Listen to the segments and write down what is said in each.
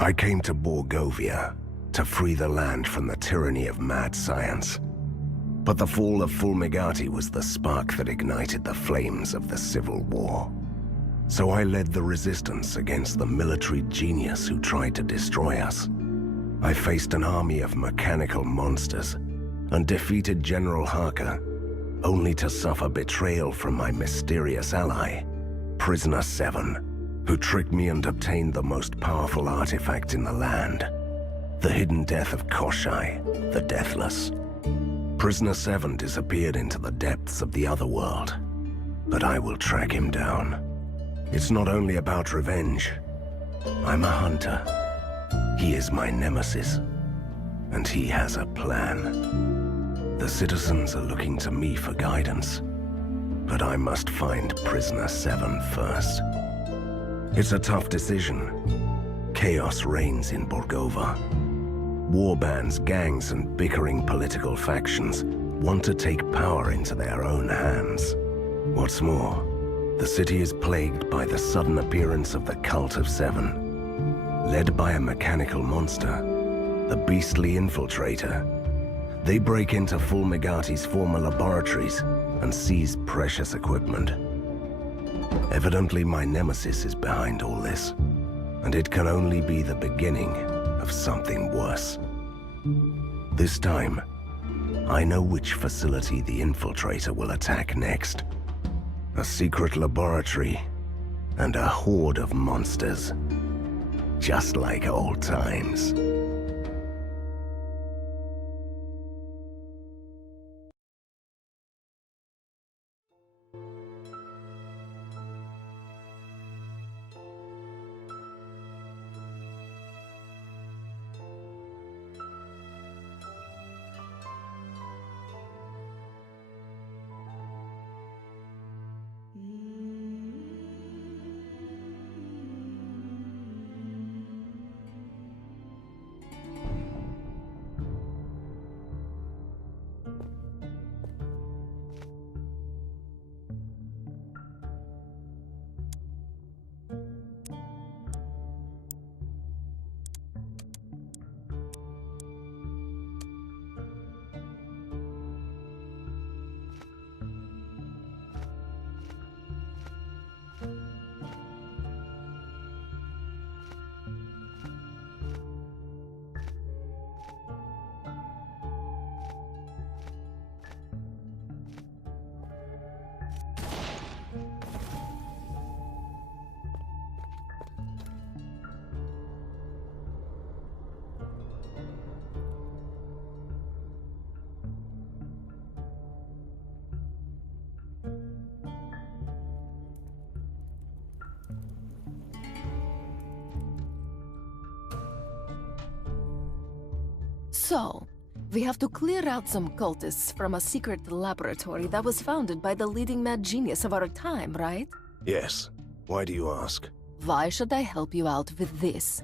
I came to Borgovia to free the land from the tyranny of mad science. But the fall of Fulmigati was the spark that ignited the flames of the Civil War. So I led the resistance against the military genius who tried to destroy us. I faced an army of mechanical monsters and defeated General Harker, only to suffer betrayal from my mysterious ally, Prisoner 7, who tricked me and obtained the most powerful artifact in the land, the hidden death of Koshai, the Deathless. Prisoner 7 disappeared into the depths of the otherworld, but I will track him down. It's not only about revenge. I'm a hunter. He is my nemesis, and he has a plan. The citizens are looking to me for guidance, but I must find Prisoner 7 first. It's a tough decision. Chaos reigns in Borgovia. Warbands, gangs, and bickering political factions want to take power into their own hands. What's more, the city is plagued by the sudden appearance of the Cult of Seven. Led by a mechanical monster, the beastly Infiltrator. They break into Fulmigati's former laboratories and seize precious equipment. Evidently, my nemesis is behind all this, and it can only be the beginning of something worse. This time, I know which facility the Infiltrator will attack next. A secret laboratory and a horde of monsters. Just like old times. So, we have to clear out some cultists from a secret laboratory that was founded by the leading mad genius of our time, right? Yes. Why do you ask? Why should I help you out with this?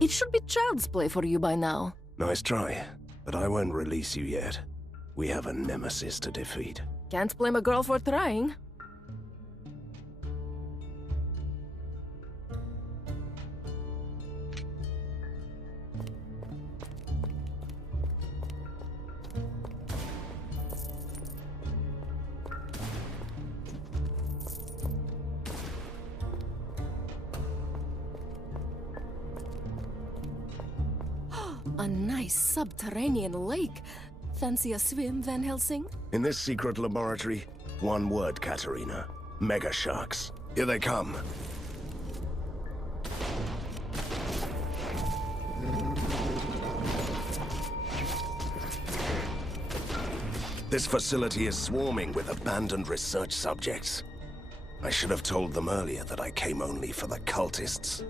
It should be child's play for you by now. Nice try, but I won't release you yet. We have a nemesis to defeat. Can't blame a girl for trying. A nice subterranean lake. Fancy a swim, Van Helsing? In this secret laboratory, one word, Katarina. Mega sharks. Here they come. This facility is swarming with abandoned research subjects. I should have told them earlier that I came only for the cultists.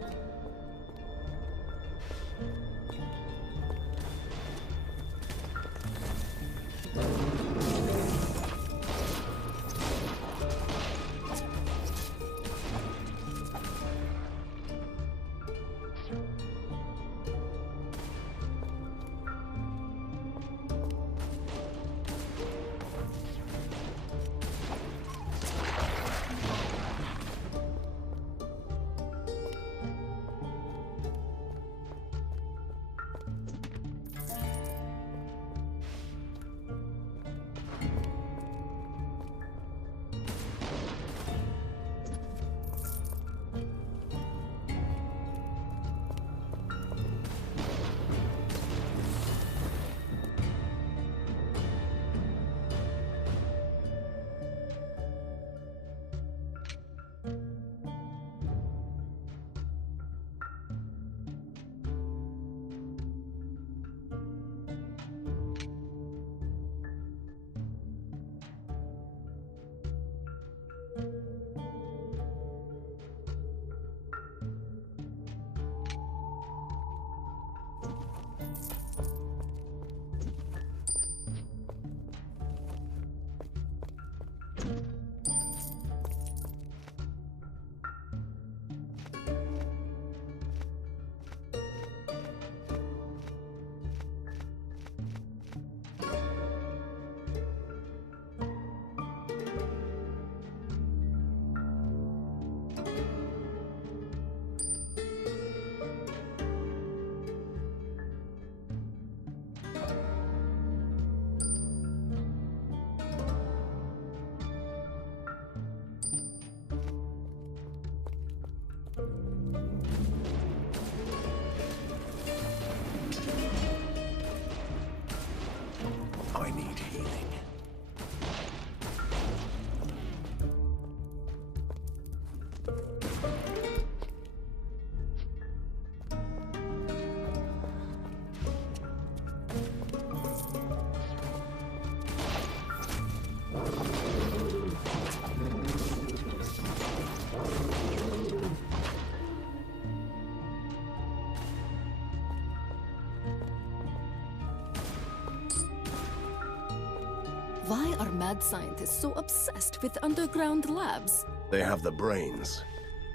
Why are mad scientists so obsessed with underground labs? They have the brains,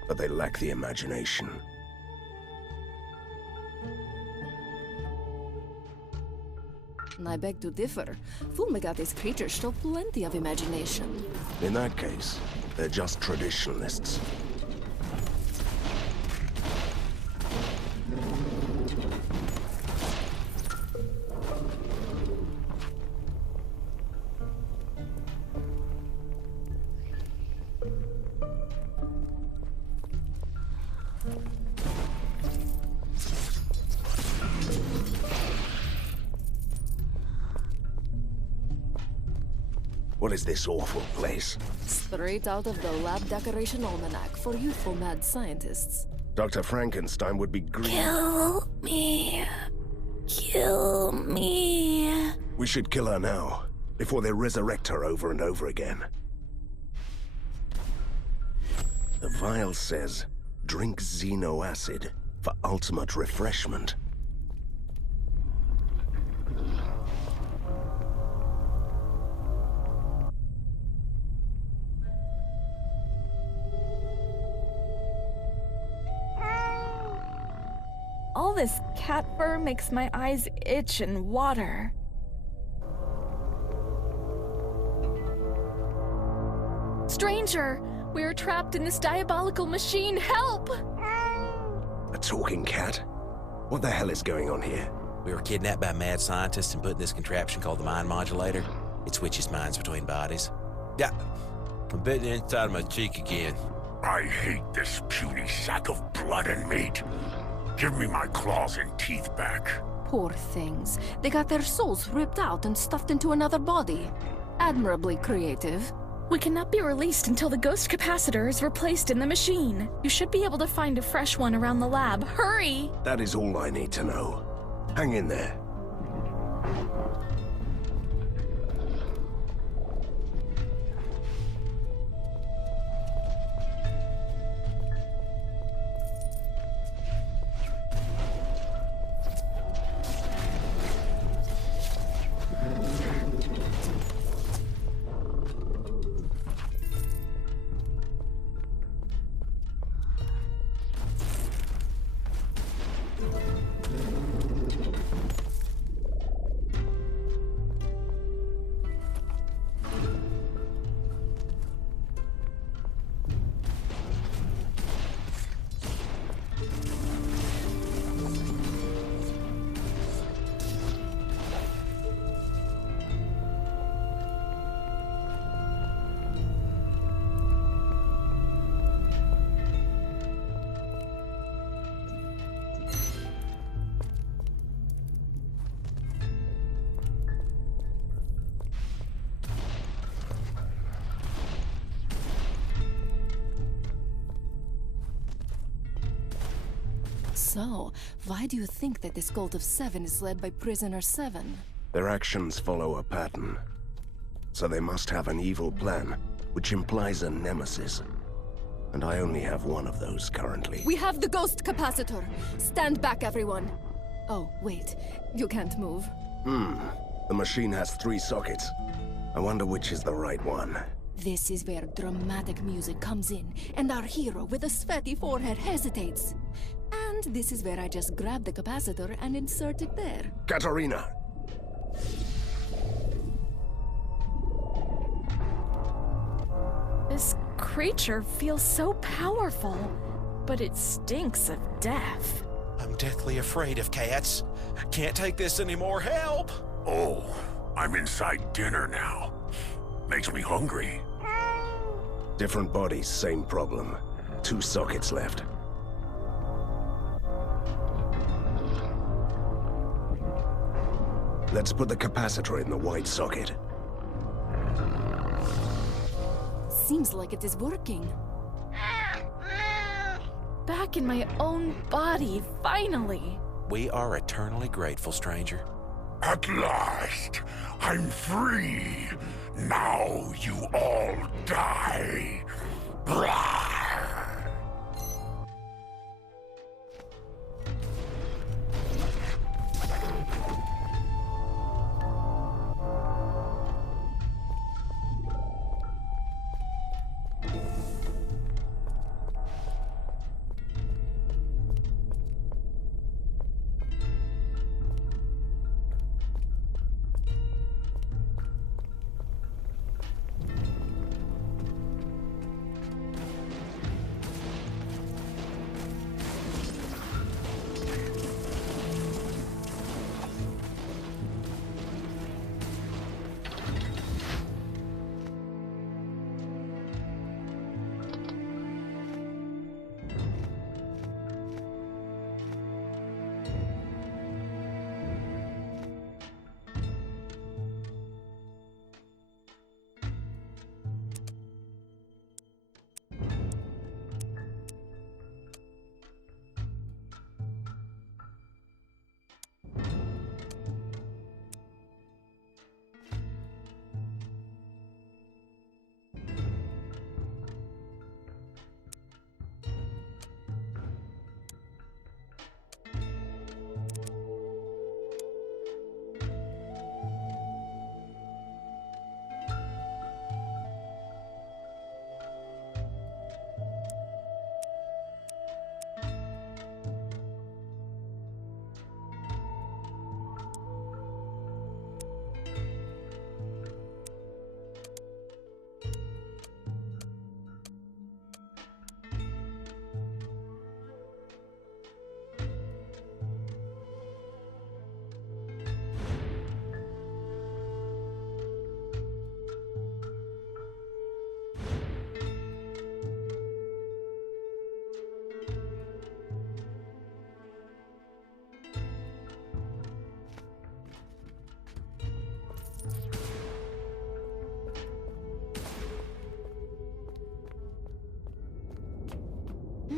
but they lack the imagination. I beg to differ. Fulmigati's creatures show plenty of imagination. In that case, they're just traditionalists. What is this awful place? Straight out of the lab decoration almanac for youthful mad scientists. Dr. Frankenstein would be green. Kill me. Kill me. We should kill her now, before they resurrect her over and over again. The vial says, drink xeno acid for ultimate refreshment. All this cat fur makes my eyes itch and water. Stranger, we are trapped in this diabolical machine. Help! A talking cat? What the hell is going on here? We were kidnapped by mad scientists and put in this contraption called the mind modulator. It switches minds between bodies. Yeah, I'm bitten inside of my cheek again. I hate this puny sack of blood and meat. Give me my claws and teeth back. Poor things. They got their souls ripped out and stuffed into another body. Admirably creative. We cannot be released until the ghost capacitor is replaced in the machine. You should be able to find a fresh one around the lab. Hurry! That is all I need to know. Hang in there. So, why do you think that this cult of 7 is led by Prisoner 7? Their actions follow a pattern. So they must have an evil plan, which implies a nemesis. And I only have one of those currently. We have the ghost capacitor! Stand back, everyone! Oh, wait. You can't move. The machine has 3 sockets. I wonder which is the right one. This is where dramatic music comes in, and our hero with a sweaty forehead hesitates. And this is where I just grab the capacitor and insert it there. Katarina! This creature feels so powerful, but it stinks of death. I'm deathly afraid of cats. I can't take this anymore. Help! Oh, I'm inside dinner now. Makes me hungry. Different bodies, same problem. 2 sockets left. Let's put the capacitor in the white socket. Seems like it is working. Back in my own body, finally. We are eternally grateful, stranger. At last, I'm free. Now you all die. Blah!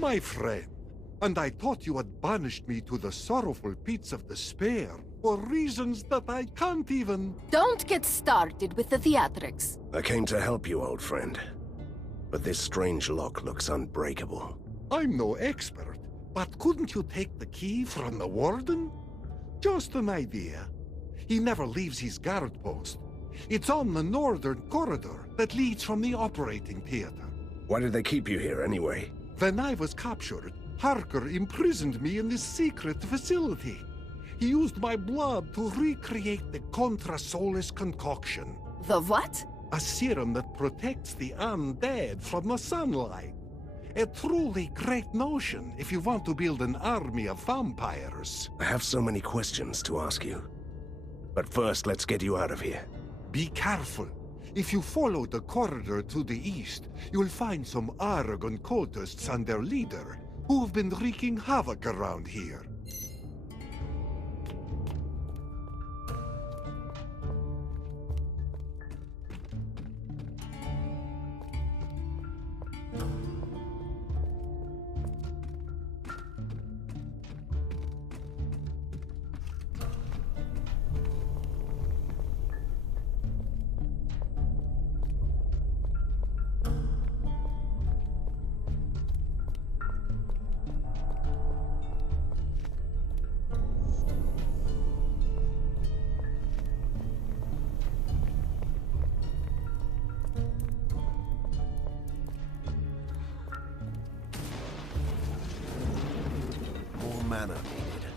My friend, and I thought you had banished me to the sorrowful pits of despair for reasons that I can't even... Don't get started with the theatrics. I came to help you, old friend. But this strange lock looks unbreakable. I'm no expert, but couldn't you take the key from the warden? Just an idea. He never leaves his guard post. It's on the northern corridor that leads from the operating theater. Why did they keep you here anyway? When I was captured, Harker imprisoned me in this secret facility. He used my blood to recreate the Contra Solis concoction. The what? A serum that protects the undead from the sunlight. A truly great notion if you want to build an army of vampires. I have so many questions to ask you. But first, let's get you out of here. Be careful. If you follow the corridor to the east, you'll find some Aragon cultists and their leader, who've been wreaking havoc around here. Mana needed.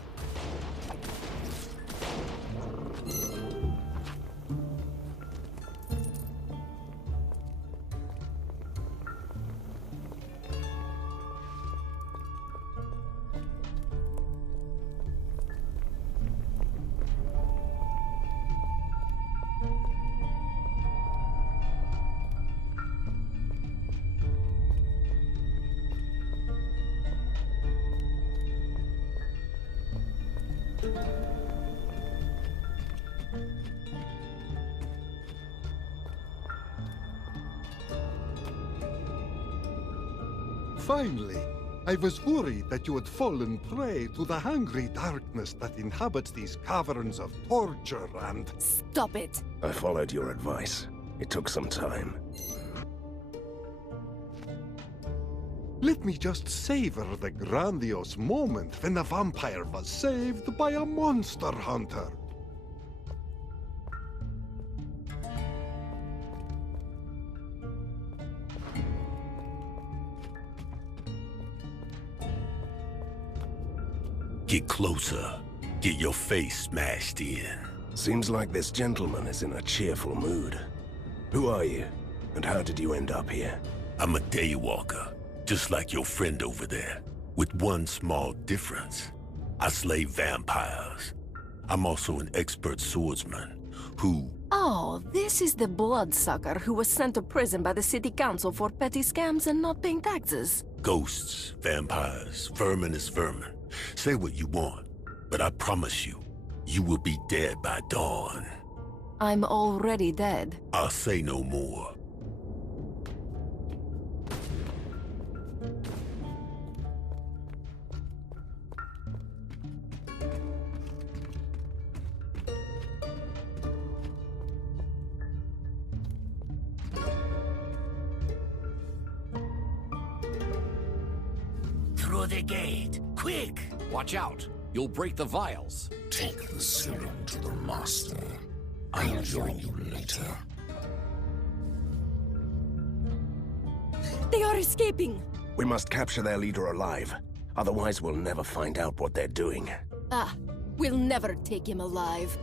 Finally, I was worried that you had fallen prey to the hungry darkness that inhabits these caverns of torture and... Stop it! I followed your advice. It took some time. Let me just savor the grandiose moment when a vampire was saved by a monster hunter. Get closer. Get your face smashed in. Seems like this gentleman is in a cheerful mood. Who are you? And how did you end up here? I'm a daywalker, just like your friend over there, with one small difference. I slay vampires. I'm also an expert swordsman who... Oh, this is the bloodsucker who was sent to prison by the city council for petty scams and not paying taxes. Ghosts, vampires, vermin is vermin. Say what you want, but I promise you, you will be dead by dawn. I'm already dead. I'll say no more. Through the gate, quick! Watch out! You'll break the vials. Take the serum to the master. I'll join you later. They are escaping! We must capture their leader alive. Otherwise, we'll never find out what they're doing. Ah, we'll never take him alive.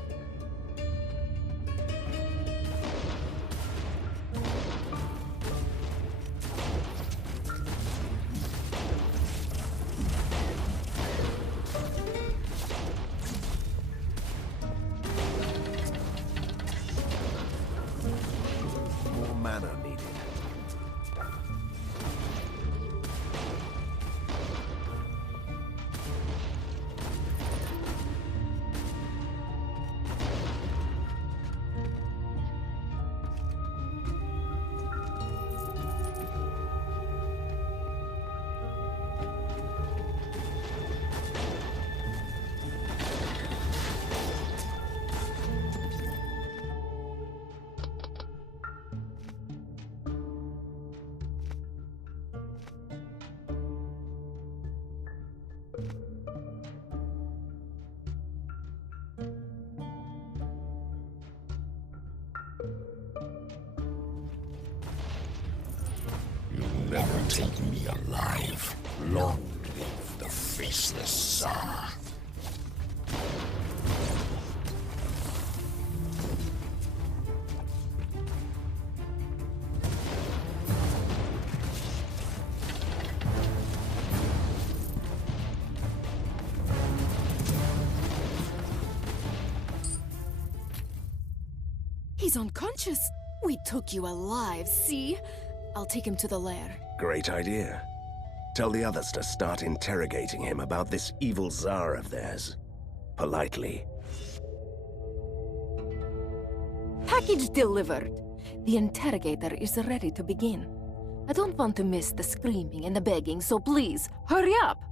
More mana needed. take me alive. Long live the faceless Tsar. He's unconscious. We took you alive, see? I'll take him to the lair. Great idea. Tell the others to start interrogating him about this evil Tsar of theirs. Politely. Package delivered. The interrogator is ready to begin. I don't want to miss the screaming and the begging, so please, hurry up!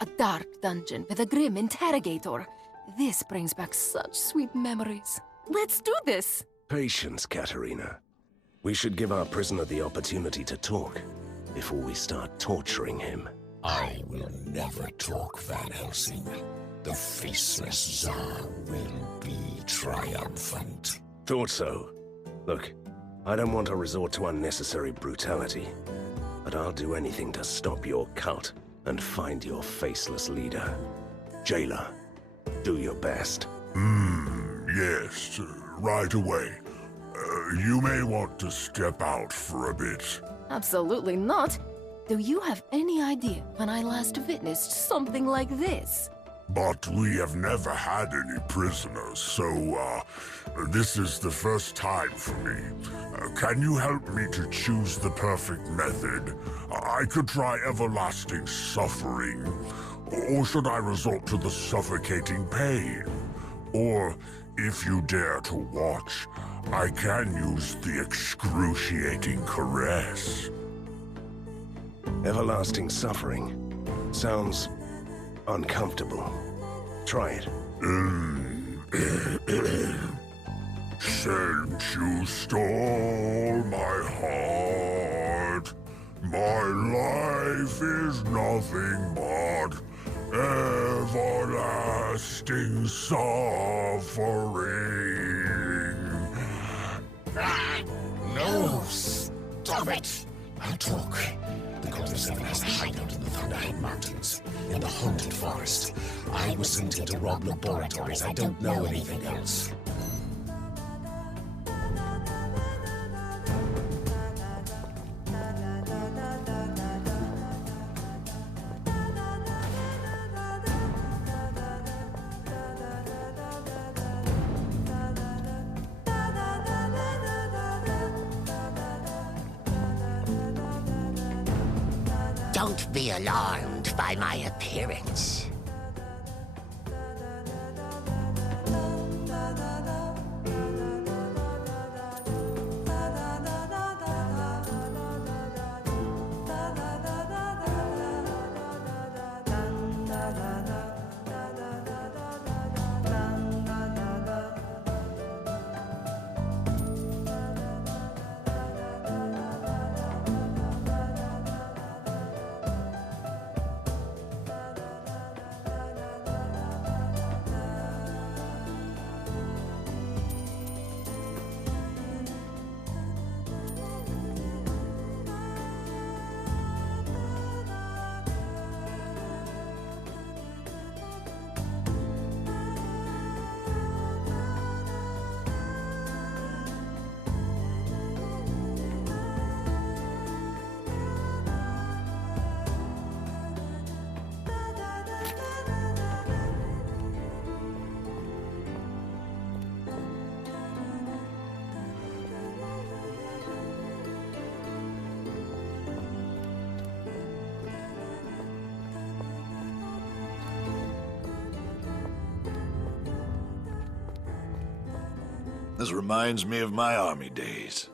A dark dungeon with a grim interrogator. This brings back such sweet memories. Let's do this! Patience, Katarina. We should give our prisoner the opportunity to talk before we start torturing him. I will never talk, Van Helsing. The faceless Tsar will be triumphant. Thought so. Look, I don't want to resort to unnecessary brutality, but I'll do anything to stop your cult and find your faceless leader. Jailer, do your best. Yes, right away. You may want to step out for a bit. Absolutely not. Do you have any idea when I last witnessed something like this? But we have never had any prisoners, so, this is the first time for me. Can you help me to choose the perfect method? I could try everlasting suffering. Or should I resort to the suffocating pain? Or, if you dare to watch, I can use the excruciating caress. Everlasting suffering. Sounds uncomfortable. Try it. Since you stole my heart, my life is nothing but everlasting suffering. No, stop it! I'll talk. The Cult of Seven has a hideout in the Thunderhead Mountains, in the haunted forest. I was sent here to rob laboratories. I don't know anything else. Don't be alarmed by my appearance. This reminds me of my army days.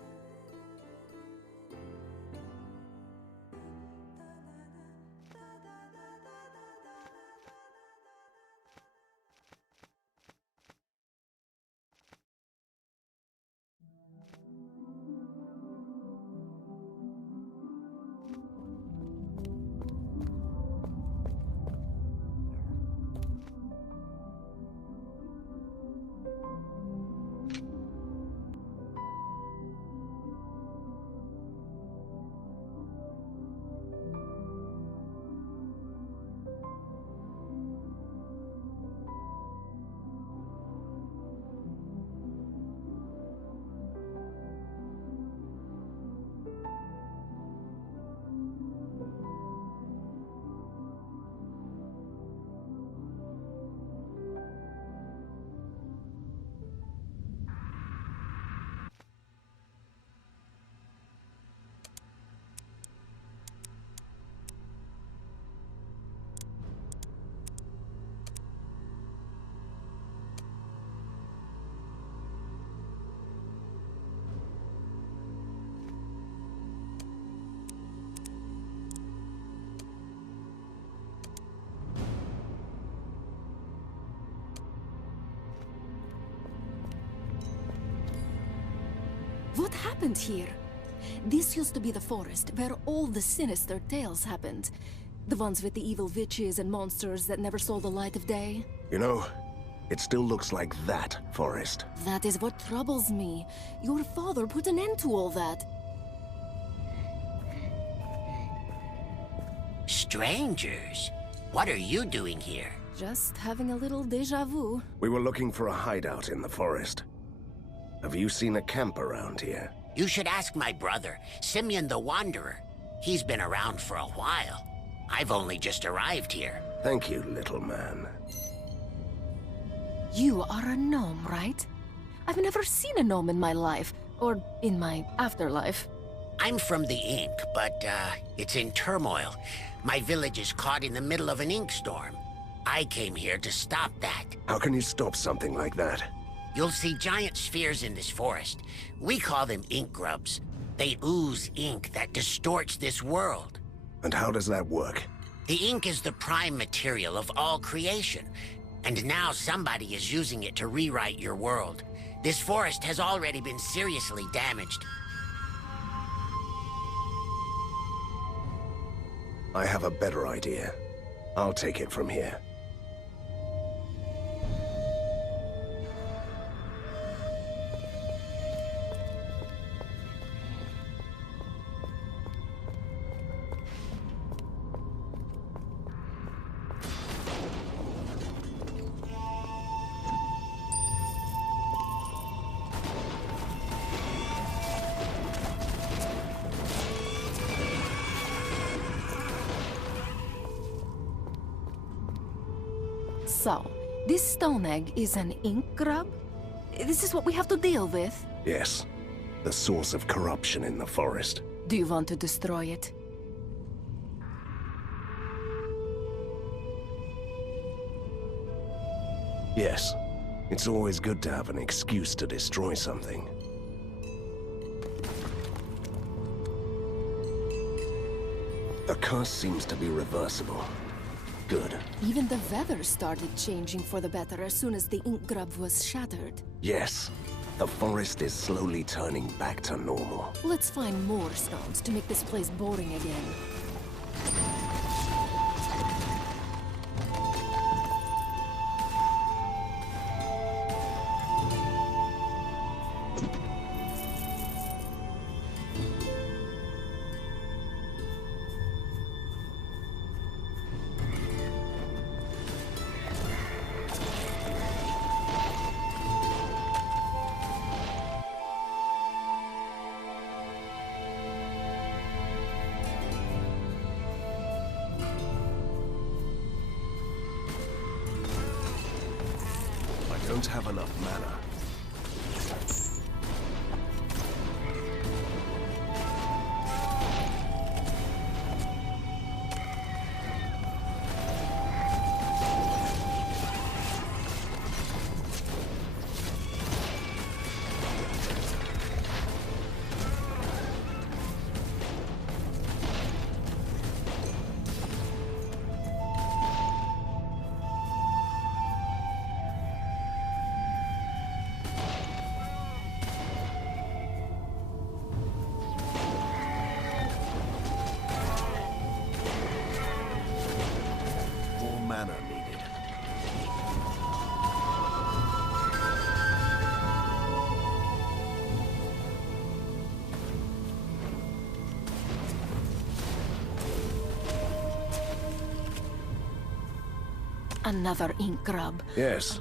What happened here? This used to be the forest where all the sinister tales happened. The ones with the evil witches and monsters that never saw the light of day. You know, it still looks like that forest. That is what troubles me. Your father put an end to all that. Strangers, what are you doing here? Just having a little déjà vu. We were looking for a hideout in the forest. Have you seen a camp around here? You should ask my brother, Simeon the Wanderer. He's been around for a while. I've only just arrived here. Thank you, little man. You are a gnome, right? I've never seen a gnome in my life, or in my afterlife. I'm from the ink, but it's in turmoil. My village is caught in the middle of an ink storm. I came here to stop that. How can you stop something like that? You'll see giant spheres in this forest. We call them ink grubs. They ooze ink that distorts this world. And how does that work? The ink is the prime material of all creation. And now somebody is using it to rewrite your world. This forest has already been seriously damaged. I have a better idea. I'll take it from here. So, this stone egg is an ink grub? This is what we have to deal with? Yes. The source of corruption in the forest. Do you want to destroy it? Yes. It's always good to have an excuse to destroy something. The curse seems to be reversible. Good. Even the weather started changing for the better as soon as the ink grub was shattered. Yes. The forest is slowly turning back to normal. Let's find more stones to make this place boring again. I don't have enough mana. Mana needed. Another ink grub. Yes.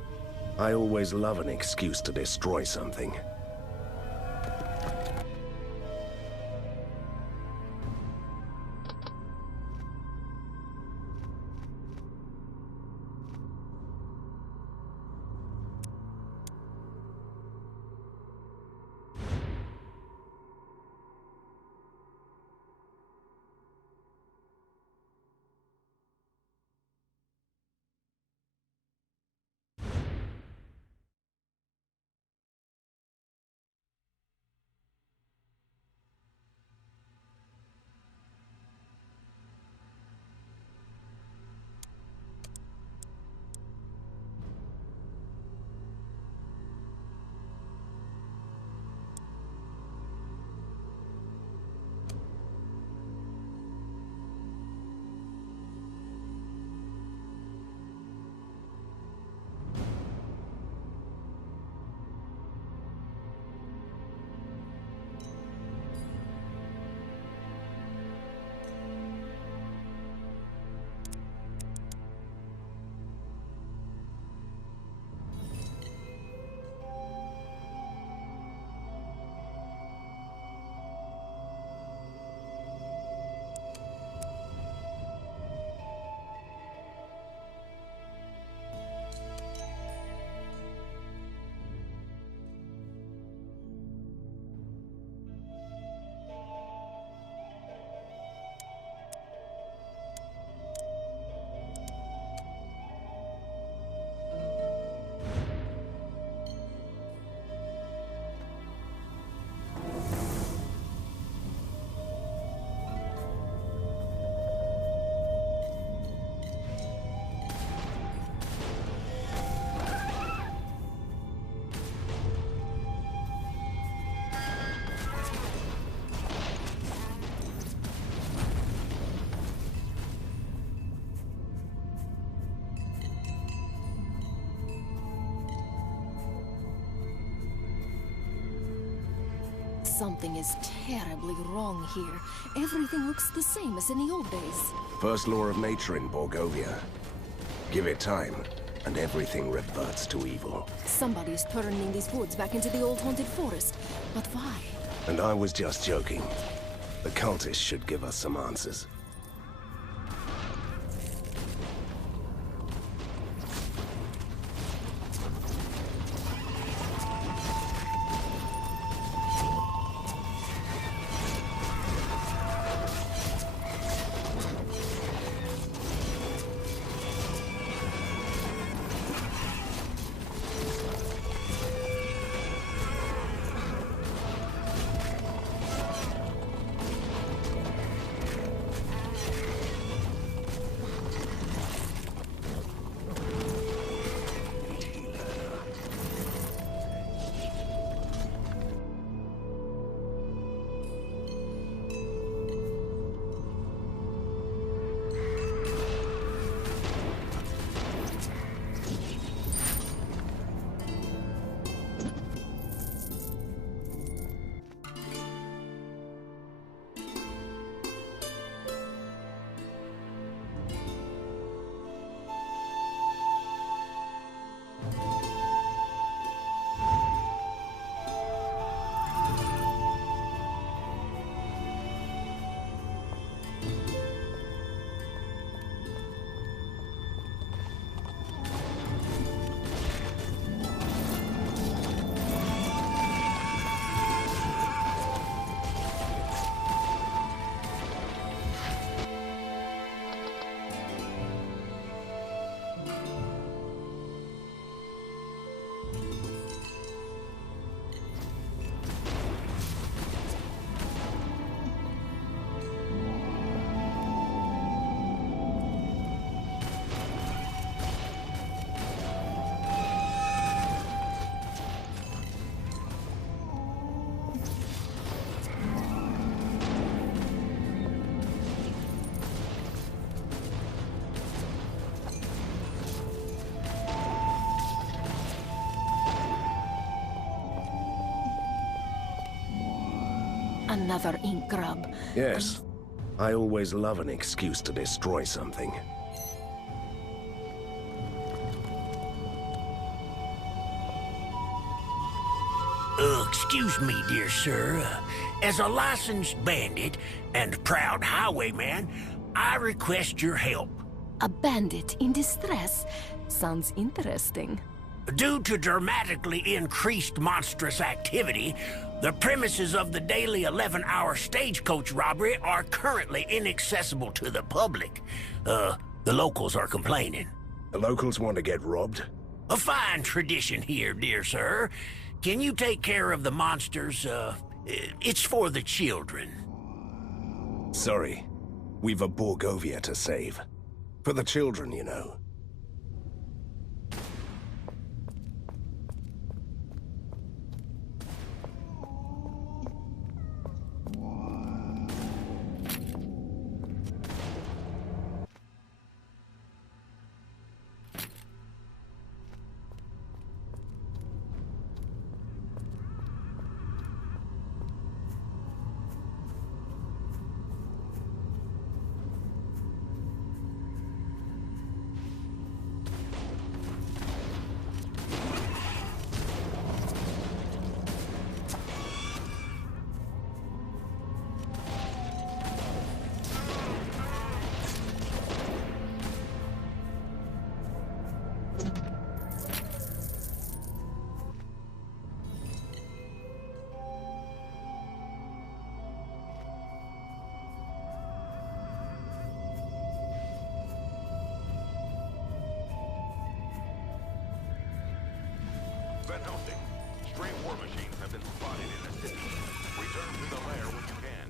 I always love an excuse to destroy something. Something is terribly wrong here. Everything looks the same as in the old days. First law of nature in Borgovia. Give it time, and everything reverts to evil. Somebody's turning these woods back into the old haunted forest. But why? And I was just joking. The cultists should give us some answers. Another ink grub. Yes. I always love an excuse to destroy something. Excuse me, dear sir. As a licensed bandit and proud highwayman, I request your help. A bandit in distress? Sounds interesting. Due to dramatically increased monstrous activity, the premises of the daily 11-hour stagecoach robbery are currently inaccessible to the public. The locals are complaining. The locals want to get robbed? A fine tradition here, dear sir. Can you take care of the monsters? It's for the children. Sorry. We've a Borgovia to save. For the children, you know. Van Helsing, stray war machines have been spotted in the city. Return to the lair when you can.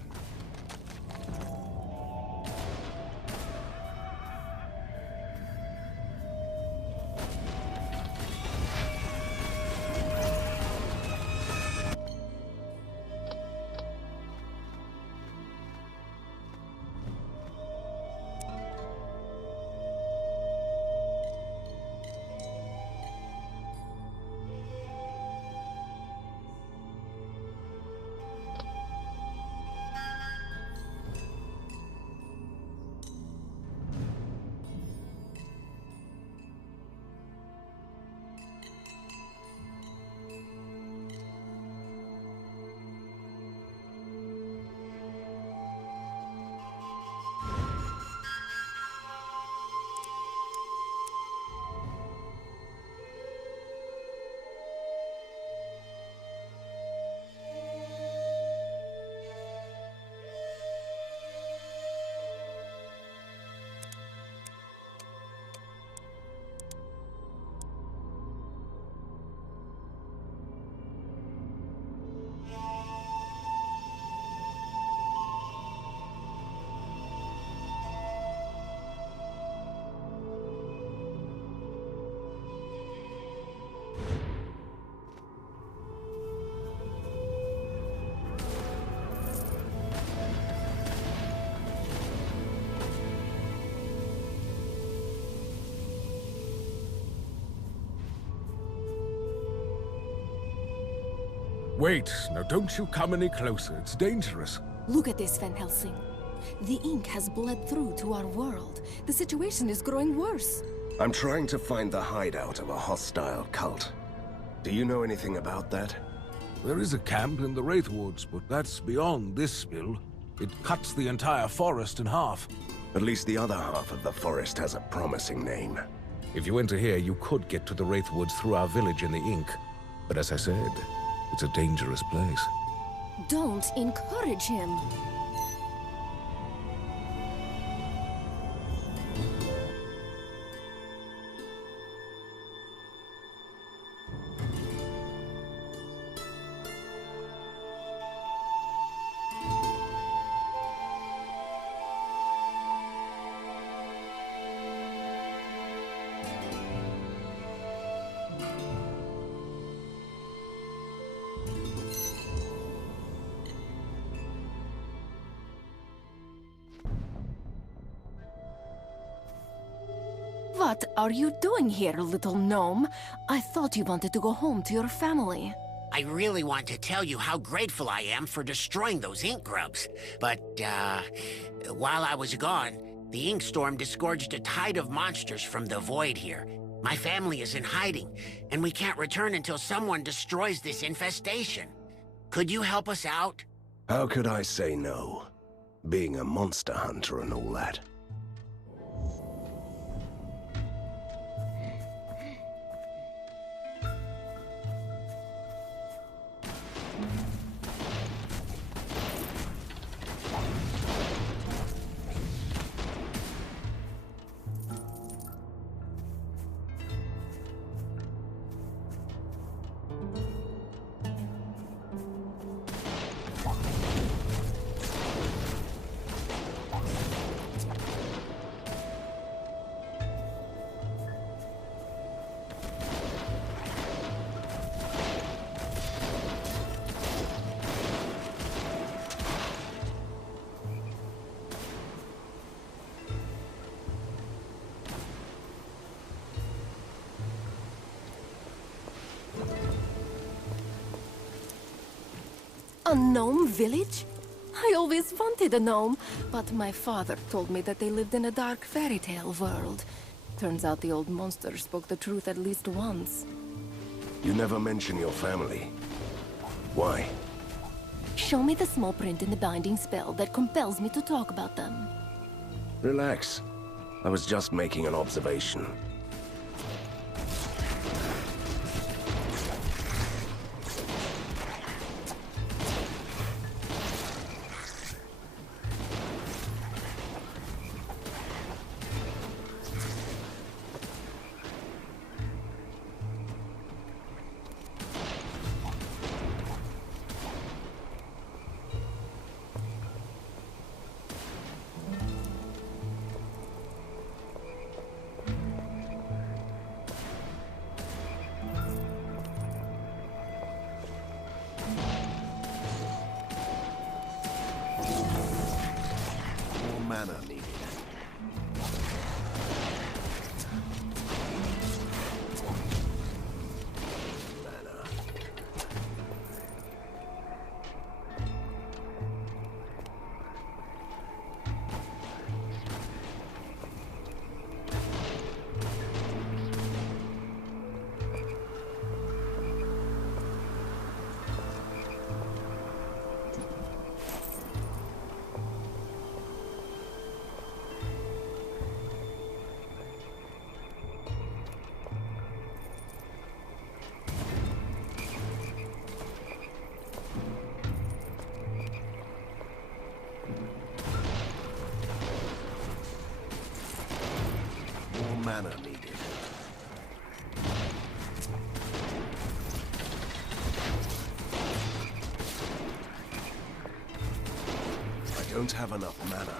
Wait, now don't you come any closer. It's dangerous. Look at this, Van Helsing. The ink has bled through to our world. The situation is growing worse. I'm trying to find the hideout of a hostile cult. Do you know anything about that? There is a camp in the Wraithwoods, but that's beyond this spill. It cuts the entire forest in half. At least the other half of the forest has a promising name. If you enter here, you could get to the Wraithwoods through our village in the ink. But as I said, it's a dangerous place. Don't encourage him. What are you doing here, little gnome? I thought you wanted to go home to your family. I really want to tell you how grateful I am for destroying those ink grubs. But, while I was gone, the ink storm disgorged a tide of monsters from the void here. My family is in hiding, and we can't return until someone destroys this infestation. Could you help us out? How could I say no? Being a monster hunter and all that. A gnome village? I always wanted a gnome, but my father told me that they lived in a dark fairy tale world. Turns out the old monster spoke the truth at least once. You never mention your family. Why? Show me the small print in the binding spell that compels me to talk about them. Relax. I was just making an observation. Mana needed. Mana needed. I don't have enough mana.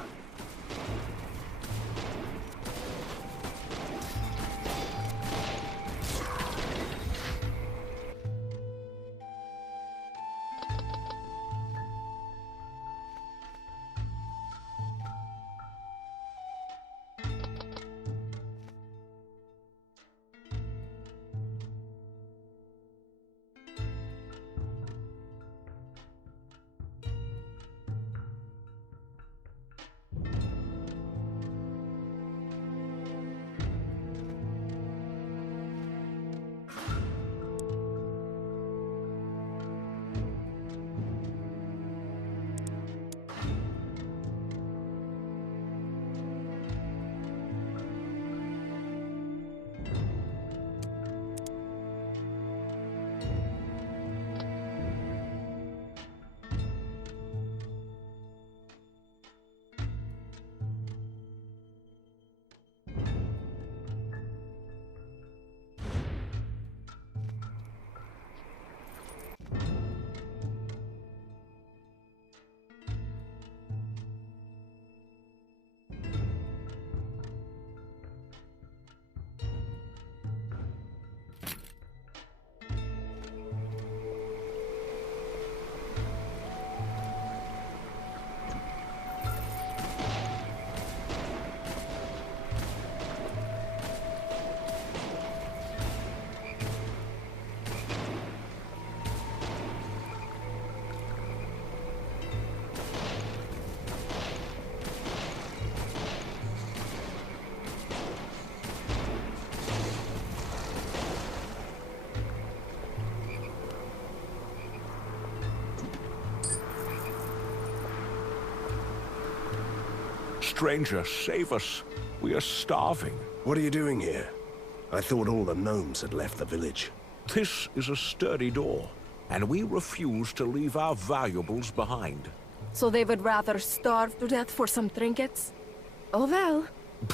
Stranger, save us. We are starving. What are you doing here? I thought all the gnomes had left the village. This is a sturdy door, and we refuse to leave our valuables behind. So they would rather starve to death for some trinkets? Oh well.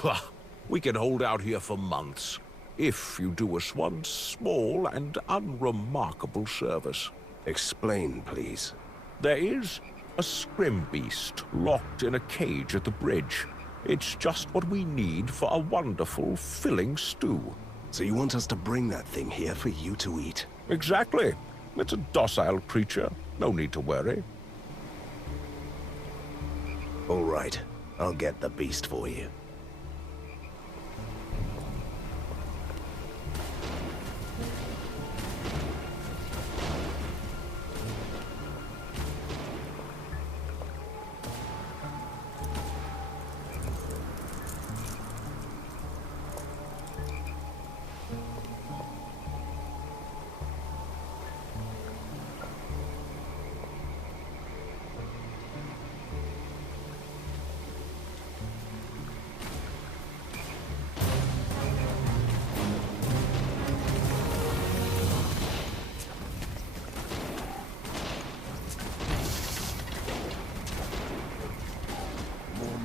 Bah! We can hold out here for months, if you do us one small and unremarkable service. Explain, please. There is a scrim beast locked in a cage at the bridge. It's just what we need for a wonderful, filling stew. So you want us to bring that thing here for you to eat? Exactly. It's a docile creature. No need to worry. All right. I'll get the beast for you.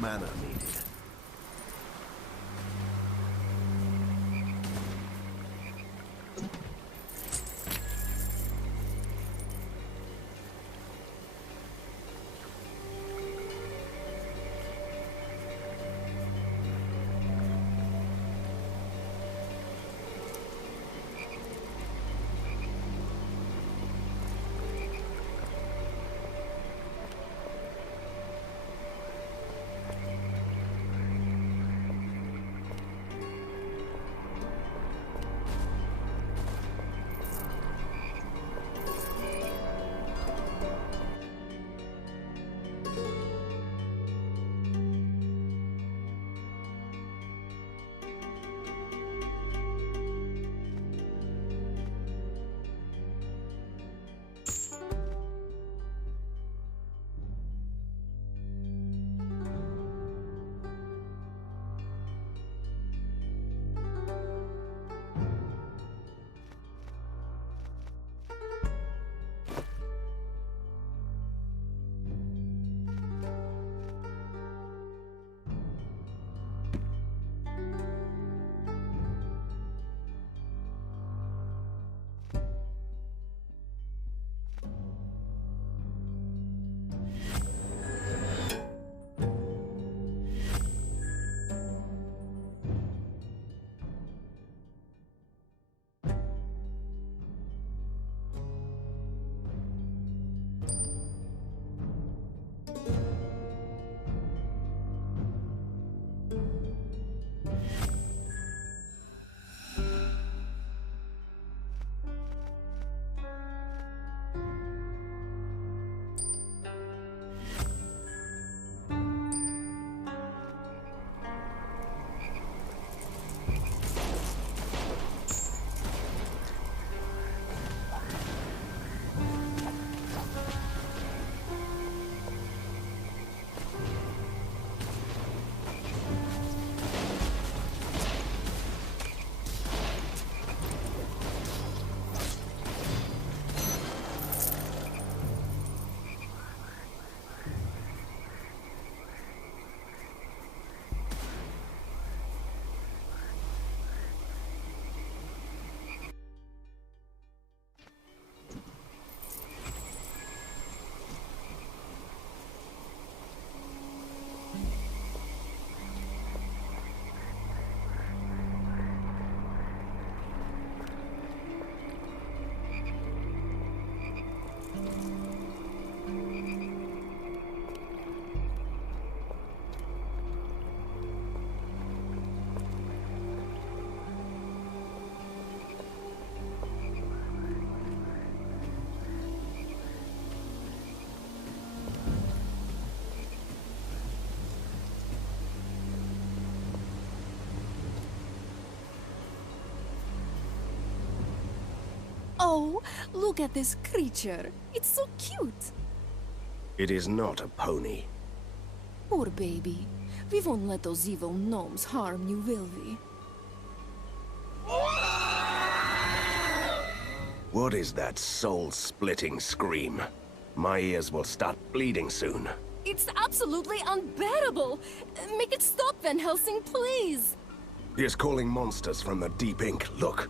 Mana needed. Oh, look at this creature. It's so cute. It is not a pony. Poor baby. We won't let those evil gnomes harm you, will we? What is that soul-splitting scream? My ears will start bleeding soon. It's absolutely unbearable! Make it stop, Van Helsing, please! He is calling monsters from the deep ink. Look.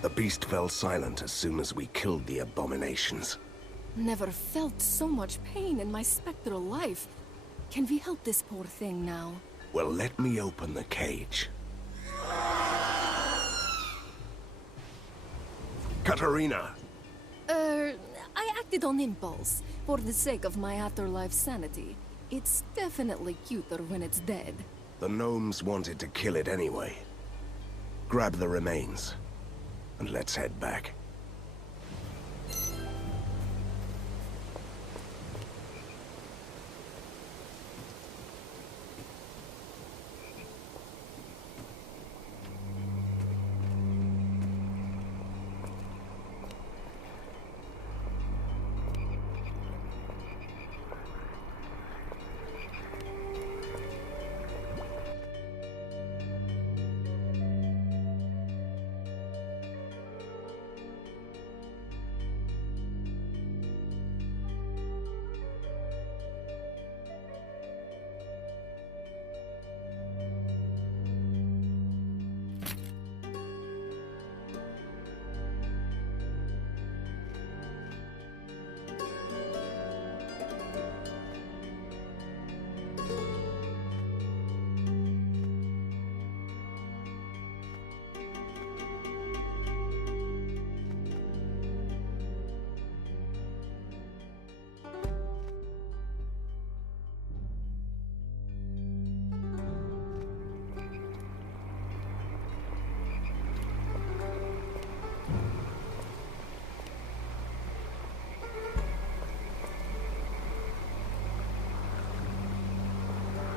The beast fell silent as soon as we killed the abominations. Never felt so much pain in my spectral life. Can we help this poor thing now? Well, let me open the cage. Katarina! I acted on impulse, for the sake of my afterlife sanity. It's definitely cuter when it's dead. The gnomes wanted to kill it anyway. Grab the remains, and let's head back.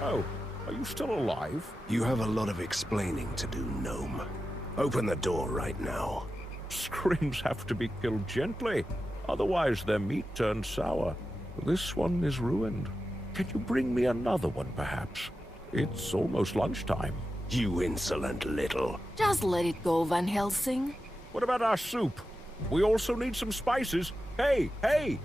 Oh, are you still alive? You have a lot of explaining to do, Gnome. Open the door right now. Scrims have to be killed gently, otherwise their meat turns sour. This one is ruined. Can you bring me another one, perhaps? It's almost lunchtime. You insolent little... Just let it go, Van Helsing. What about our soup? We also need some spices. Hey, hey!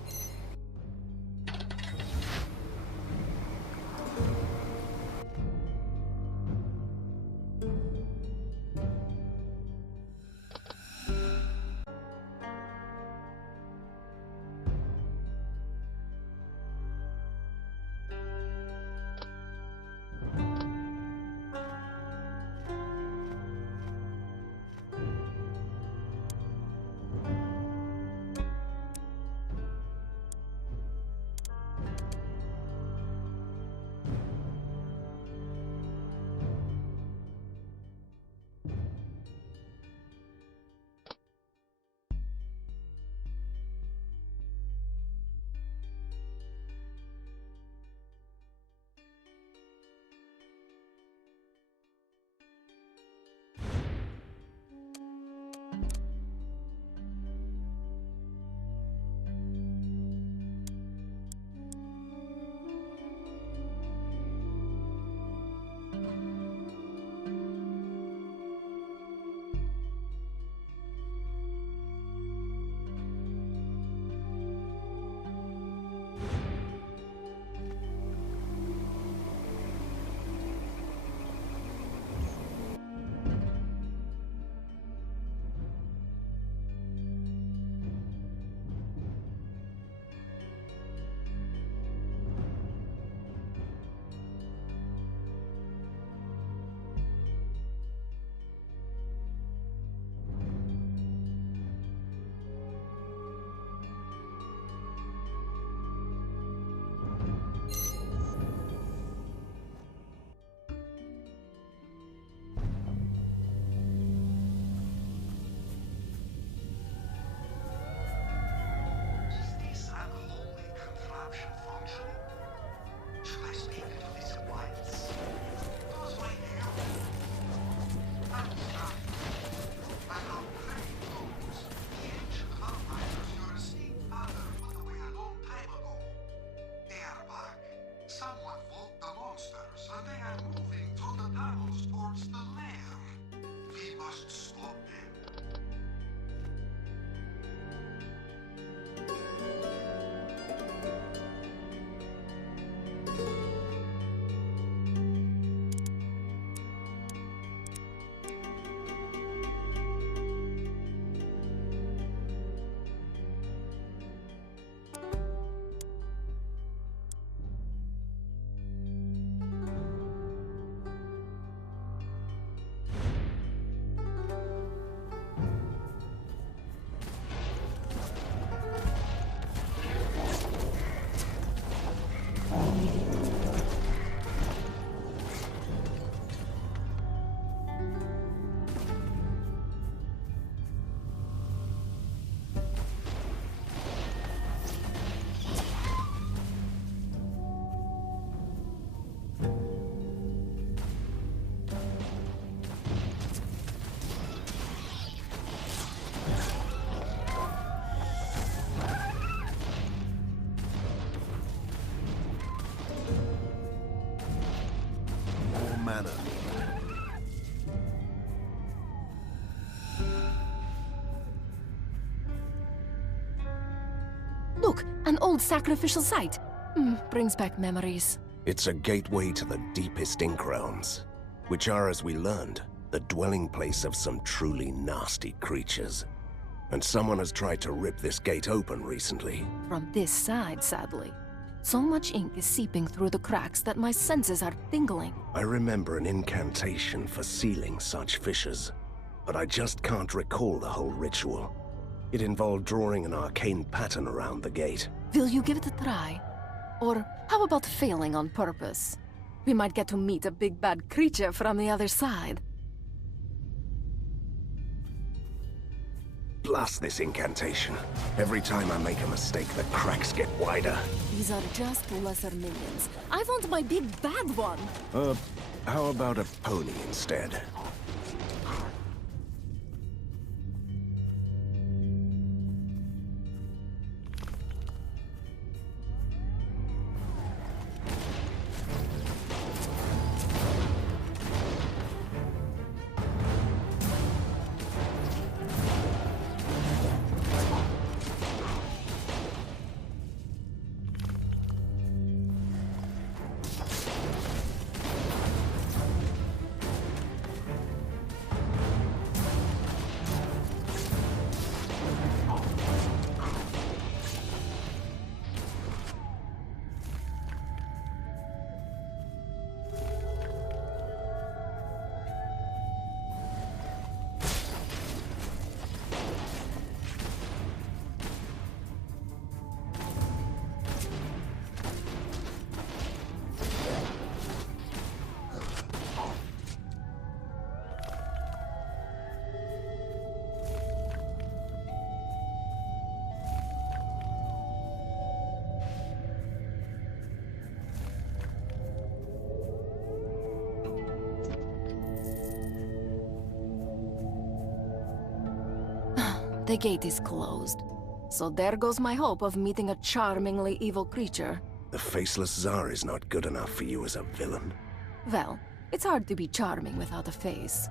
An old sacrificial site. Brings back memories. It's a gateway to the deepest ink realms, which are, as we learned, the dwelling place of some truly nasty creatures. And someone has tried to rip this gate open recently. From this side, sadly. So much ink is seeping through the cracks that my senses are tingling. I remember an incantation for sealing such fissures, but I just can't recall the whole ritual. It involved drawing an arcane pattern around the gate. Will you give it a try? Or how about failing on purpose? We might get to meet a big bad creature from the other side. Blast this incantation. Every time I make a mistake, the cracks get wider. These are just lesser minions. I want my big bad one! How about a pony instead? The gate is closed. So there goes my hope of meeting a charmingly evil creature. The faceless czar is not good enough for you as a villain. Well, it's hard to be charming without a face.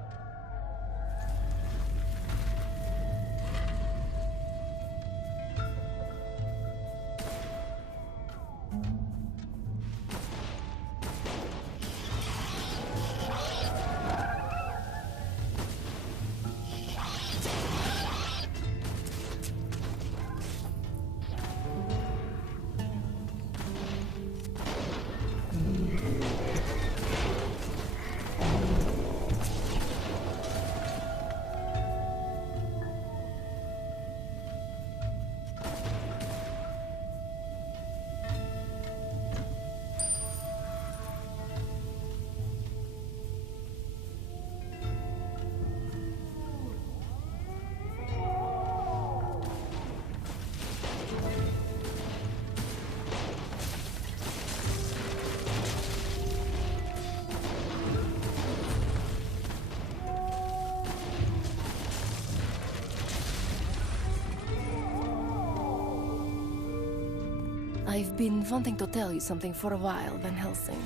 I've been wanting to tell you something for a while, Van Helsing.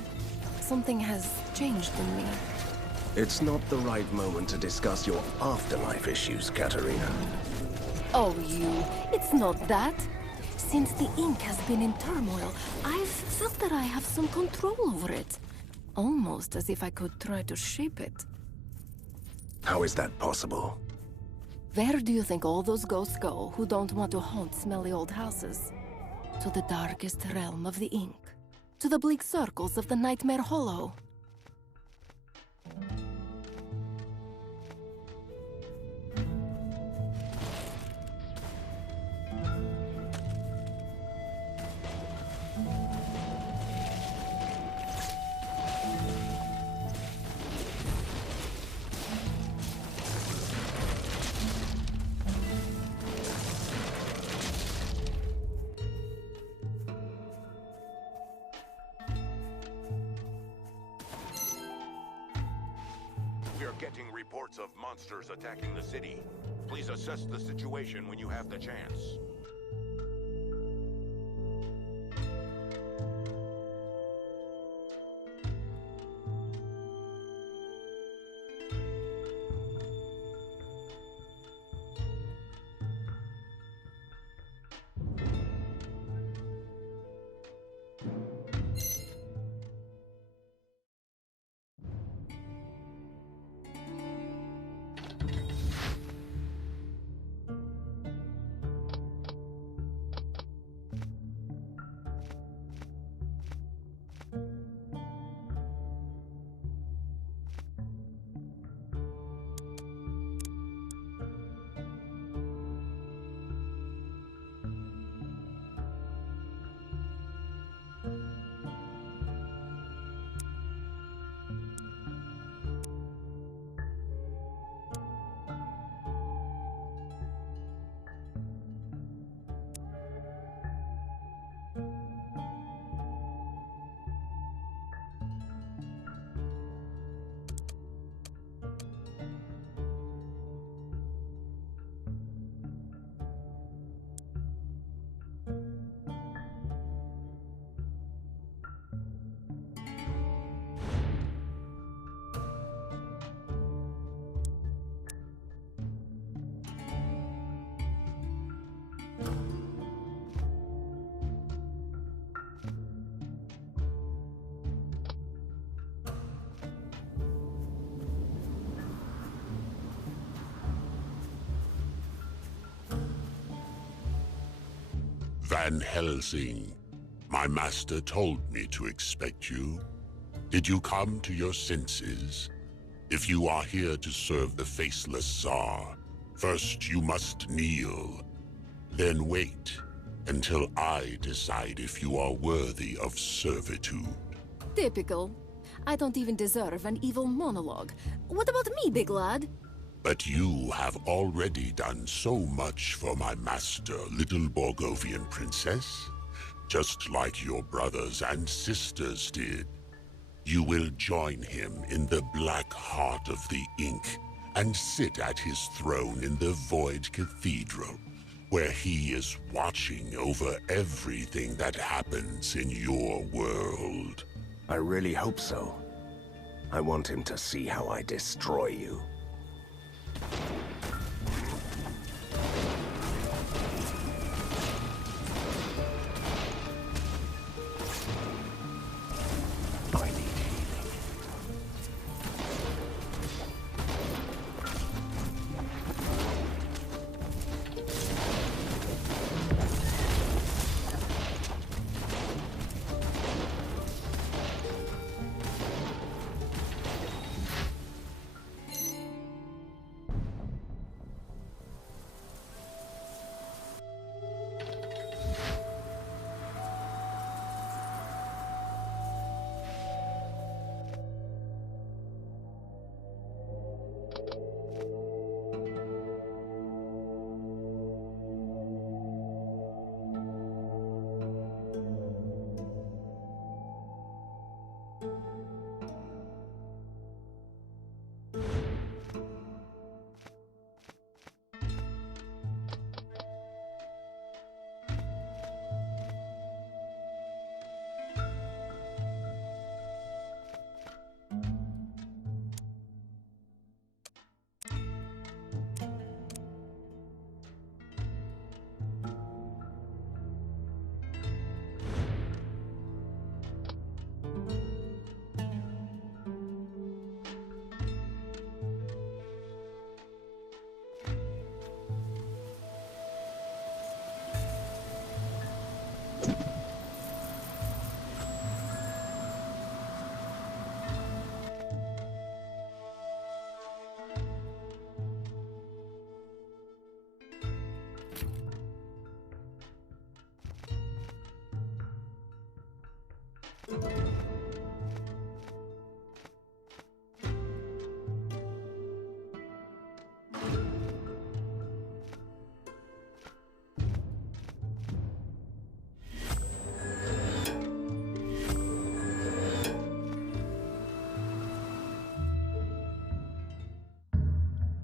Something has changed in me. It's not the right moment to discuss your afterlife issues, Katarina. Oh, it's not that. Since the ink has been in turmoil, I've felt that I have some control over it. Almost as if I could try to shape it. How is that possible? Where do you think all those ghosts go who don't want to haunt smelly old houses? To the darkest realm of the ink. To the bleak circles of the Nightmare Hollow. Getting reports of monsters attacking the city. Please assess the situation when you have the chance. Van Helsing. My master told me to expect you. Did you come to your senses? If you are here to serve the faceless Tsar, first you must kneel. Then wait until I decide if you are worthy of servitude. Typical. I don't even deserve an evil monologue. What about me, big lad? But you have already done so much for my master, little Borgovian princess. Just like your brothers and sisters did. You will join him in the black heart of the ink and sit at his throne in the Void Cathedral, where he is watching over everything that happens in your world. I really hope so. I want him to see how I destroy you.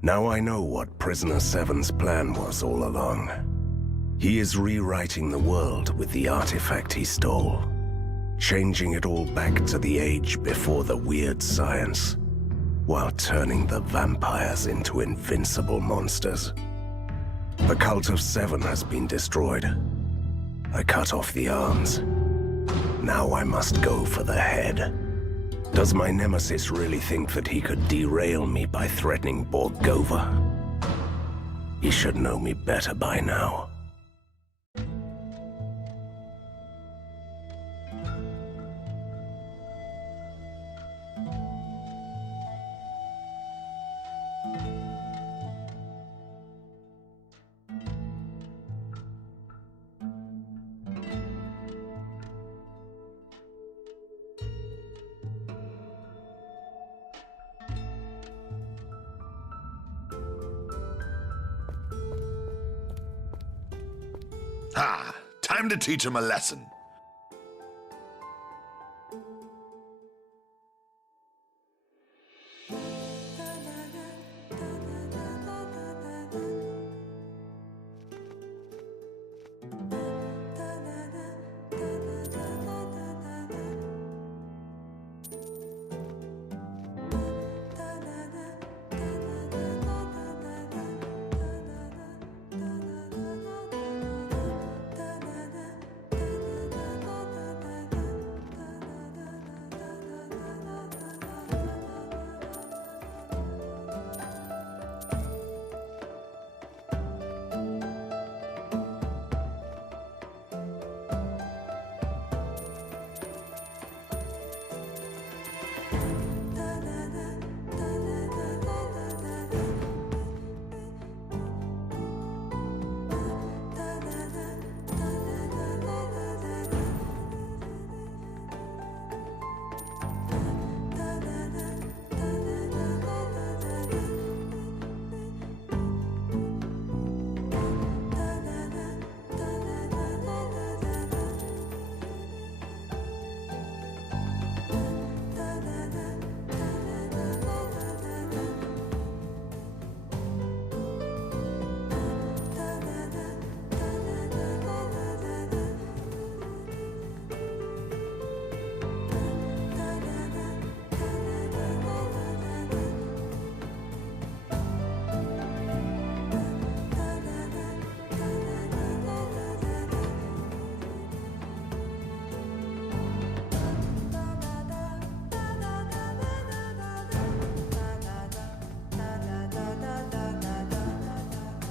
Now I know what Prisoner 7's plan was all along. He is rewriting the world with the artifact he stole, changing it all back to the age before the weird science, while turning the vampires into invincible monsters. The Cult of Seven has been destroyed. I cut off the arms. Now I must go for the head. Does my nemesis really think that he could derail me by threatening Borgovia? He should know me better by now. Ah, time to teach him a lesson.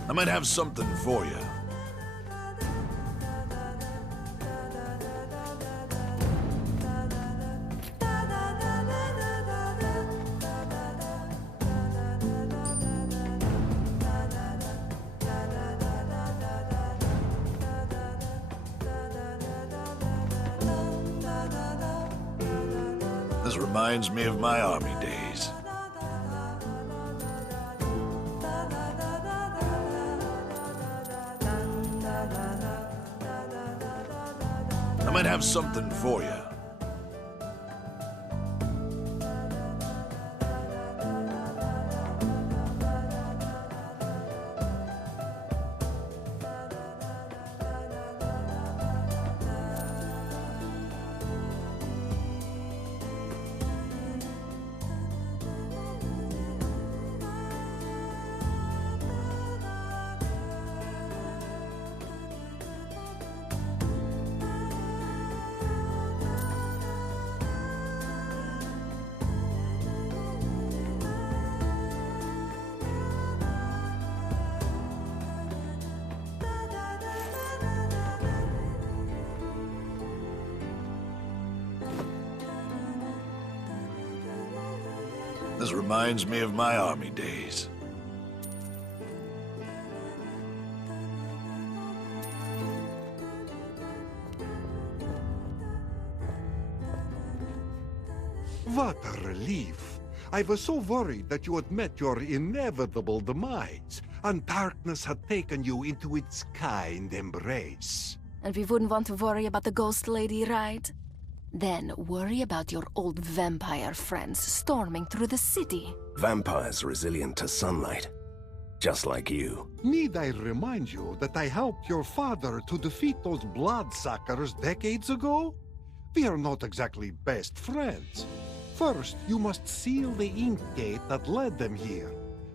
I might have something for you. This reminds me of my army days. I might have something for you. This reminds me of my army days. What a relief. I was so worried that you had met your inevitable demise, and darkness had taken you into its kind embrace. And we wouldn't want to worry about the ghost lady, right? Then worry about your old vampire friends storming through the city. Vampires resilient to sunlight, just like you. Need I remind you that I helped your father to defeat those bloodsuckers decades ago? We are not exactly best friends. First, you must seal the ink gate that led them here.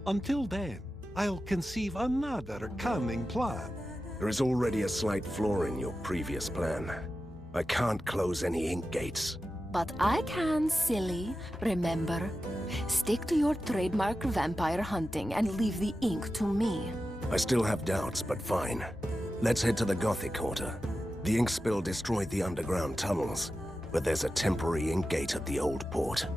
Until then, I'll conceive another cunning plan. There is already a slight flaw in your previous plan. I can't close any ink gates. But I can, silly. Remember, stick to your trademark vampire hunting and leave the ink to me. I still have doubts, but fine. Let's head to the Gothic Quarter. The ink spill destroyed the underground tunnels, but there's a temporary ink gate at the old port.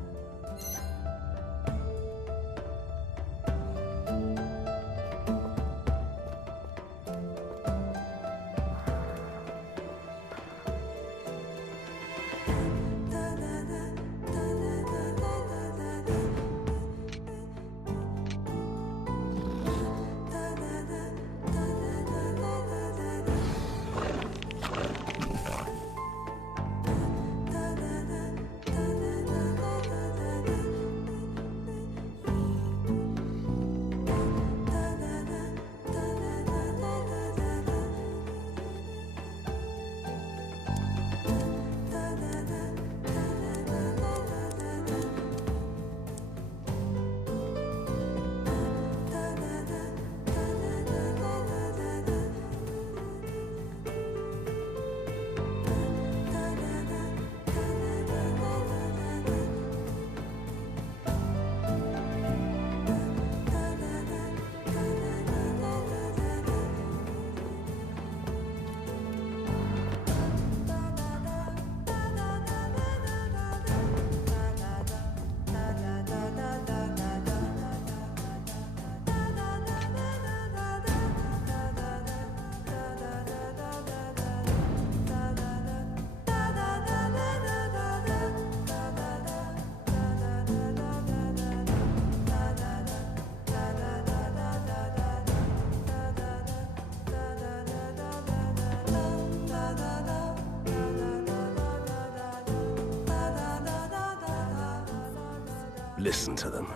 Listen to them.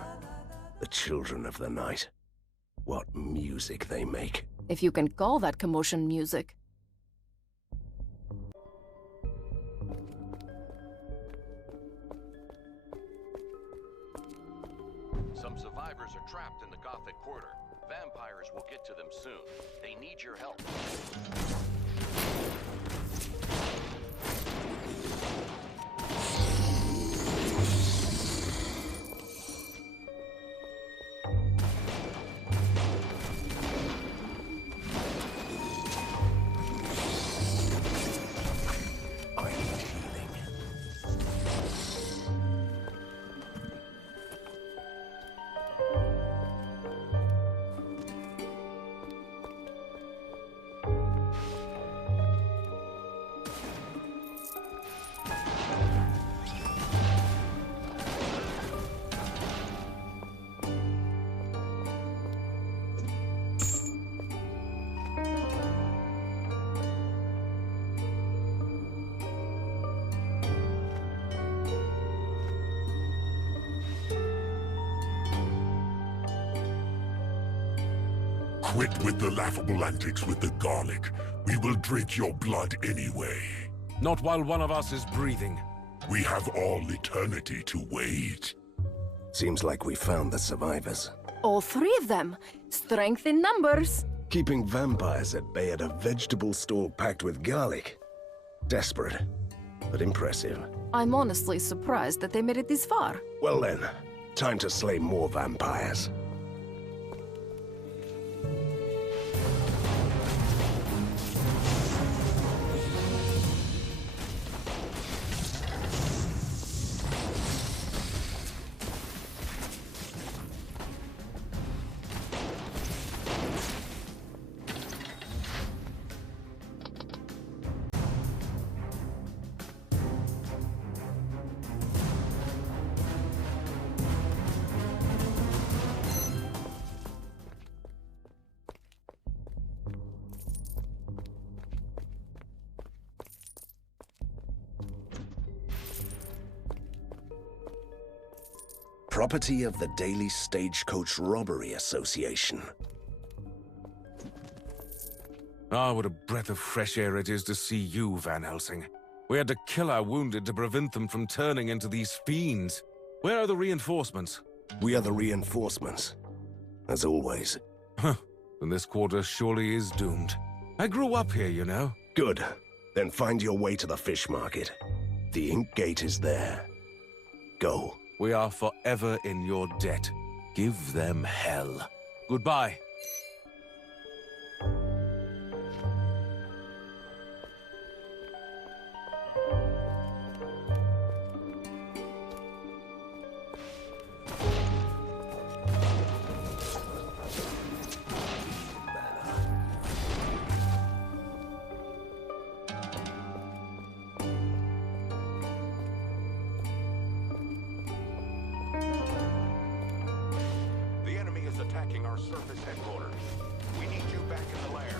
The children of the night. What music they make. If you can call that commotion music. Some survivors are trapped in the Gothic Quarter. Vampires will get to them soon. They need your help. Quit with the laughable antics with the garlic. We will drink your blood anyway. Not while one of us is breathing. We have all eternity to wait. Seems like we found the survivors. All three of them. Strength in numbers. Keeping vampires at bay at a vegetable store packed with garlic. Desperate, but impressive. I'm honestly surprised that they made it this far. Well then, time to slay more vampires. Property of the Daily Stagecoach Robbery Association. Ah, what a breath of fresh air it is to see you, Van Helsing. We had to kill our wounded to prevent them from turning into these fiends. Where are the reinforcements? We are the reinforcements. As always. Huh. Then this quarter surely is doomed. I grew up here, you know. Good. Then find your way to the fish market. The ink gate is there. Go. We are forever in your debt. Give them hell. Goodbye. Attacking our surface headquarters. We need you back in the lair.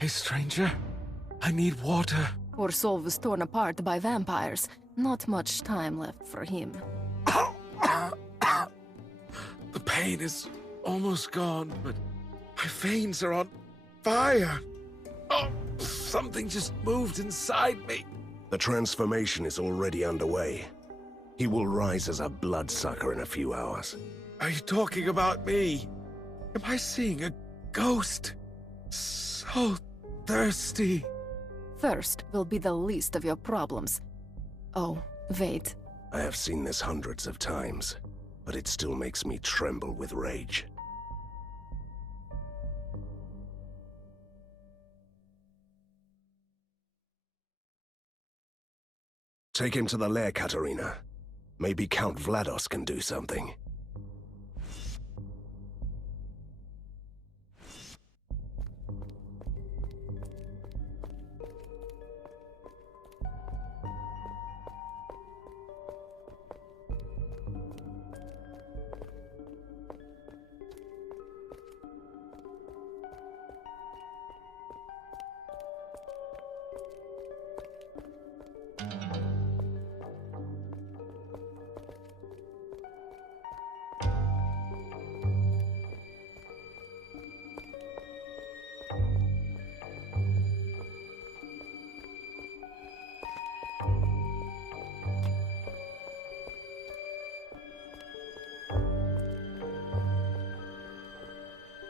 Hey, stranger. I need water. Poor soul was torn apart by vampires. Not much time left for him. The pain is almost gone, but my veins are on fire. Oh, something just moved inside me. The transformation is already underway. He will rise as a bloodsucker in a few hours. Are you talking about me? Am I seeing a ghost? So thirsty. Thirst will be the least of your problems. Oh, wait. I have seen this hundreds of times, but it still makes me tremble with rage. Take him to the lair, Katarina. Maybe Count Vlados can do something.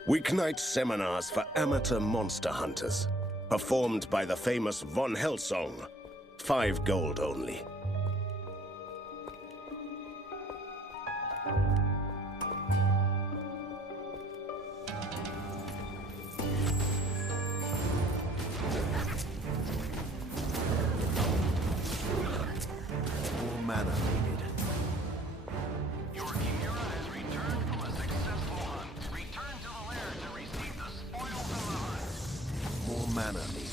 Weeknight seminars for amateur monster hunters. Performed by the famous Von Helsing. 5 gold only. More mana needed. Your Chimera has returned from a successful hunt. Return to the lair to receive the spoils of the hunt. More mana needed.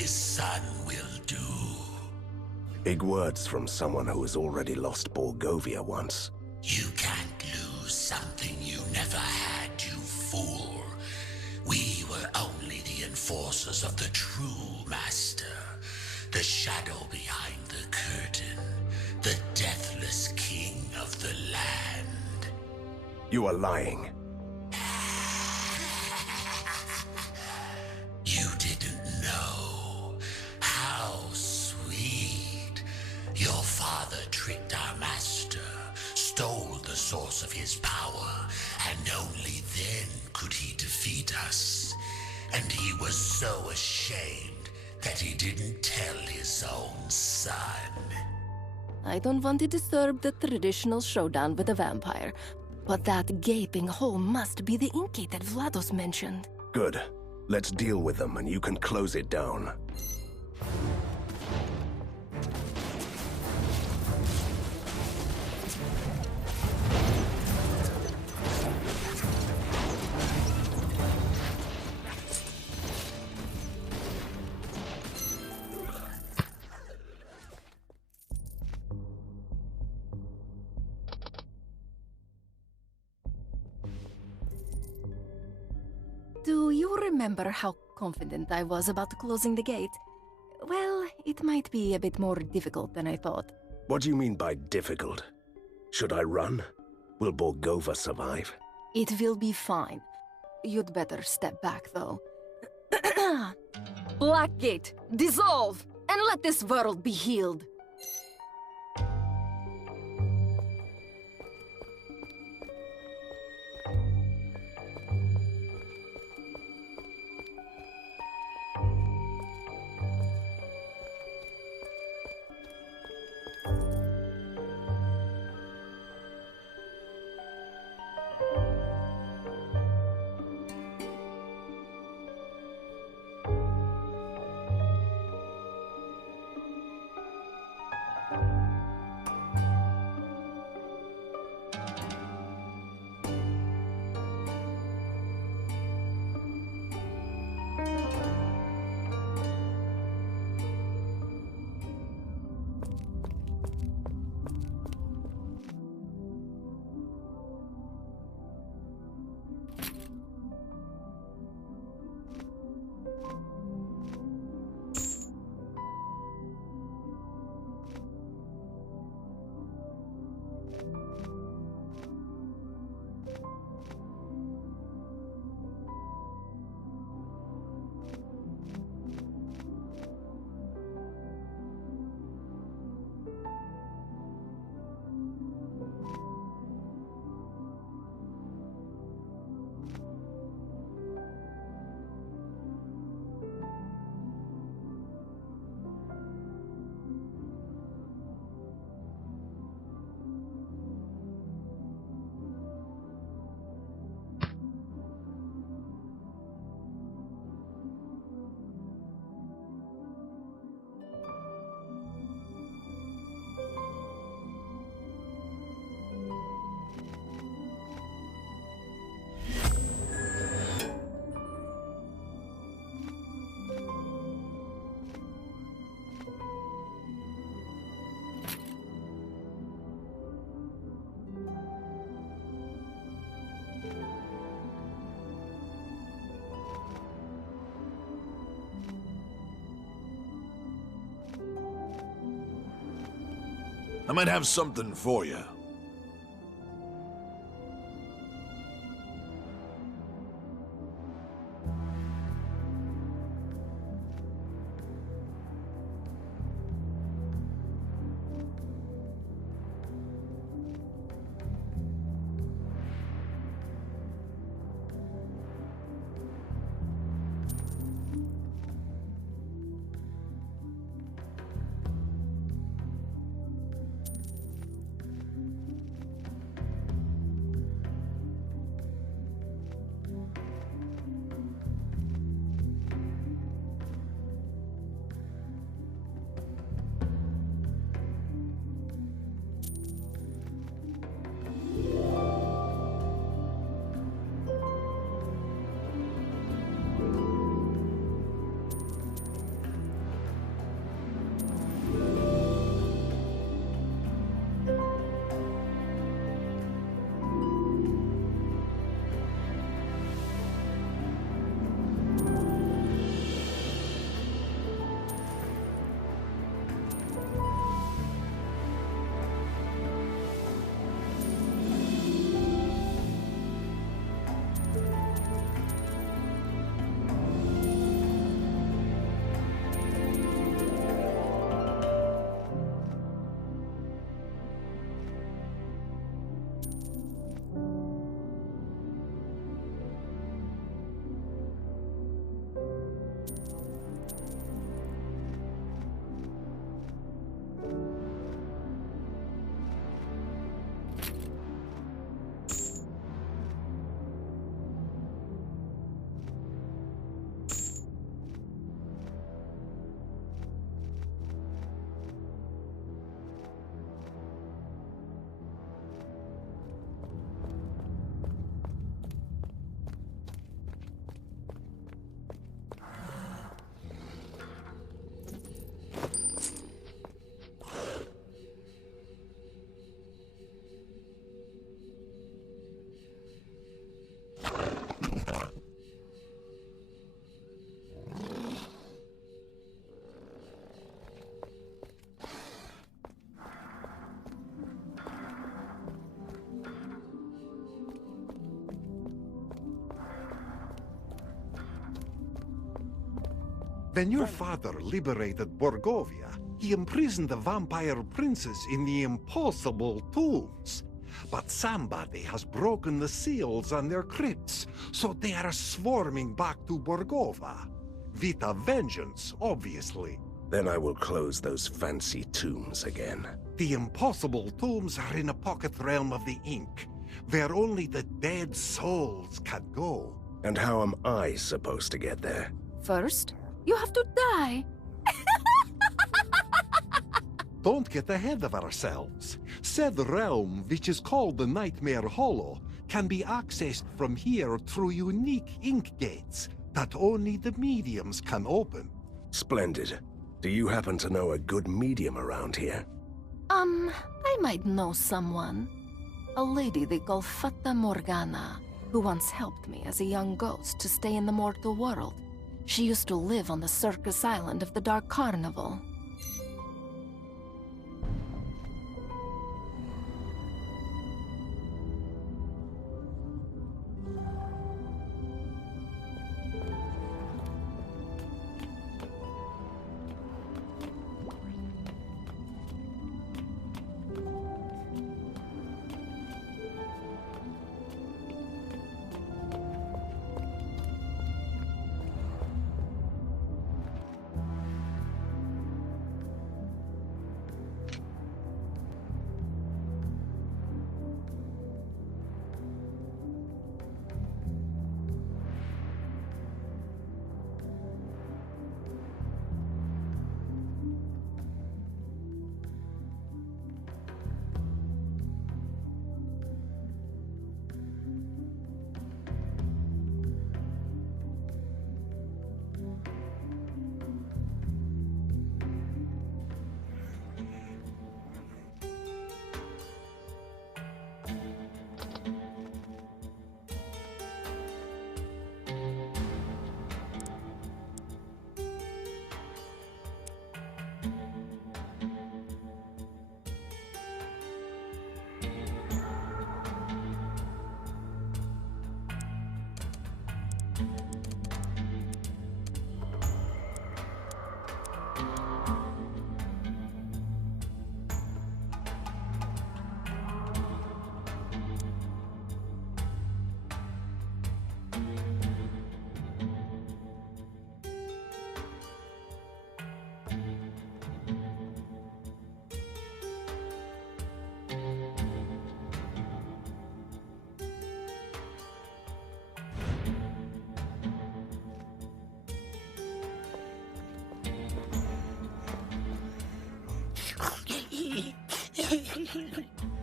his son will do. Big words from someone who has already lost Borgovia once. You can't lose something you never had, you fool. We were only the enforcers of the true master, the shadow behind the curtain, the deathless king of the land. You are lying. You didn't know how sweet. Your father tricked our master, stole the source of his power, and only then could he defeat us. And he was so ashamed that he didn't tell his own son. I don't want to disturb the traditional showdown with a vampire, but that gaping hole must be the ink gate that Vlados mentioned. Good. Let's deal with them and you can close it down. Do you remember how confident I was about closing the gate? Well, it might be a bit more difficult than I thought. What do you mean by difficult? Should I run? Will Borgovia survive? It will be fine. You'd better step back, though. Blackgate, dissolve, and let this world be healed. I might have something for you. When your father liberated Borgovia, he imprisoned the vampire princes in the impossible tombs. But somebody has broken the seals on their crypts, so they are swarming back to Borgova. Vita vengeance, obviously. Then I will close those fancy tombs again. The impossible tombs are in a pocket realm of the ink, where only the dead souls can go. And how am I supposed to get there? First, you have to die. Don't get ahead of ourselves. Said realm, which is called the Nightmare Hollow, can be accessed from here through unique ink gates that only the mediums can open. Splendid. Do you happen to know a good medium around here? I might know someone. A lady they call Fata Morgana, who once helped me as a young ghost to stay in the mortal world. She used to live on the circus island of the Dark Carnival.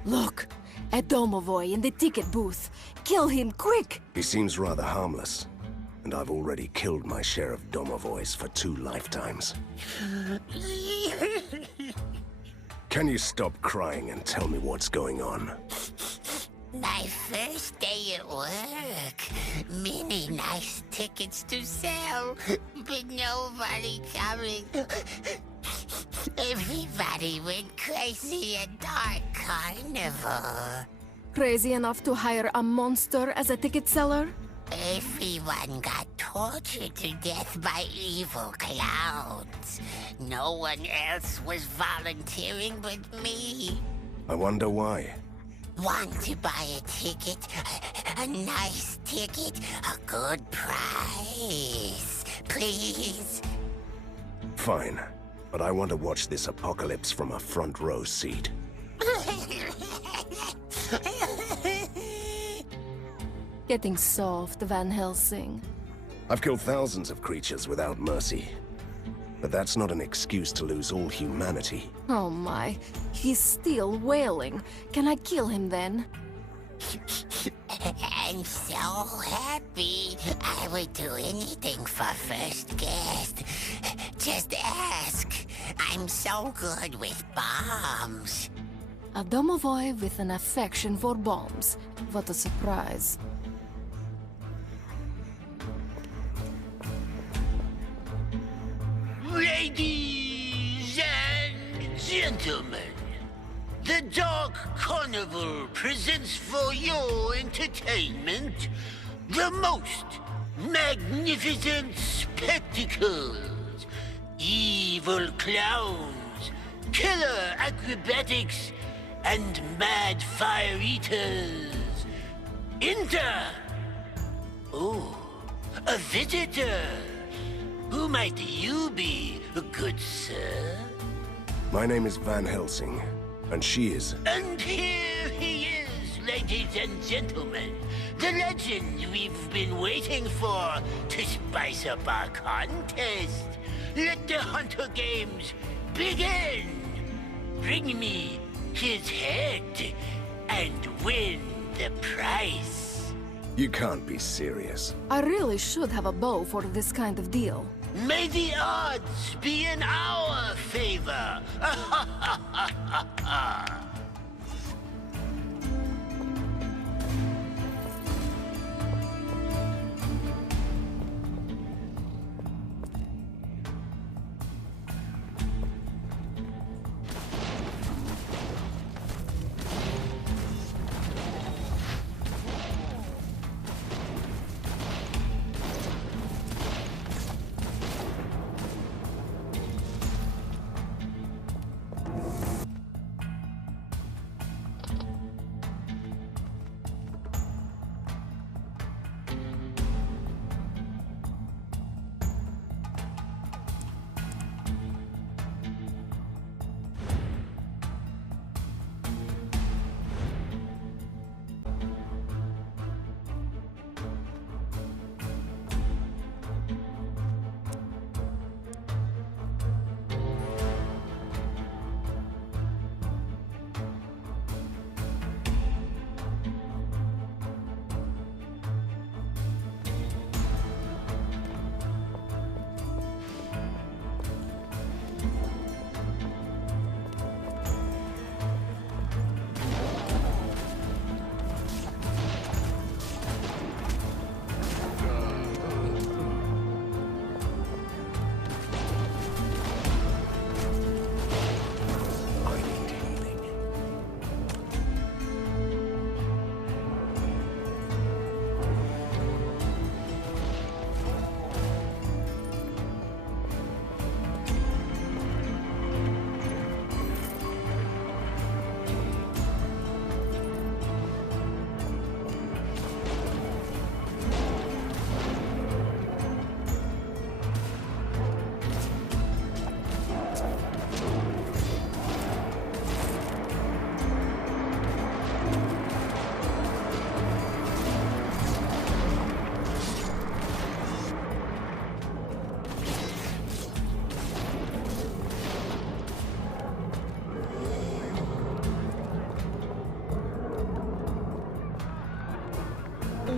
Look, at Domovoy in the ticket booth. Kill him, quick! He seems rather harmless, and I've already killed my share of Domovoys for 2 lifetimes. Can you stop crying and tell me what's going on? My first day at work. Many nice tickets to sell, but nobody coming. Everybody went crazy at Dark Carnival. Crazy enough to hire a monster as a ticket seller? Everyone got tortured to death by evil clowns. No one else was volunteering but me. I wonder why. Want to buy a ticket? A nice ticket? A good price? Please? Fine, but I want to watch this apocalypse from a front row seat. Getting soft, Van Helsing. I've killed thousands of creatures without mercy. But that's not an excuse to lose all humanity. Oh my, he's still wailing. Can I kill him then? I'm so happy. I would do anything for first guest. Just ask. I'm so good with bombs. A domovoy with an affection for bombs. What a surprise. Ladies and gentlemen, the Dark Carnival presents for your entertainment the most magnificent spectacles evil clowns, killer acrobatics, and mad fire eaters. Enter! Oh, a visitor. Who might you be, good sir? My name is Van Helsing, and she is... And here he is, ladies and gentlemen. The legend we've been waiting for to spice up our contest. Let the Hunter Games begin. Bring me his head and win the prize. You can't be serious. I really should have a bow for this kind of deal. May the odds be in our favor.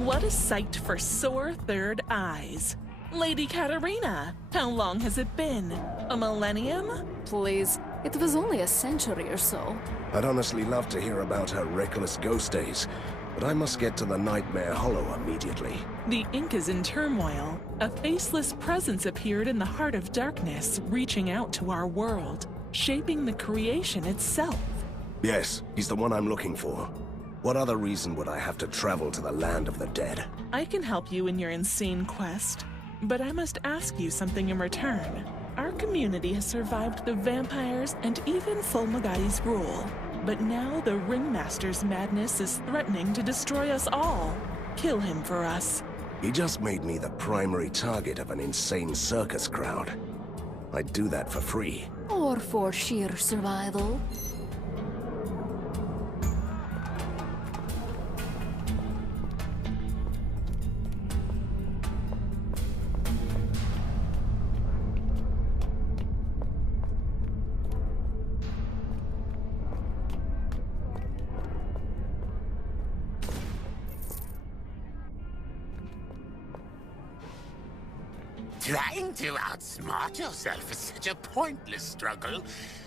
What a sight for sore third eyes. Lady Katarina, how long has it been? A millennium? Please, it was only a century or so. I'd honestly love to hear about her reckless ghost days, but I must get to the Nightmare Hollow immediately. The ink is in turmoil. A faceless presence appeared in the heart of darkness, reaching out to our world, shaping the creation itself. Yes, he's the one I'm looking for. What other reason would I have to travel to the land of the dead? I can help you in your insane quest, but I must ask you something in return. Our community has survived the vampires and even Fulmagati's rule, but now the Ringmaster's madness is threatening to destroy us all. Kill him for us. He just made me the primary target of an insane circus crowd. I'd do that for free. Or for sheer survival. Trying to outsmart yourself is such a pointless struggle.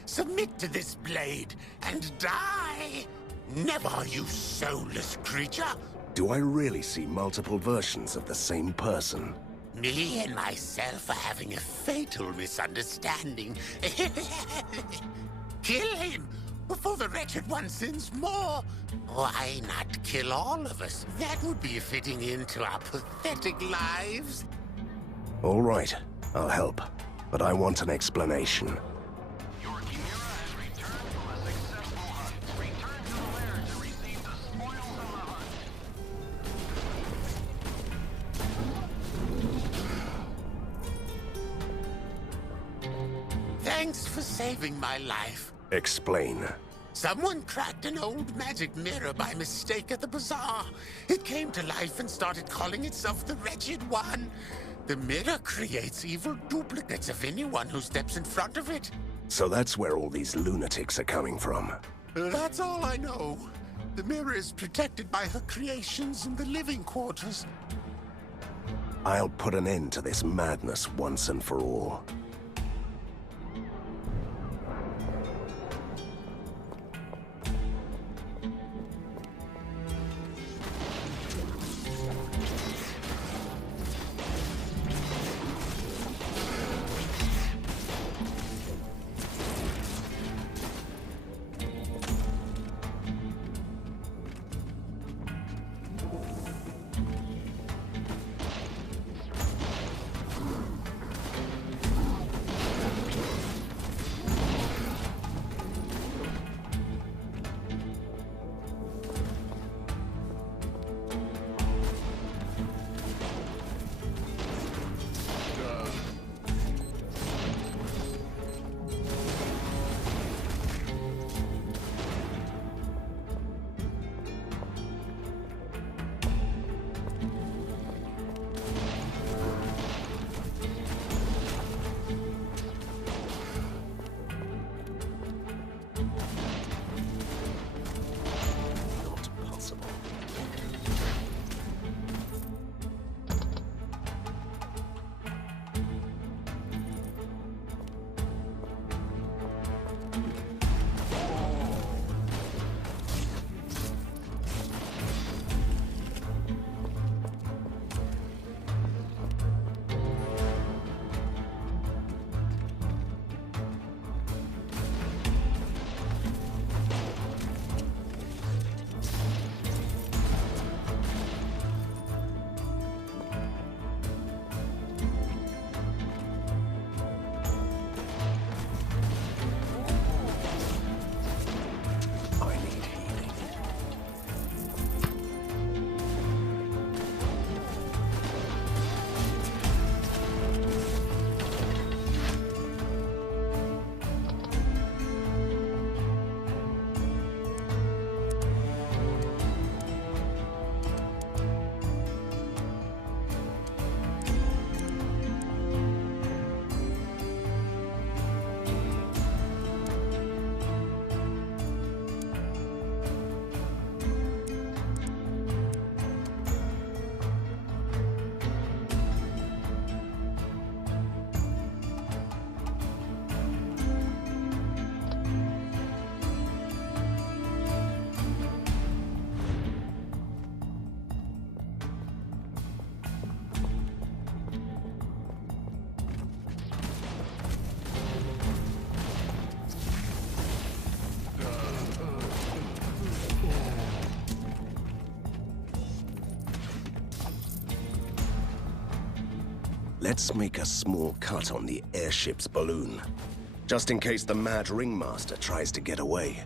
Submit to this blade and die. Never, you soulless creature. Do I really see multiple versions of the same person? Me and myself are having a fatal misunderstanding. Kill him before the wretched one sins more. Why not kill all of us? That would be a fitting end to our pathetic lives. All right, I'll help. but I want an explanation. Your chimera has returned from a successful hunt. Return to the lair to receive the spoils of the hunt. Thanks for saving my life. Explain. Someone cracked an old magic mirror by mistake at the bazaar. It came to life and started calling itself the Wretched One. The mirror creates evil duplicates of anyone who steps in front of it. So that's where all these lunatics are coming from. That's all I know. The mirror is protected by her creations in the living quarters. I'll put an end to this madness once and for all. Let's make a small cut on the airship's balloon, just in case the mad ringmaster tries to get away.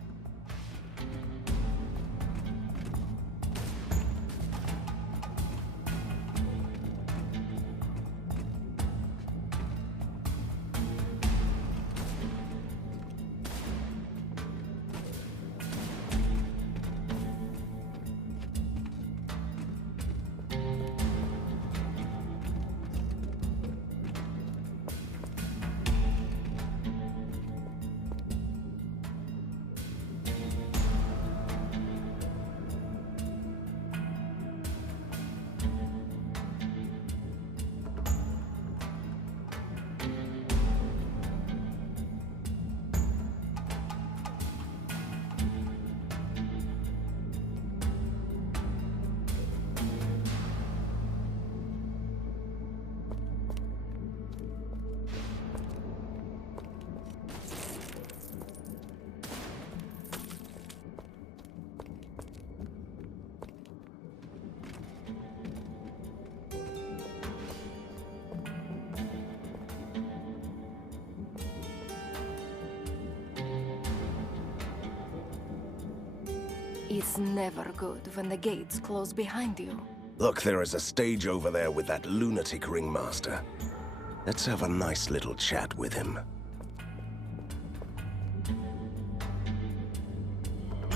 It's never good when the gates close behind you. Look, there is a stage over there with that lunatic ringmaster. Let's have a nice little chat with him.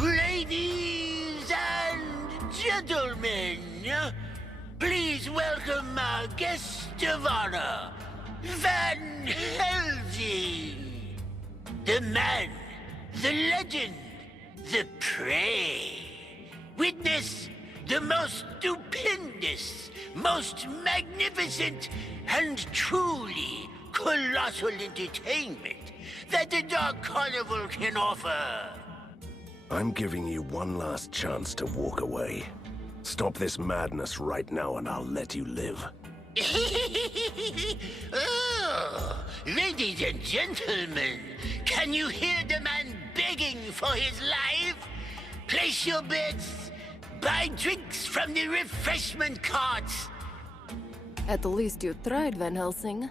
Ladies and gentlemen, please welcome our guest of honor, Van Helsing. The man, the legend, the prey. Witness the most stupendous, most magnificent, and truly colossal entertainment that the Dark Carnival can offer. I'm giving you one last chance to walk away. Stop this madness right now and I'll let you live. Oh, ladies and gentlemen, can you hear the man begging for his life? Place your bets, buy drinks from the refreshment carts. At least you tried, Van Helsing.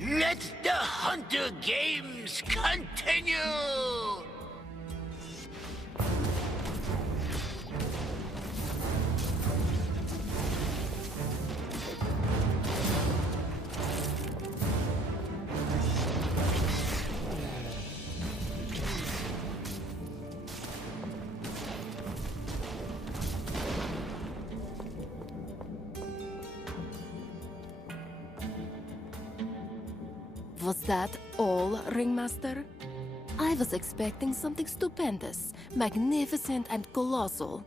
Let the Hunter Games continue! Was that all, Ringmaster? I was expecting something stupendous, magnificent and colossal.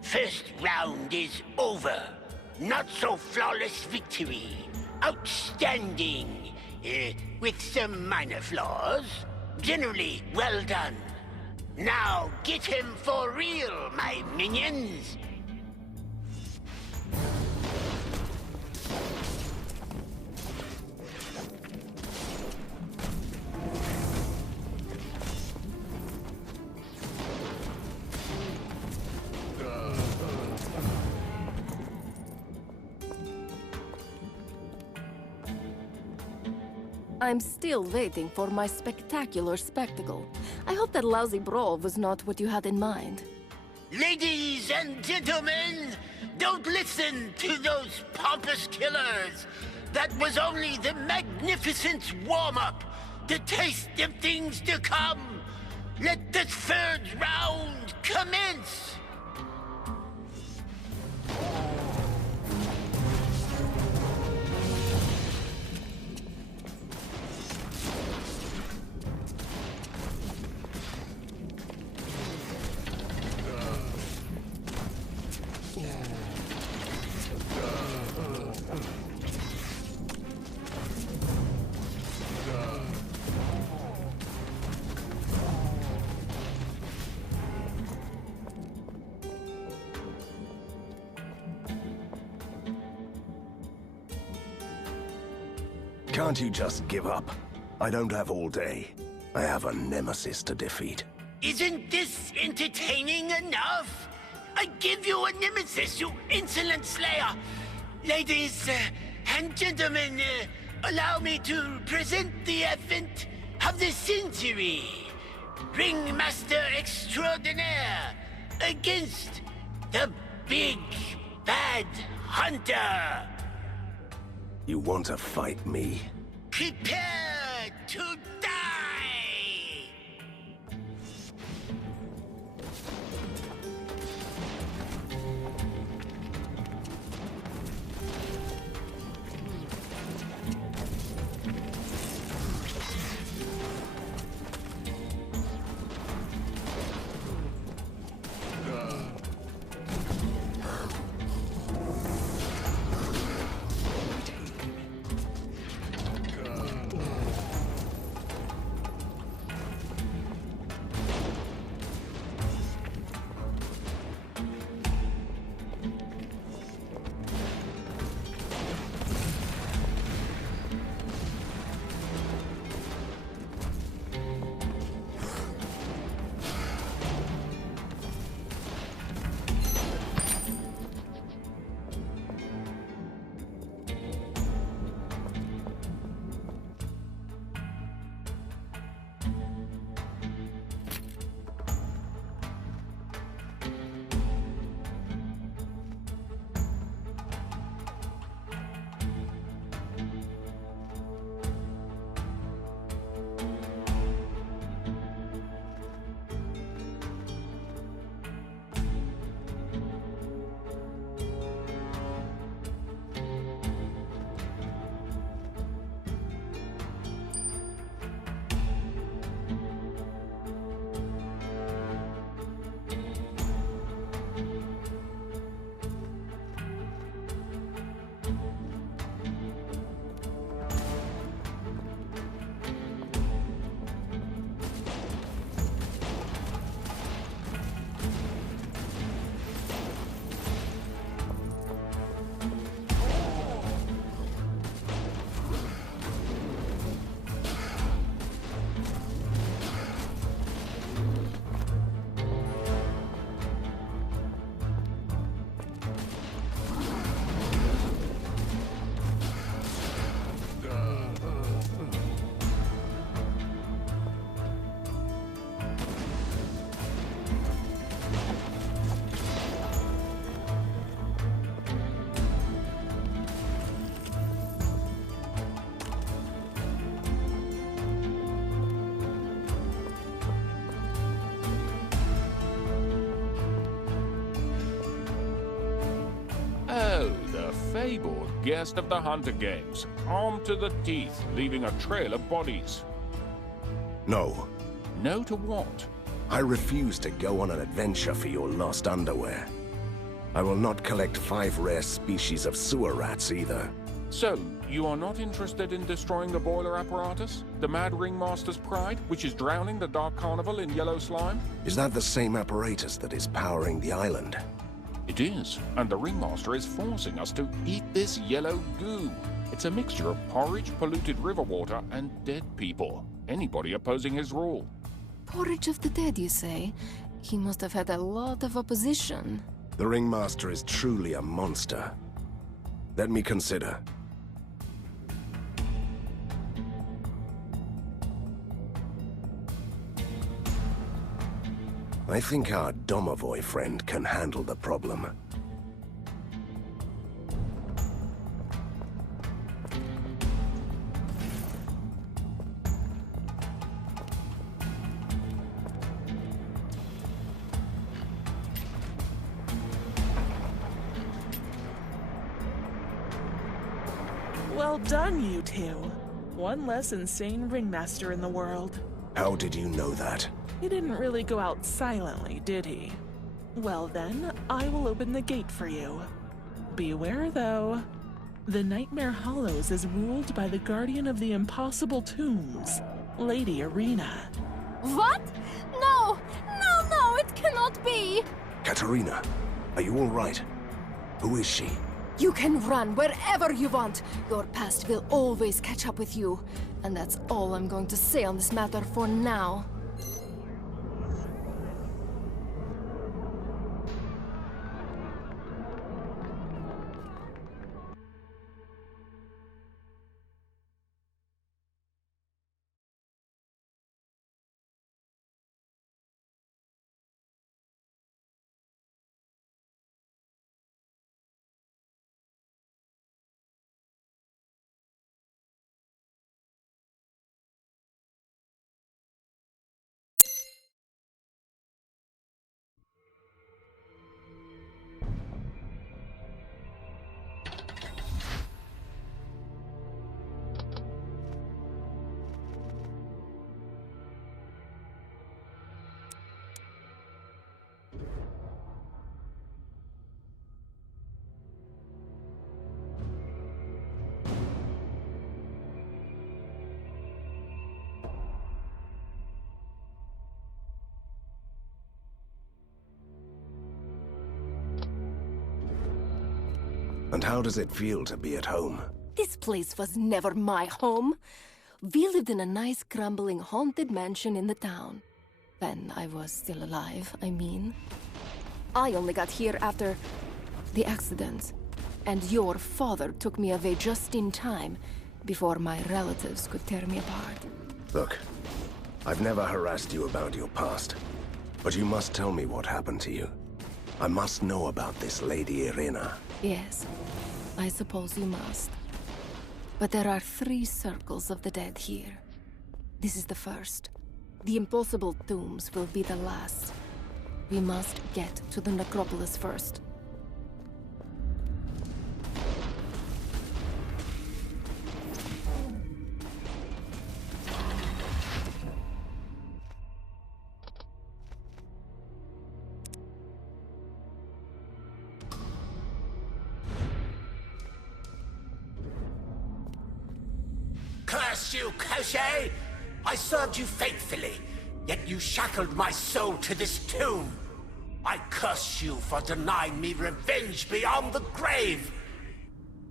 First round is over. Not so flawless victory. Outstanding. With some minor flaws. Generally well done. Now get him for real, my minions. I'm still waiting for my spectacular spectacle. I hope that lousy brawl was not what you had in mind. Ladies and gentlemen, don't listen to those pompous killers. That was only the magnificent warm-up, the taste of things to come. Let the third round commence. Can't you just give up? I don't have all day. I have a nemesis to defeat. Isn't this entertaining enough? I give you a nemesis, you insolent slayer! Ladies and gentlemen, allow me to present the advent of the century. Ringmaster Extraordinaire against the Big Bad Hunter. You want to fight me? Prepare to die! fabled guest of the Hunter Games, armed to the teeth, leaving a trail of bodies. No. No to what? I refuse to go on an adventure for your lost underwear. I will not collect 5 rare species of sewer rats either. So, you are not interested in destroying the boiler apparatus? The Mad Ringmaster's pride, which is drowning the Dark Carnival in yellow slime? Is that the same apparatus that is powering the island? It is, and the Ringmaster is forcing us to eat this yellow goo. It's a mixture of porridge, polluted river water, and dead people. Anybody opposing his rule. Porridge of the dead, you say? He must have had a lot of opposition. The Ringmaster is truly a monster. Let me consider. I think our Domovoy friend can handle the problem. Well done, you two. One less insane ringmaster in the world. How did you know that? He didn't really go out silently, did he? Well then, I will open the gate for you. Beware, though. The Nightmare Hollows is ruled by the guardian of the impossible tombs, Lady Irina. What? No! No, no, it cannot be! Katarina, are you all right? Who is she? You can run wherever you want. Your past will always catch up with you. And that's all I'm going to say on this matter for now. And how does it feel to be at home? This place was never my home. We lived in a nice, crumbling, haunted mansion in the town. When I was still alive, I mean. I only got here after the accident. And your father took me away just in time, before my relatives could tear me apart. Look, I've never harassed you about your past, but you must tell me what happened to you. I must know about this Lady Irina. Yes, I suppose you must. But there are 3 circles of the dead here. This is the first. The impossible tombs will be the last. We must get to the necropolis first. Curse you, Koshe! I served you faithfully, yet you shackled my soul to this tomb. I curse you for denying me revenge beyond the grave!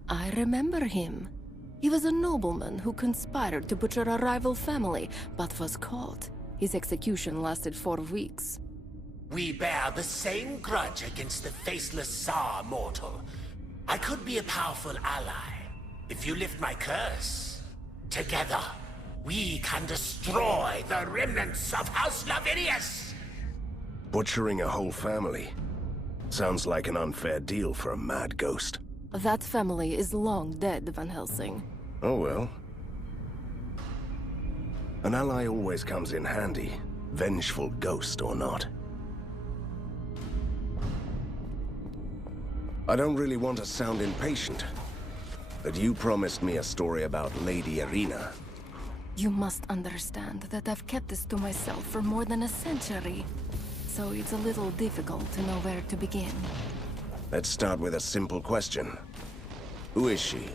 I remember him. He was a nobleman who conspired to butcher a rival family, but was caught. His execution lasted 4 weeks. We bear the same grudge against the faceless Tsar mortal. I could be a powerful ally if you lift my curse. Together, we can destroy the remnants of House Lavinius! Butchering a whole family? Sounds like an unfair deal for a mad ghost. That family is long dead, Van Helsing. Oh well. An ally always comes in handy, vengeful ghost or not. I don't really want to sound impatient, but you promised me a story about Lady Irina. You must understand that I've kept this to myself for more than a century, so it's a little difficult to know where to begin. Let's start with a simple question. Who is she?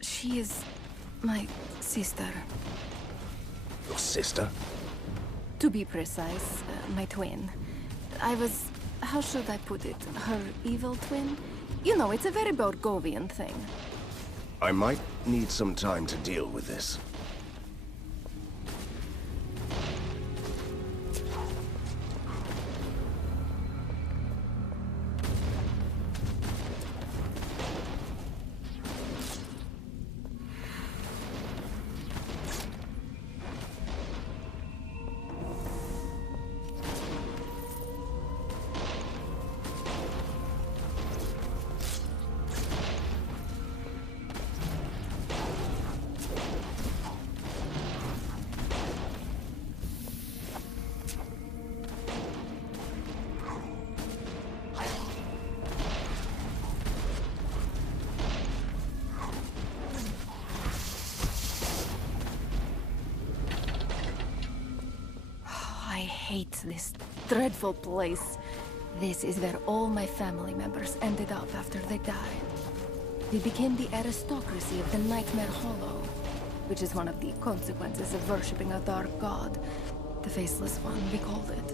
She is my sister. Your sister? To be precise, my twin. I was... how should I put it? Her evil twin? You know, it's a very Borgovian thing. I might need some time to deal with this. I hate this dreadful place. This is where all my family members ended up after they died. We became the aristocracy of the Nightmare Hollow, which is one of the consequences of worshipping a dark god. The Faceless One, we called it.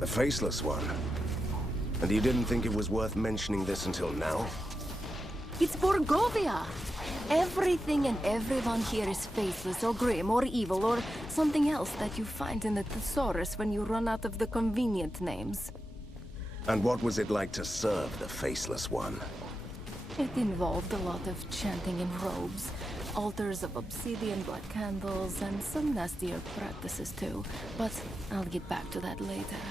The Faceless One? And you didn't think it was worth mentioning this until now? It's Borgovia! Everything and everyone here is faceless or grim or evil or something else that you find in the thesaurus when you run out of the convenient names. And what was it like to serve the Faceless One? It involved a lot of chanting in robes, altars of obsidian black candles, and some nastier practices too. But I'll get back to that later.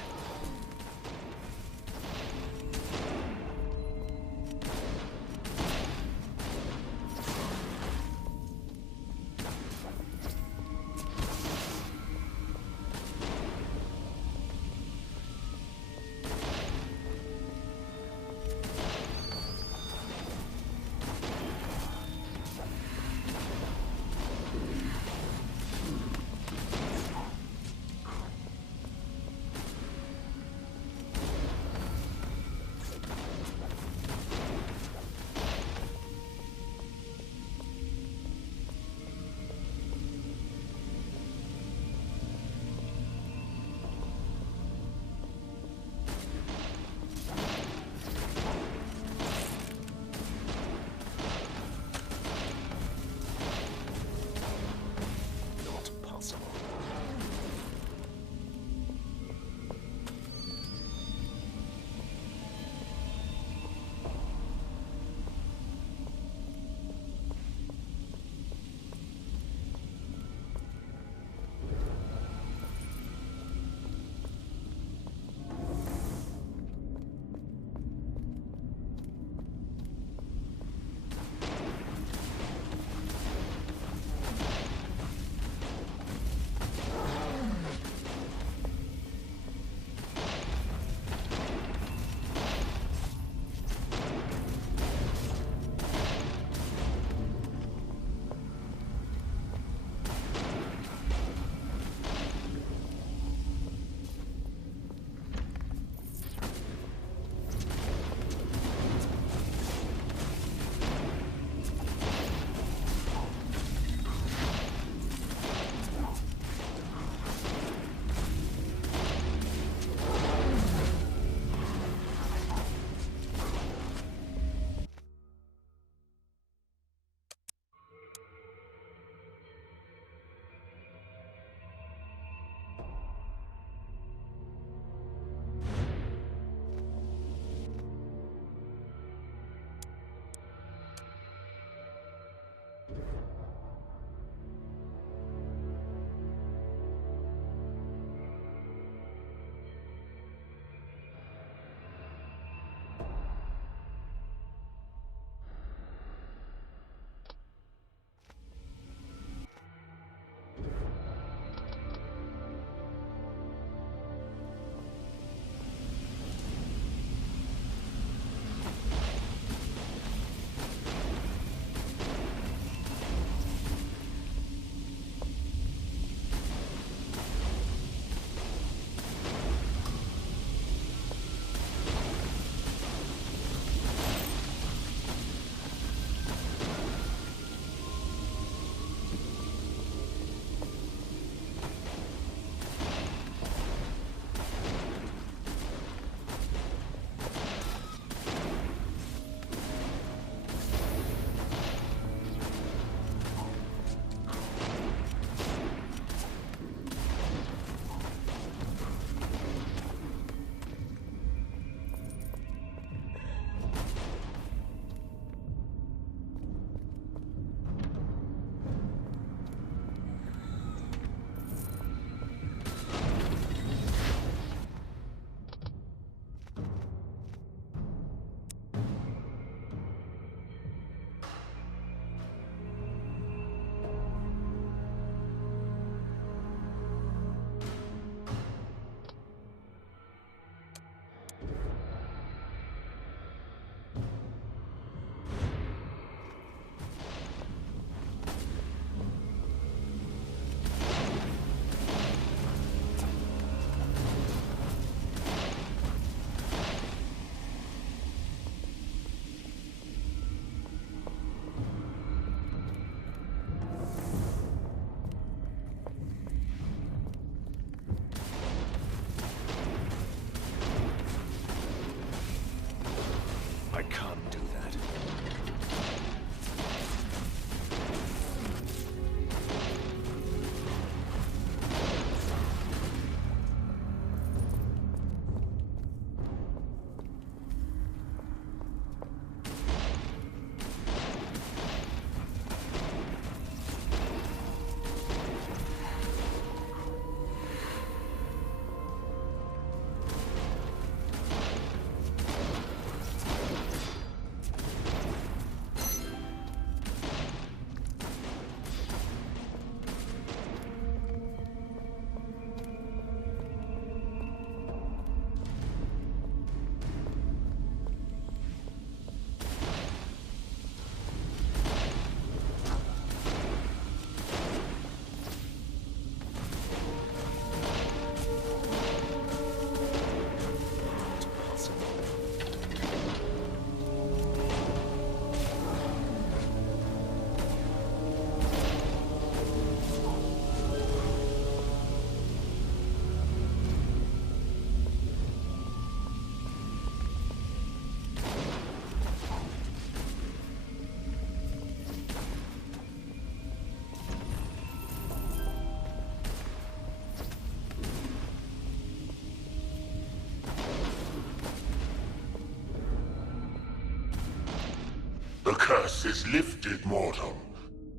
curse is lifted, mortal.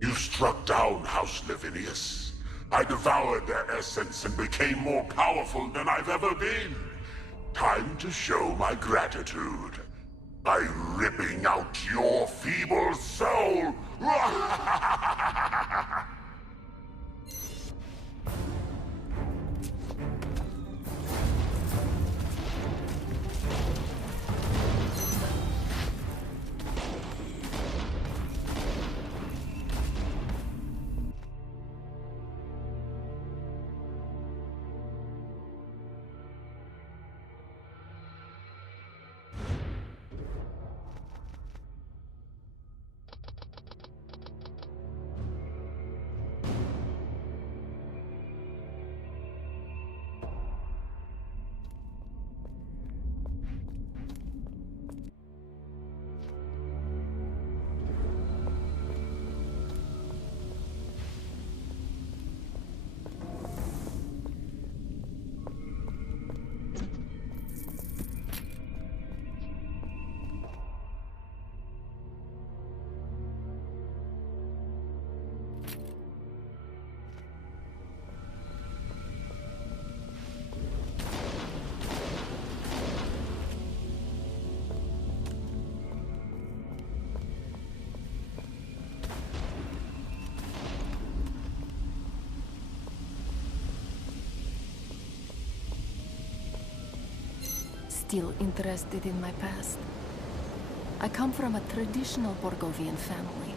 You struck down House Lavinius. I devoured their essence and became more powerful than I've ever been. Time to show my gratitude by ripping out your feeble soul. Still interested in my past. I come from a traditional Borgovian family.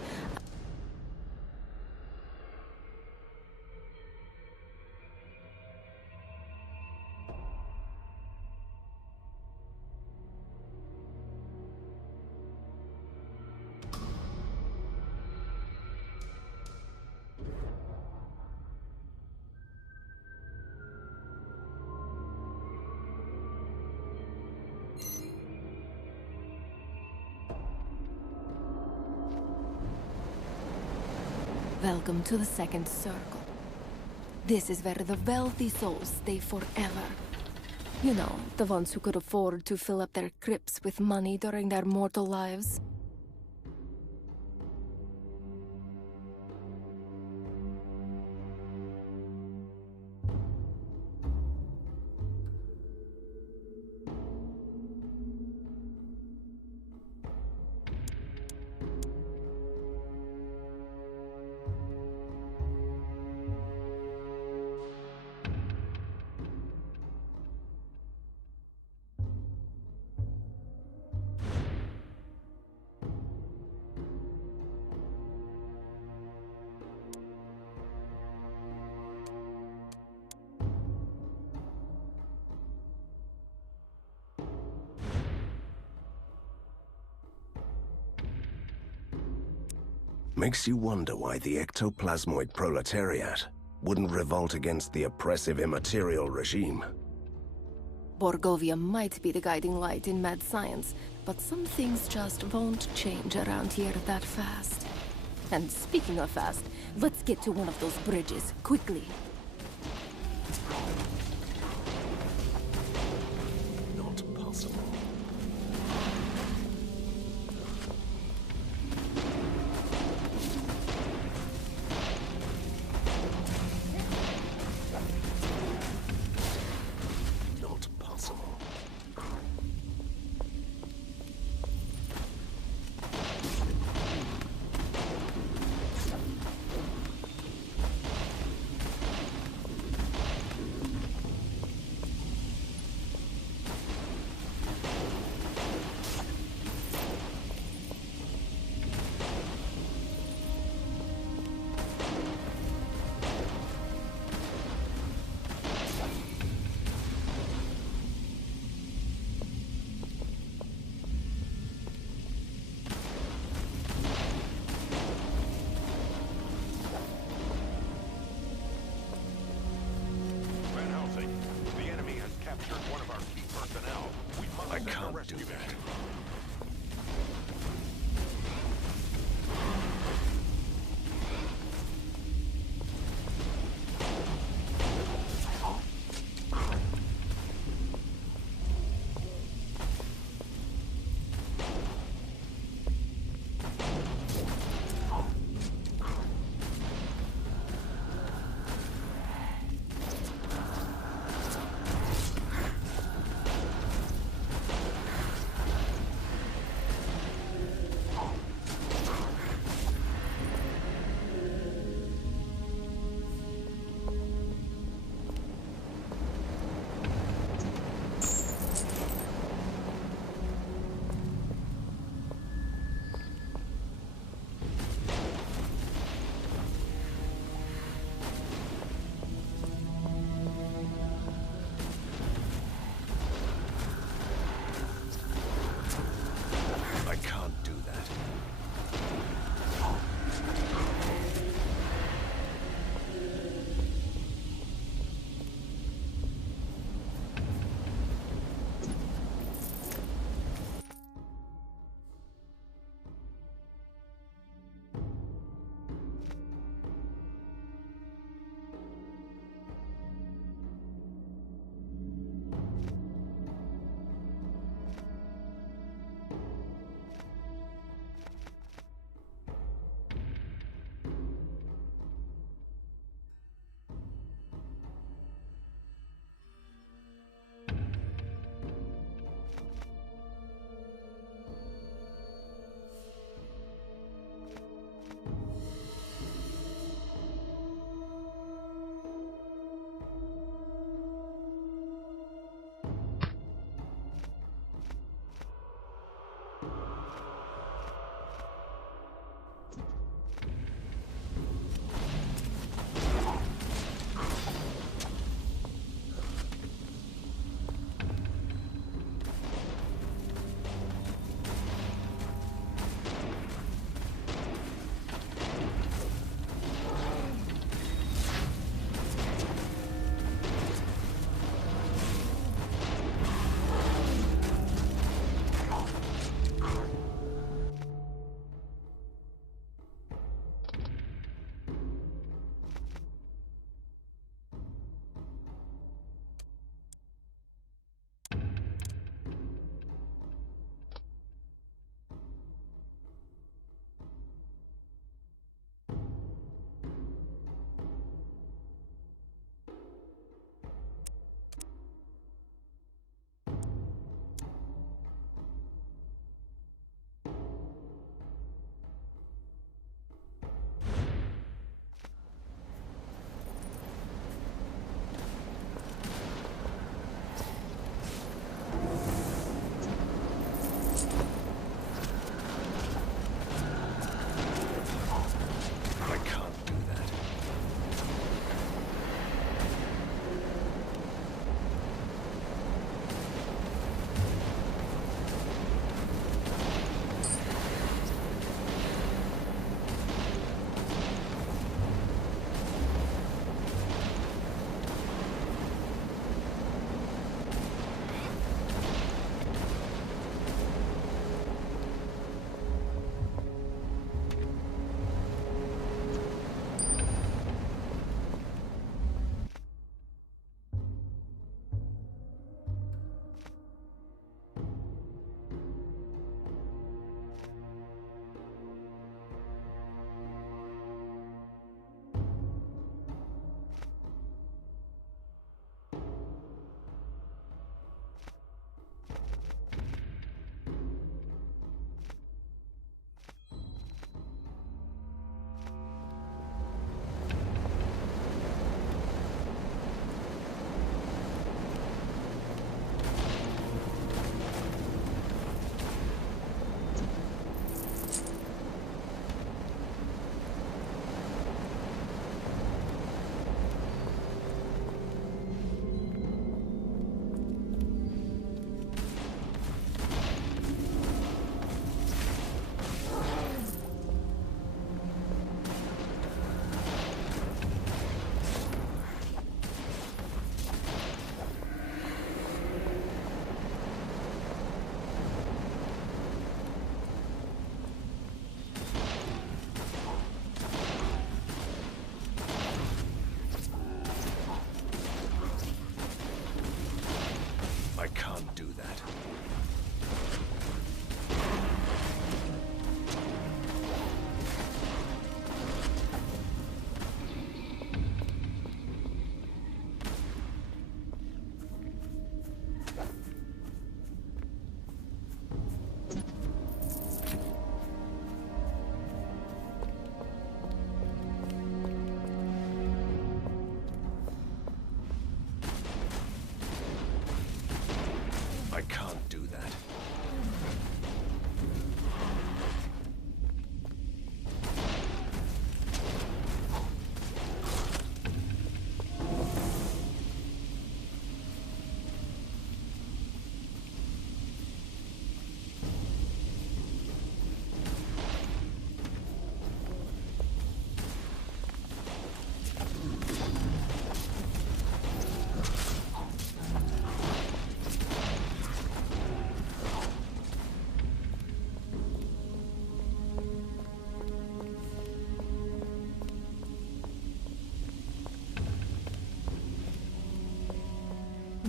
Welcome to the second circle. This is where the wealthy souls stay forever. You know, the ones who could afford to fill up their crypts with money during their mortal lives. Makes you wonder why the ectoplasmoid proletariat wouldn't revolt against the oppressive immaterial regime. Borgovia might be the guiding light in mad science, but some things just won't change around here that fast. And speaking of fast, let's get to one of those bridges, quickly. Not possible.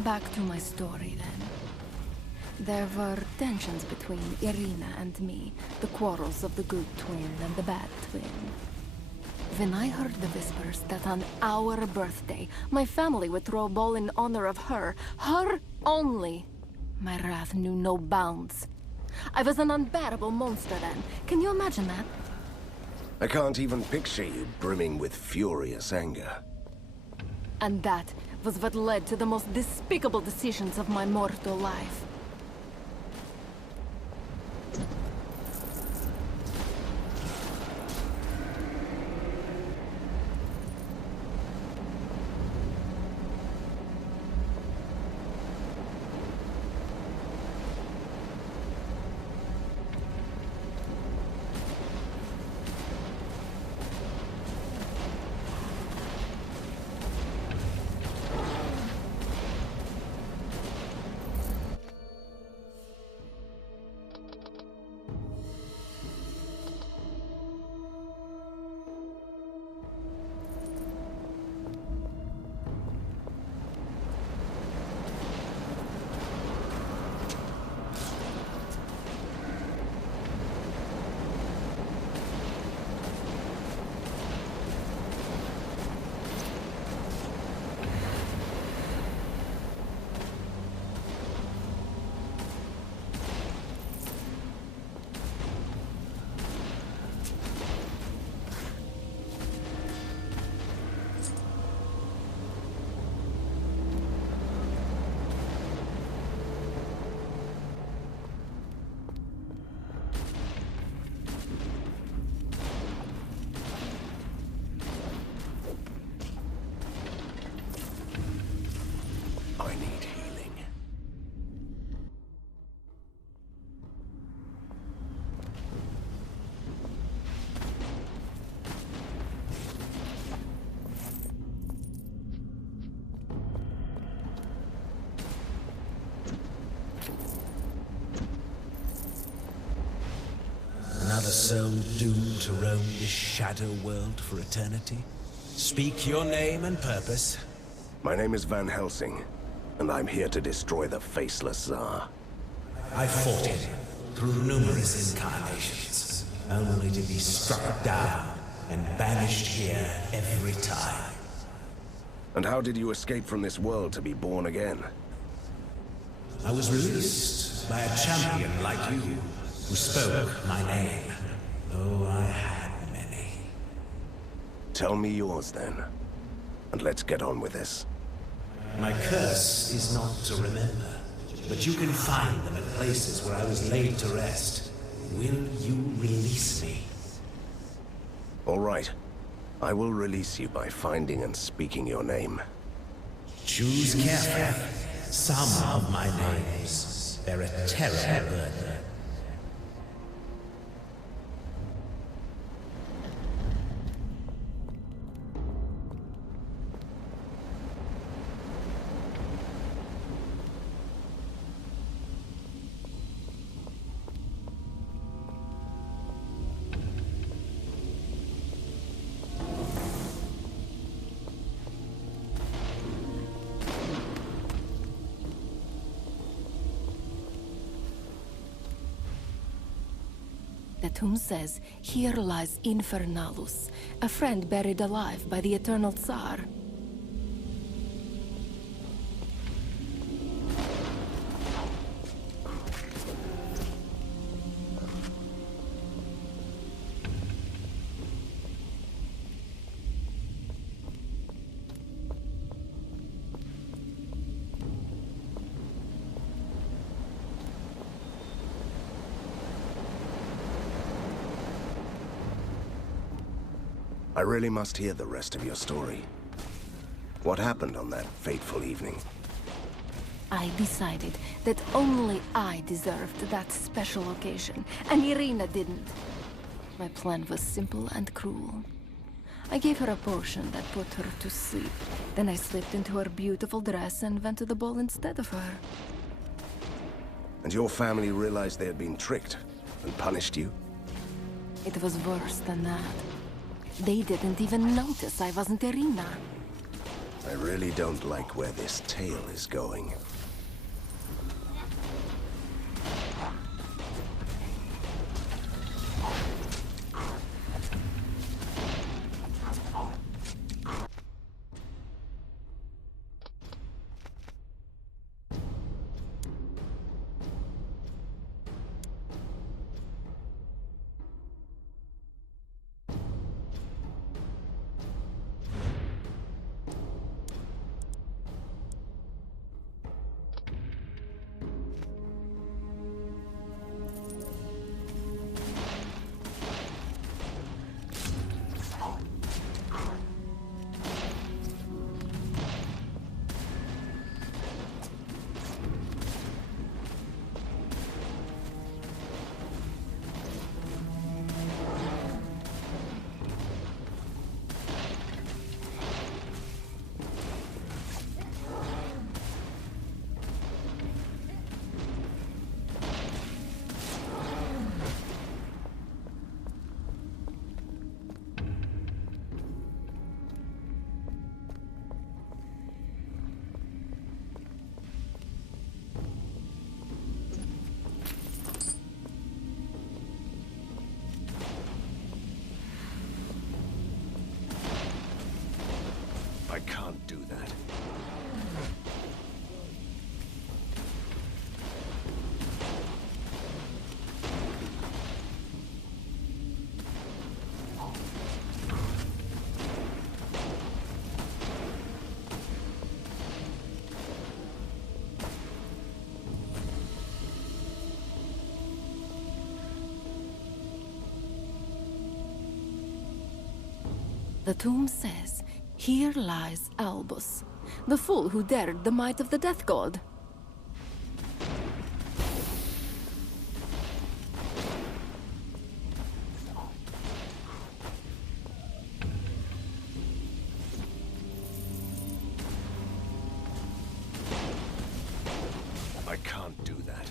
Back to my story, then. There were tensions between Irina and me, the quarrels of the good twin and the bad twin. When I heard the whispers that on our birthday, my family would throw a ball in honor of her only, my wrath knew no bounds. I was an unbearable monster then. Can you imagine that? I can't even picture you brimming with furious anger. And that was what led to the most despicable decisions of my mortal life. Another soul doomed to roam this shadow world for eternity? Speak your name and purpose. My name is Van Helsing, and I'm here to destroy the faceless Tsar. I fought it through numerous incarnations, only to be struck down and banished here every time. And how did you escape from this world to be born again? I was released by a champion like you, who spoke my name. Oh, I had many. Tell me yours, then. And let's get on with this. My curse is not to remember, but you can find them at places where I was laid to rest. Will you release me? All right. I will release you by finding and speaking your name. Choose carefully. Some of my names bear a terrible burden. The tomb says, here lies Infernalis, a friend buried alive by the eternal Tsar. I really must hear the rest of your story. What happened on that fateful evening? I decided that only I deserved that special occasion, and Irina didn't. My plan was simple and cruel. I gave her a potion that put her to sleep. Then I slipped into her beautiful dress and went to the ball instead of her. And your family realized they had been tricked and punished you? It was worse than that. They didn't even notice I wasn't Irina. I really don't like where this tale is going. I can't do that. The tomb says, "Here lies Albus, the fool who dared the might of the death god." I can't do that.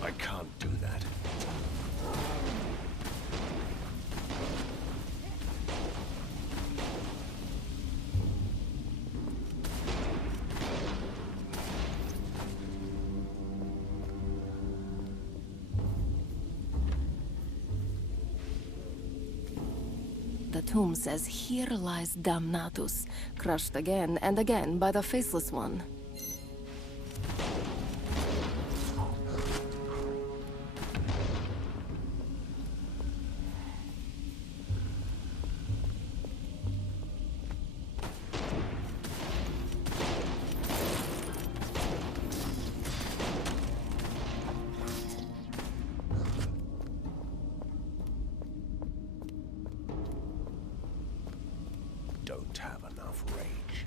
I can't do that. The tomb says, "Here lies Damnatus, crushed again and again by the faceless one." Don't have enough rage.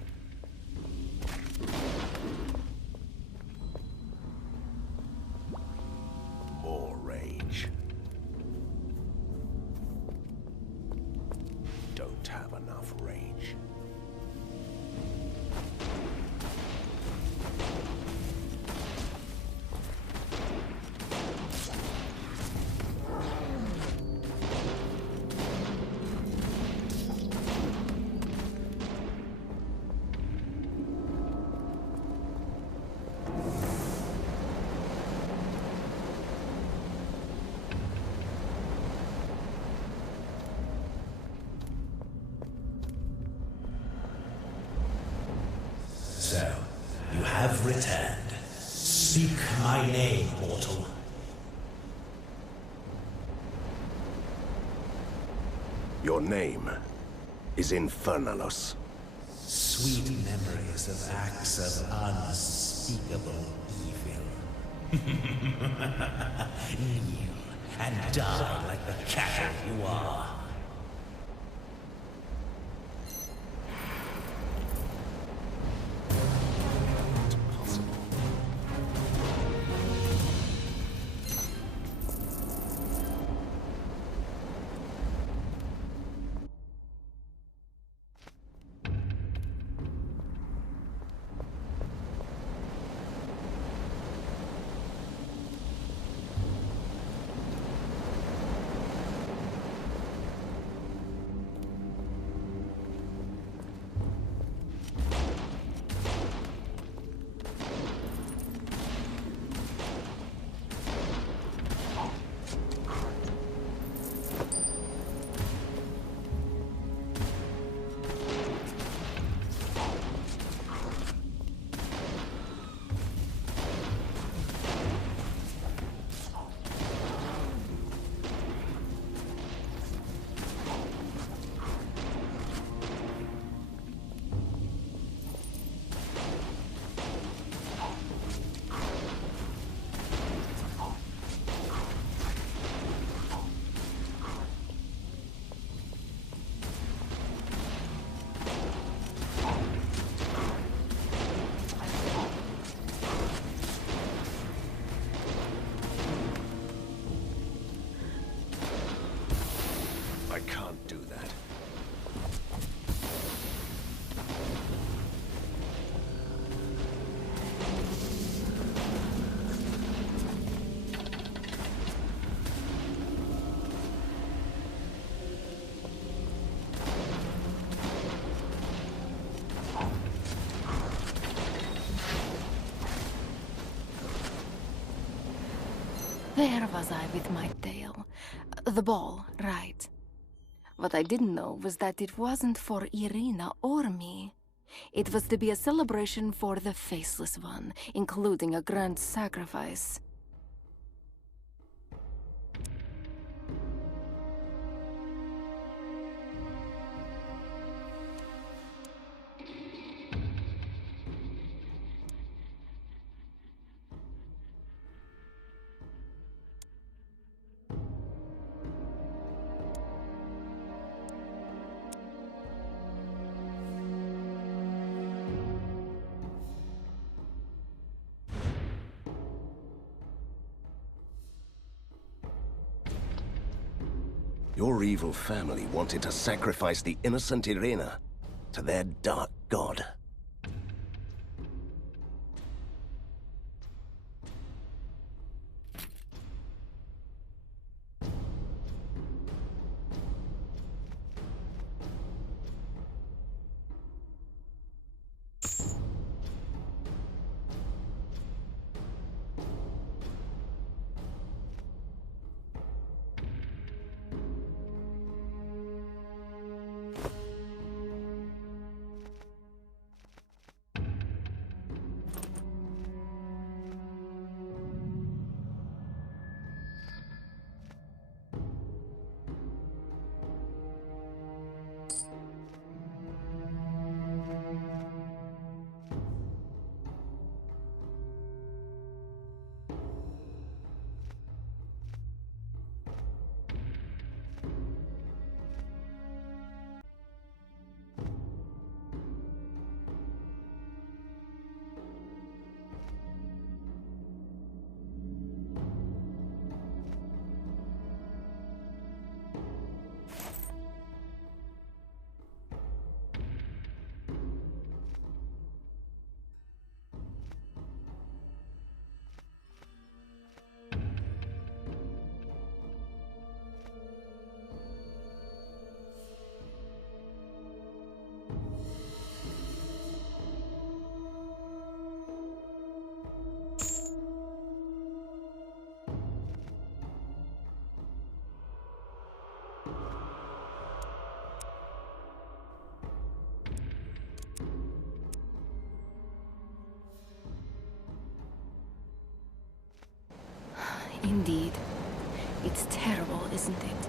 have returned. Speak my name, mortal. Your name is Infernalis. Sweet memories of acts of unspeakable evil. Kneel and die like the cattle you are. I can't do that. There was I with my tail. The ball, right. What I didn't know was that it wasn't for Irina or me. It was to be a celebration for the faceless one, including a grand sacrifice. Your evil family wanted to sacrifice the innocent Irina to their dark god. isn't it?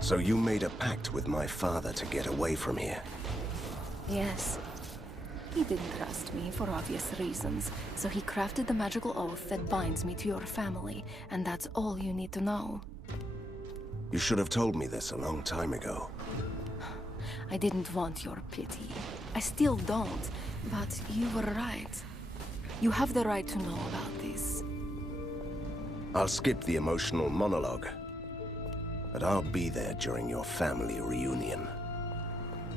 So you made a pact with my father to get away from here? Yes. He didn't trust me for obvious reasons, so he crafted the magical oath that binds me to your family, and that's all you need to know. You should have told me this a long time ago. I didn't want your pity. I still don't, but you were right. You have the right to know about this. I'll skip the emotional monologue, but I'll be there during your family reunion.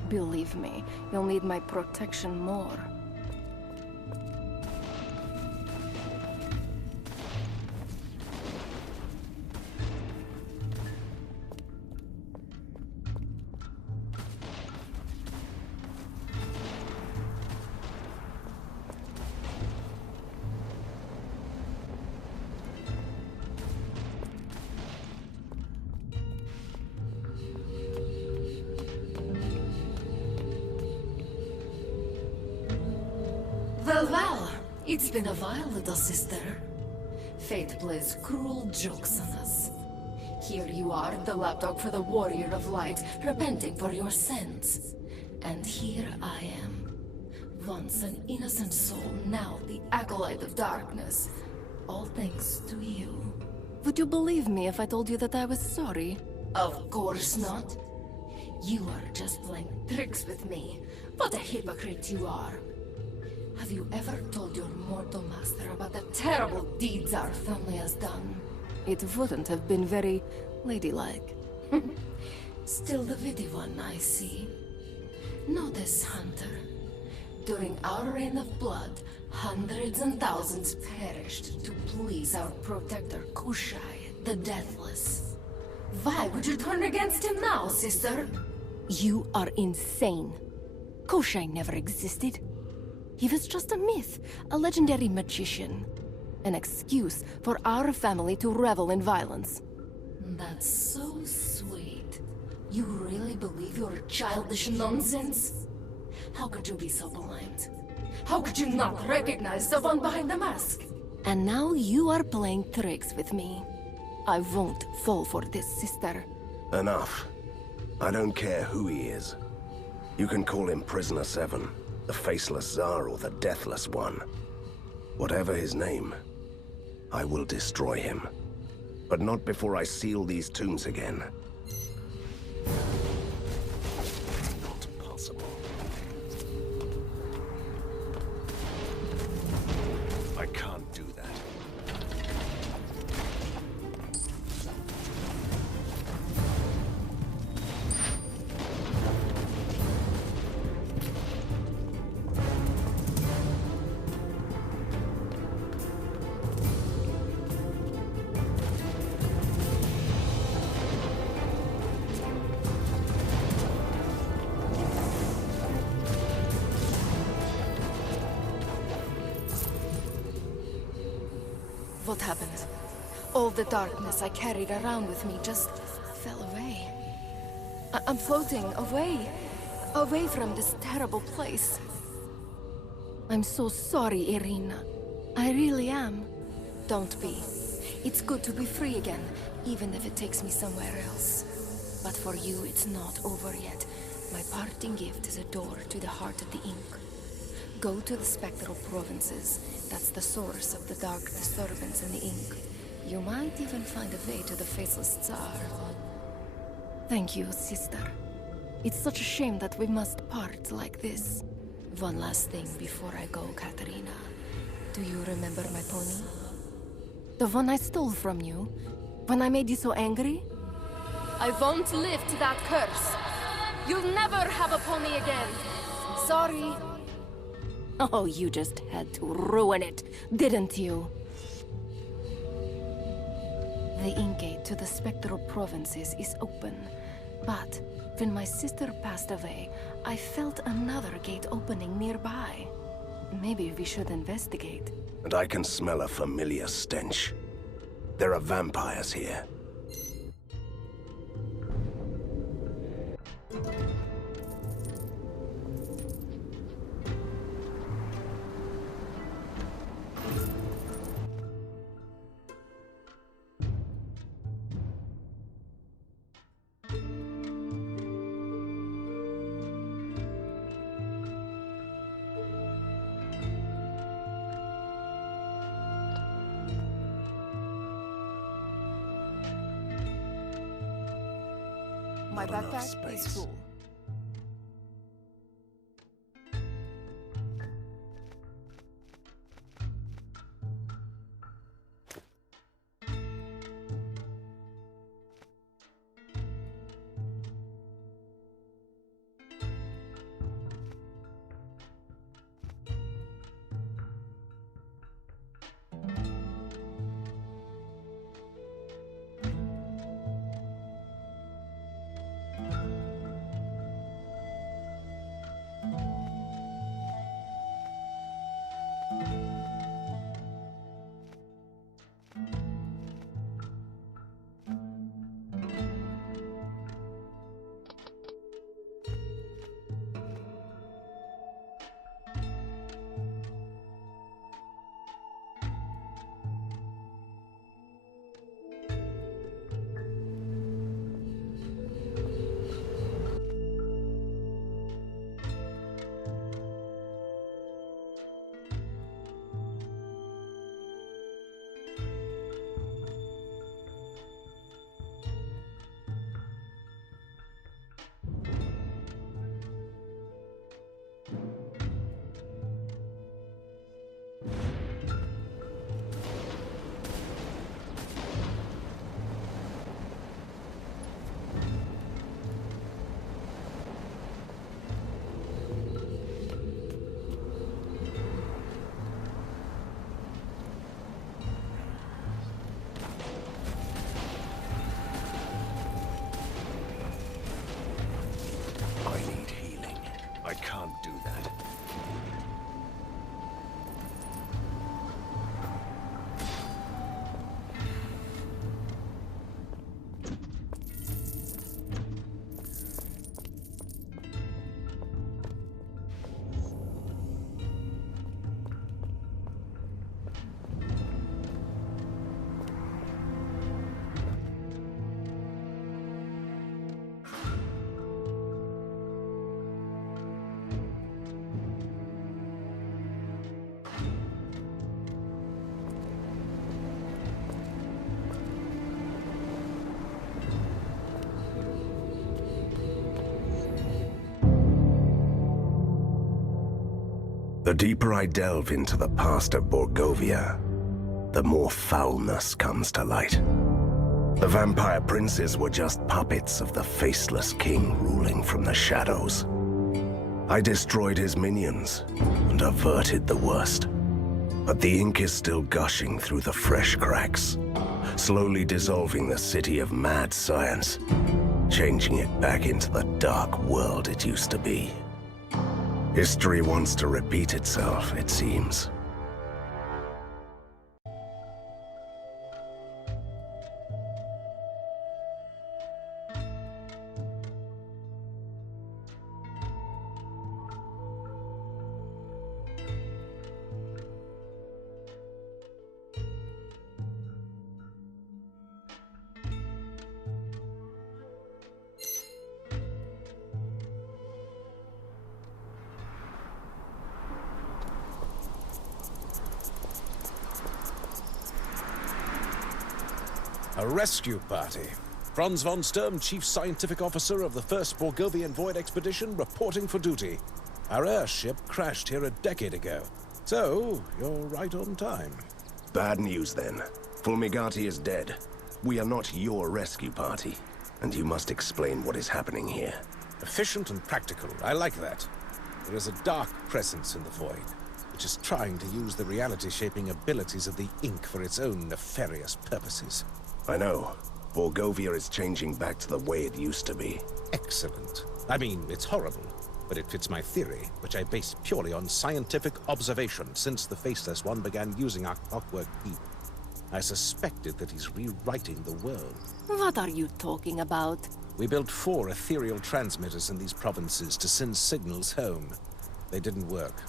Believe me, you'll need my protection more. Well, it's been a while, little sister. Fate plays cruel jokes on us. Here you are, the lapdog for the Warrior of Light, repenting for your sins. And here I am. Once an innocent soul, now the acolyte of darkness. All thanks to you. Would you believe me if I told you that I was sorry? Of course not. You are just playing tricks with me. What a hypocrite you are. Have you ever told your mortal master about the terrible deeds our family has done? It wouldn't have been very ladylike. Still the witty one, I see. Know this, Hunter. During our reign of blood, hundreds and thousands perished to please our protector Kushai, the Deathless. Why would you turn against him now, sister? You are insane. Kushai never existed. He was just a myth, a legendary magician. An excuse for our family to revel in violence. That's so sweet. You really believe your childish nonsense? How could you be so blind? How could you not recognize the one behind the mask? And now you are playing tricks with me. I won't fall for this, sister. Enough. I don't care who he is. You can call him Prisoner 7, the Faceless Tsar, or the Deathless One. Whatever his name, I will destroy him. But not before I seal these tombs again. Not possible. I can't do that. felt. All the darkness I carried around with me just fell away. I'm floating away from this terrible place. I'm so sorry, Irina. I really am. Don't be. It's good to be free again, even if it takes me somewhere else. But for you, it's not over yet. My parting gift is a door to the heart of the ink. Go to the spectral provinces. That's the source of the dark disturbance in the ink. You might even find a way to the faceless Tsar. Thank you, sister. It's such a shame that we must part like this. One last thing before I go, Katarina. Do you remember my pony? The one I stole from you? When I made you so angry? I won't lift that curse. You'll never have a pony again. Sorry. Oh, you just had to ruin it, didn't you? The ink gate to the spectral provinces is open. But when my sister passed away, I felt another gate opening nearby. Maybe we should investigate. And I can smell a familiar stench. There are vampires here. My backpack is full. I can't do that. The deeper I delve into the past of Borgovia, the more foulness comes to light. The vampire princes were just puppets of the faceless king ruling from the shadows. I destroyed his minions and averted the worst. But the ink is still gushing through the fresh cracks, slowly dissolving the city of mad science, changing it back into the dark world it used to be. History wants to repeat itself, it seems. A rescue party. Franz von Sturm, Chief Scientific Officer of the 1st Borgovian Void Expedition, reporting for duty. Our airship crashed here a decade ago. So, you're right on time. Bad news, then. Fulmigati is dead. We are not your rescue party, and you must explain what is happening here. Efficient and practical. I like that. There is a dark presence in the Void, which is trying to use the reality-shaping abilities of the ink for its own nefarious purposes. I know. Borgovia is changing back to the way it used to be. Excellent. I mean, it's horrible, but it fits my theory, which I base purely on scientific observation since the Faceless One began using our clockwork key. I suspected that he's rewriting the world. What are you talking about? We built 4 ethereal transmitters in these provinces to send signals home. They didn't work.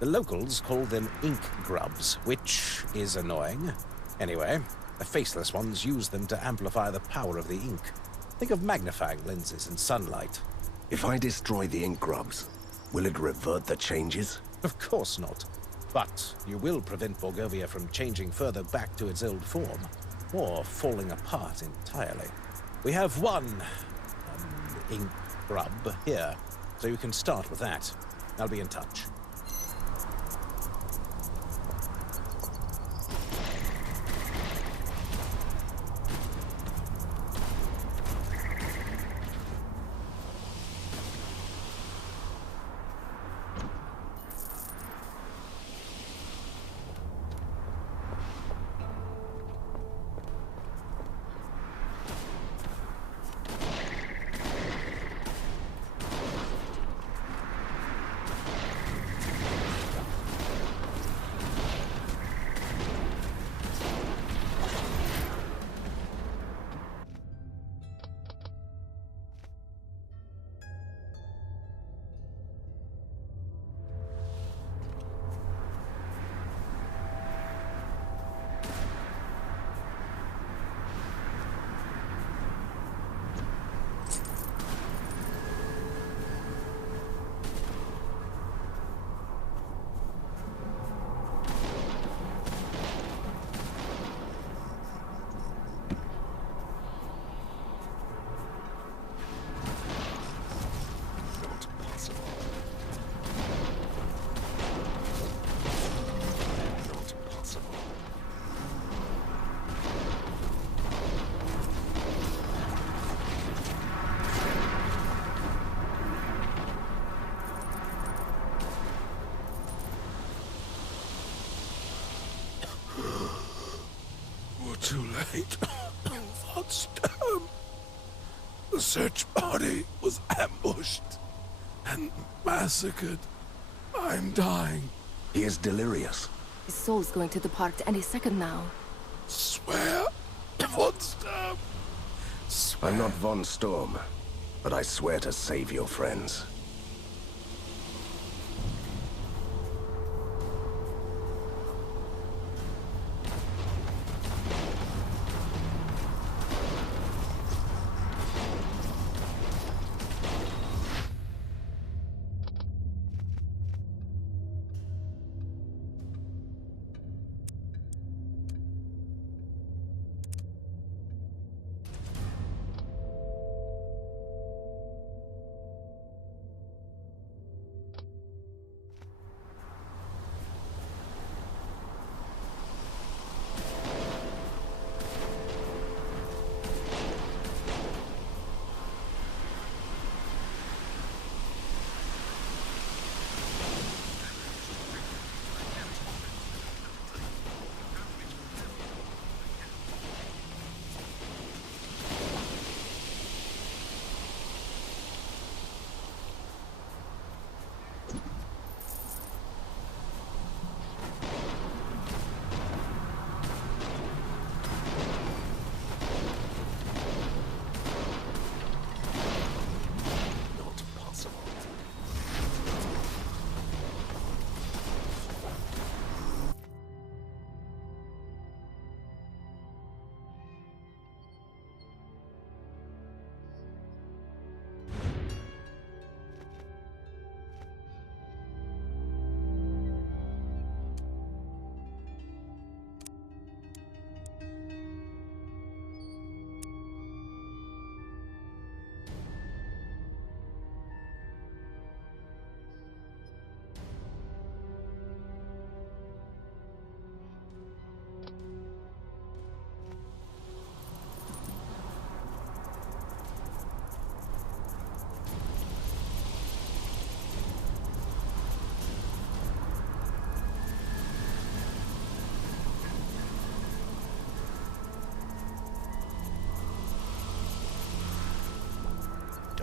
The locals called them ink grubs, which is annoying. Anyway, the Faceless Ones use them to amplify the power of the ink. Think of magnifying lenses in sunlight. If I destroy the ink grubs, will it revert the changes? Of course not. But you will prevent Borgovia from changing further back to its old form, or falling apart entirely. We have one ink grub here, so you can start with that. I'll be in touch. Too late. Von Sturm. The search party was ambushed and massacred. I'm dying. He is delirious. His soul's going to depart any second now. Swear, Von Sturm. Swear. I'm not Von Sturm, but I swear to save your friends.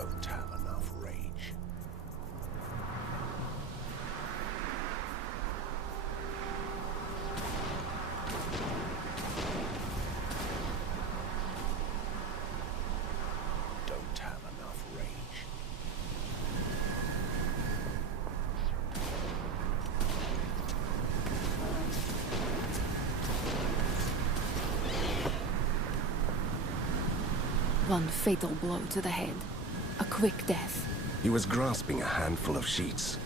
Don't have enough rage. Don't have enough rage. One fatal blow to the head. A quick death. He was grasping a handful of sheets.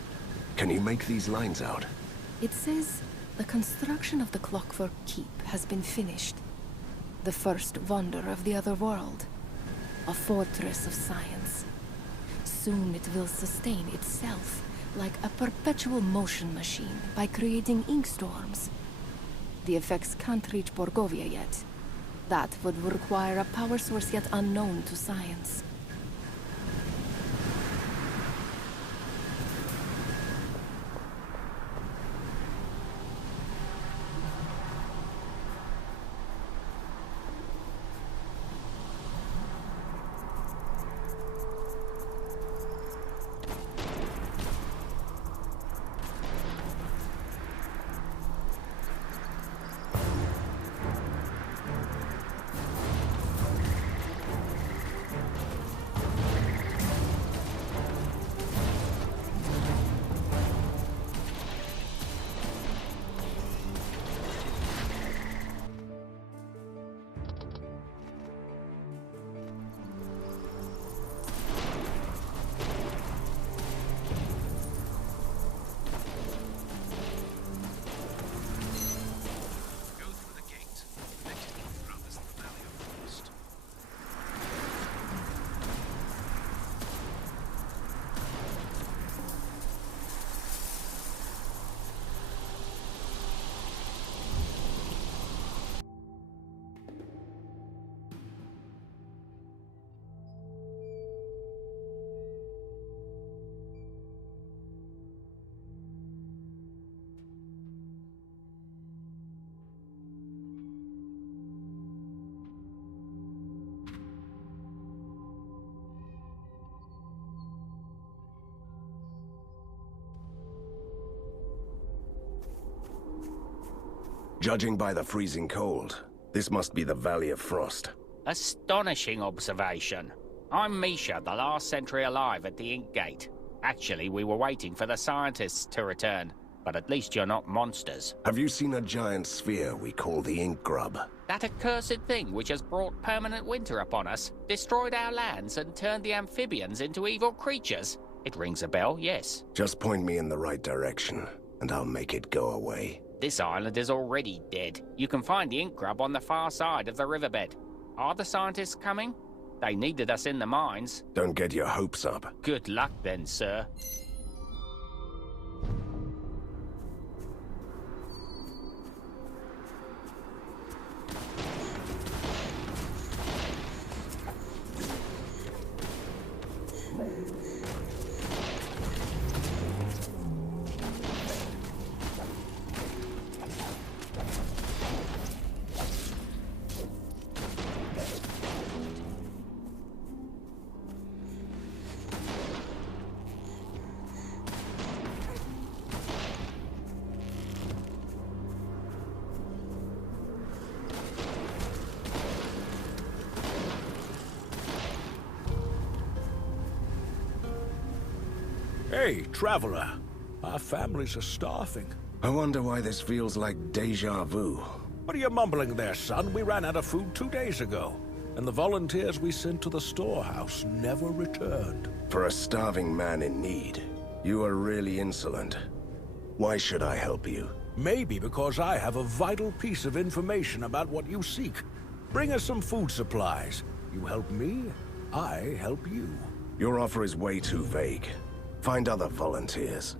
Can you make these lines out? It says, the construction of the Clockwork Keep has been finished. The first wonder of the other world. A fortress of science. Soon it will sustain itself, like a perpetual motion machine, by creating ink storms. The effects can't reach Borgovia yet. That would require a power source yet unknown to science. Judging by the freezing cold, this must be the Valley of Frost. Astonishing observation. I'm Misha, the last sentry alive at the Ink Gate. Actually, we were waiting for the scientists to return, but at least you're not monsters. Have you seen a giant sphere we call the Ink Grub? That accursed thing which has brought permanent winter upon us, destroyed our lands and turned the amphibians into evil creatures? It rings a bell, yes. Just point me in the right direction, and I'll make it go away. This island is already dead. You can find the Ink Grub on the far side of the riverbed. Are the scientists coming? They needed us in the mines. Don't get your hopes up. Good luck then, sir. Hey, traveler. Our families are starving. I wonder why this feels like deja vu. What are you mumbling there, son? We ran out of food 2 days ago. And the volunteers we sent to the storehouse never returned. For a starving man in need, you are really insolent. Why should I help you? Maybe because I have a vital piece of information about what you seek. Bring us some food supplies. You help me, I help you. Your offer is way too vague. Find other volunteers.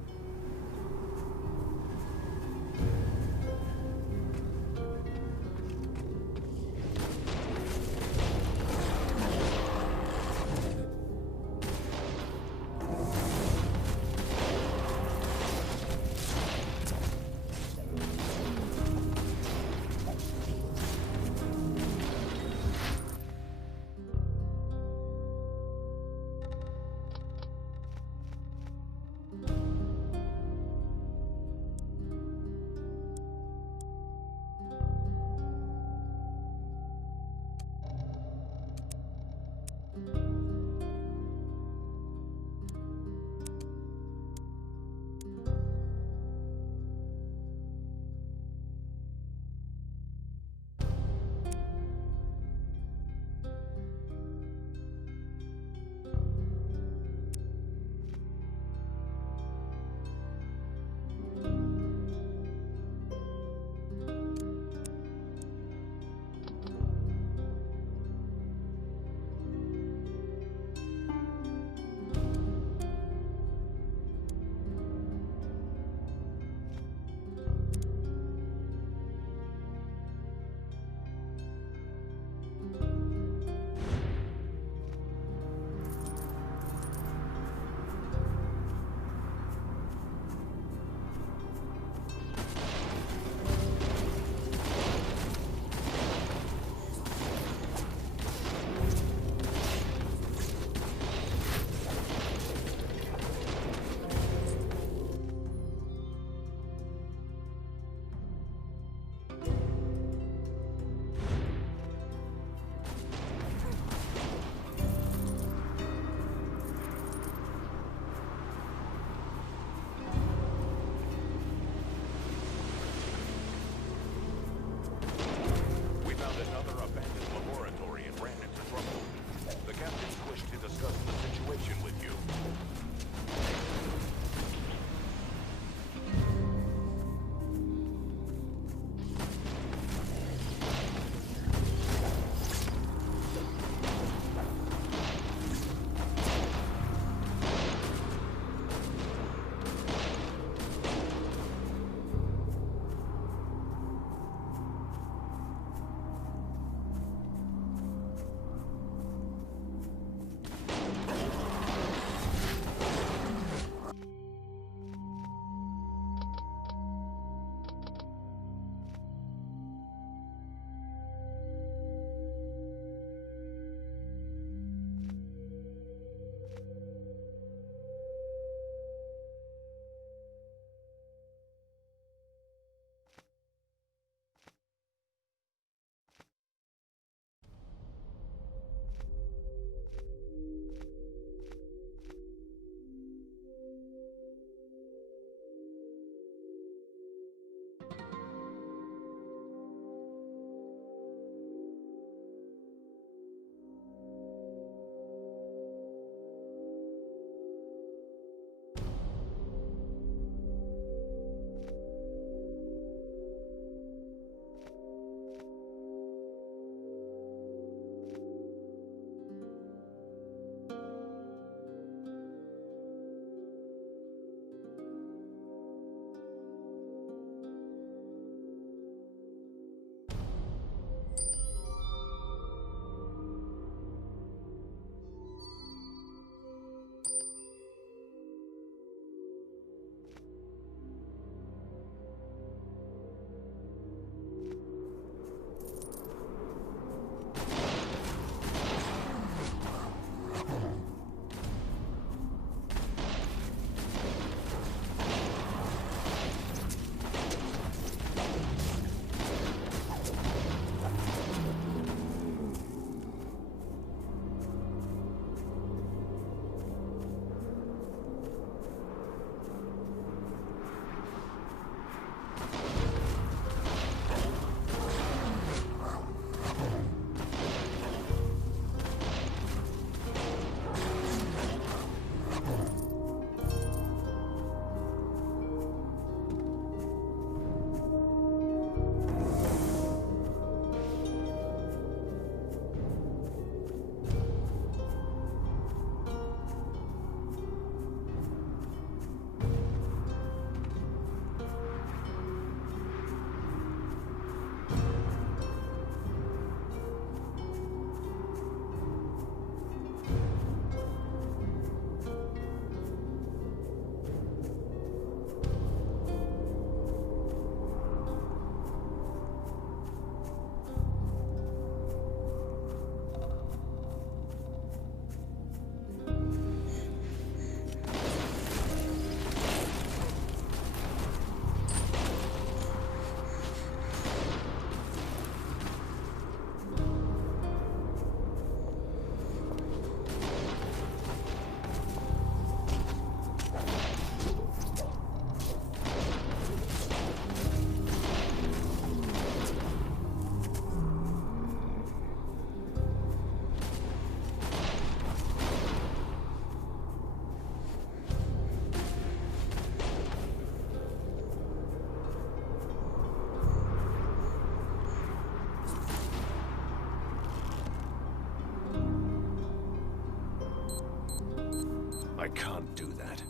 I can't do that.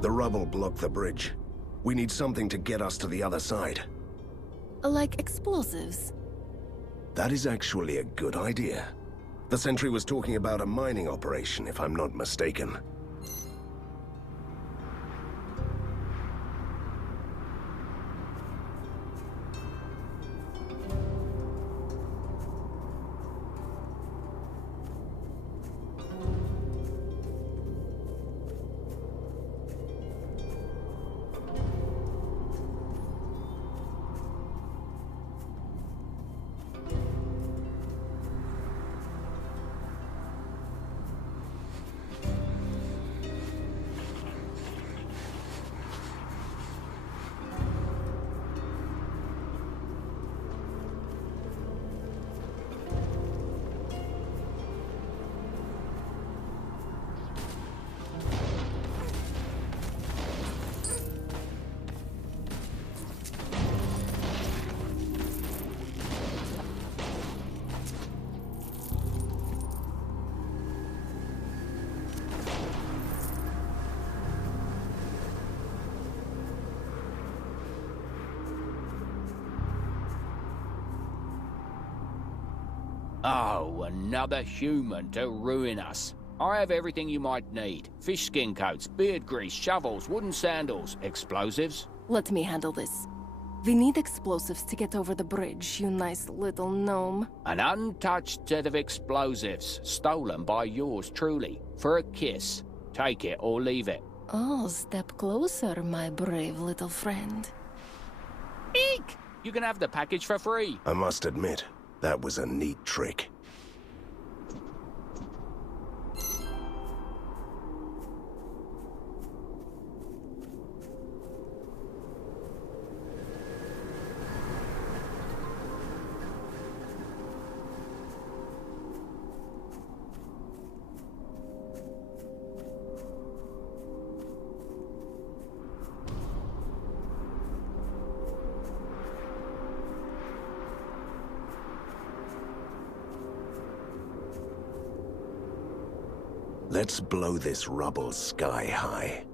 The rubble blocked the bridge. We need something to get us to the other side. Like explosives. That is actually a good idea. The sentry was talking about a mining operation, if I'm not mistaken. Oh, another human to ruin us. I have everything you might need. Fish skin coats, beard grease, shovels, wooden sandals, explosives. Let me handle this. We need explosives to get over the bridge, you nice little gnome. An untouched set of explosives, stolen by yours truly, for a kiss. Take it or leave it. Oh, step closer, my brave little friend. Eek! You can have the package for free. I must admit, that was a neat trick. Let's blow this rubble sky high.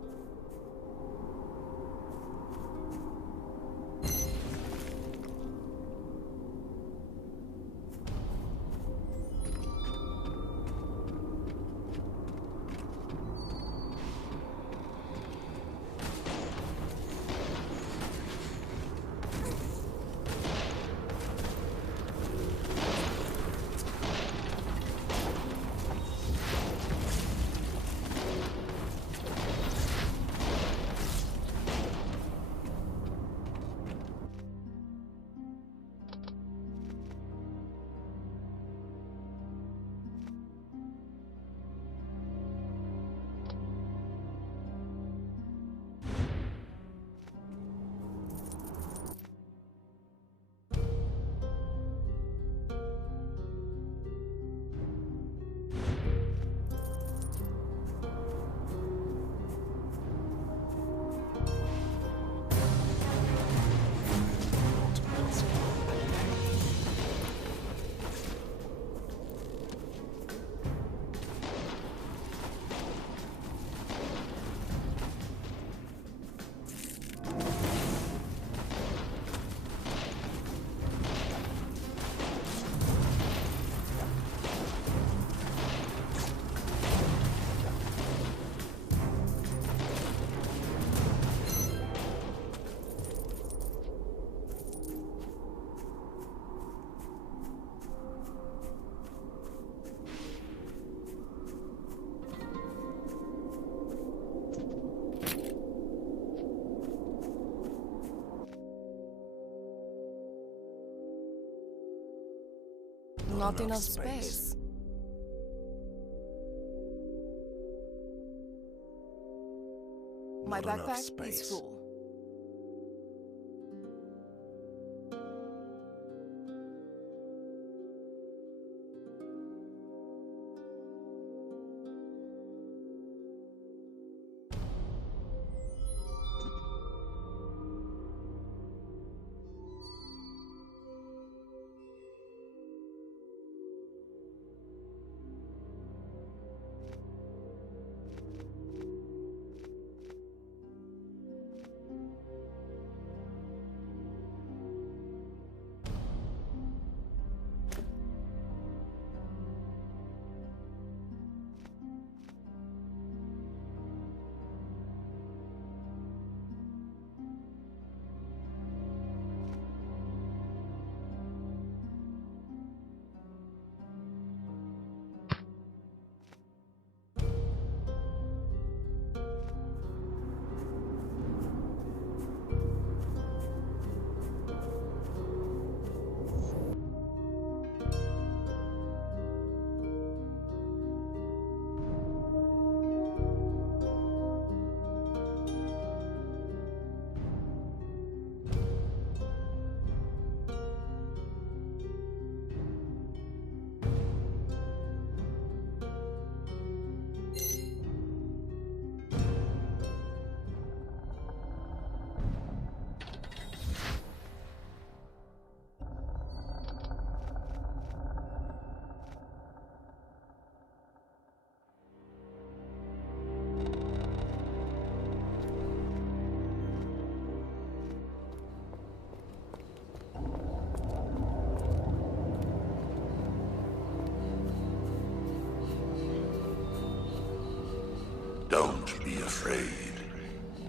Not enough space. My backpack is full. afraid.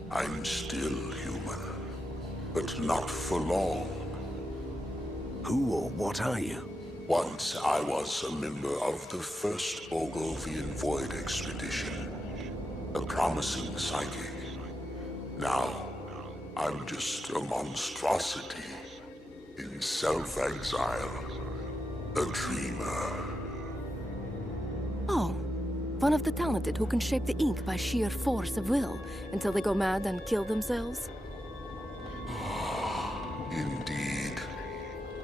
I'm still human, but not for long. Who or what are you? Once I was a member of the first Borgovian Void expedition, a promising psychic. Now, I'm just a monstrosity in self-exile, a dreamer. Oh, one of the talented who can shape the ink by sheer force of will until they go mad and kill themselves? Indeed.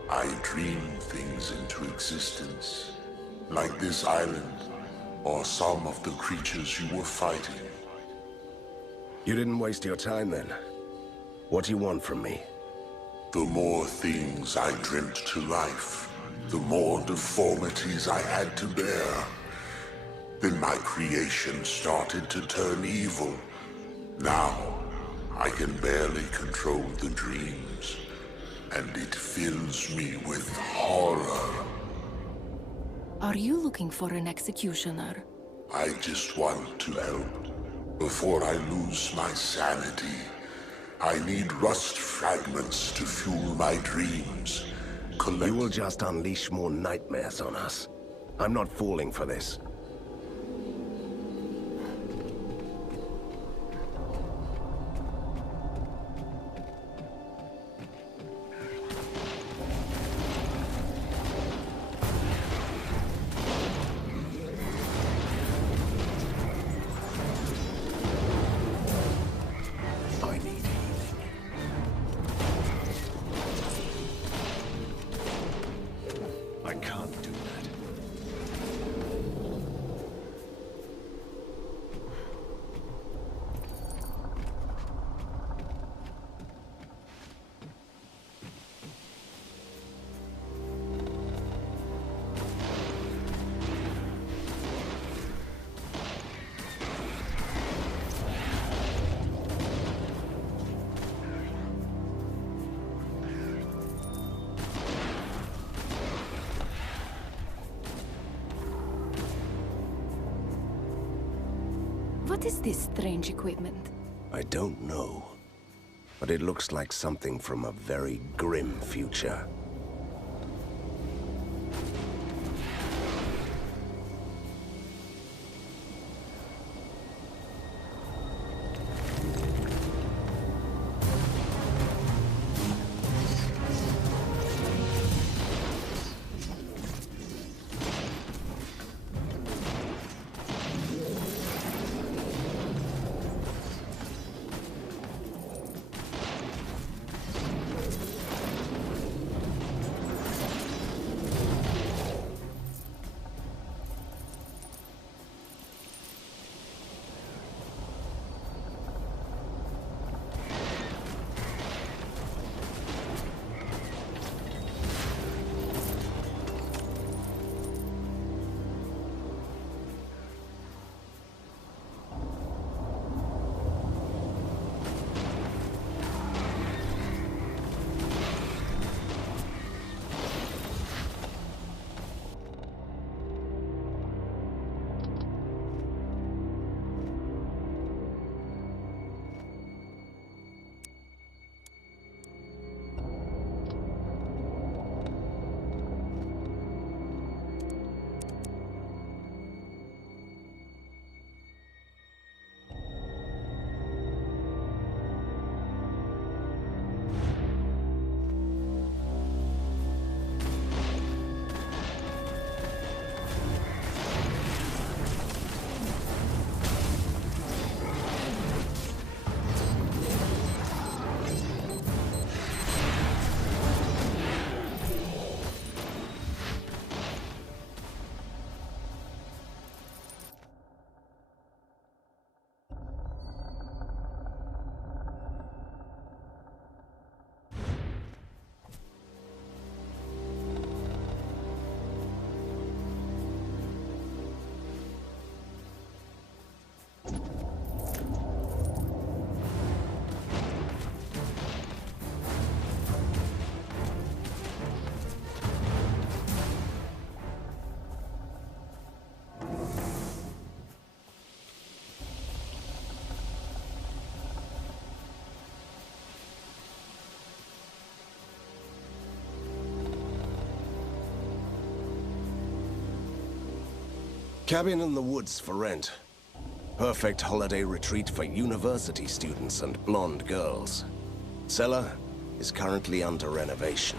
I dream things into existence, like this island, or some of the creatures you were fighting. You didn't waste your time then. What do you want from me? The more things I dreamt to life, the more deformities I had to bear. Then my creation started to turn evil. Now, I can barely control the dreams, and it fills me with horror. Are you looking for an executioner? I just want to help. Before I lose my sanity, I need rust fragments to fuel my dreams. You will just unleash more nightmares on us. I'm not falling for this. What is this strange equipment? I don't know. But it looks like something from a very grim future. Cabin in the woods for rent. Perfect holiday retreat for university students and blonde girls. Cellar is currently under renovation.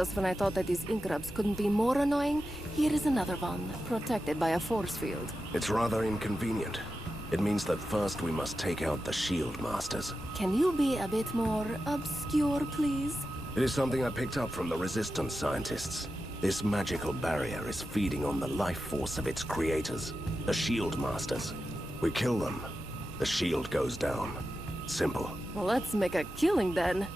Just when I thought that these ink grubs couldn't be more annoying, here is another one, protected by a force field. It's rather inconvenient. It means that first we must take out the shield masters. Can you be a bit more obscure, please? It is something I picked up from the resistance scientists. This magical barrier is feeding on the life force of its creators, the shield masters. We kill them, the shield goes down. Simple. Well, let's make a killing then.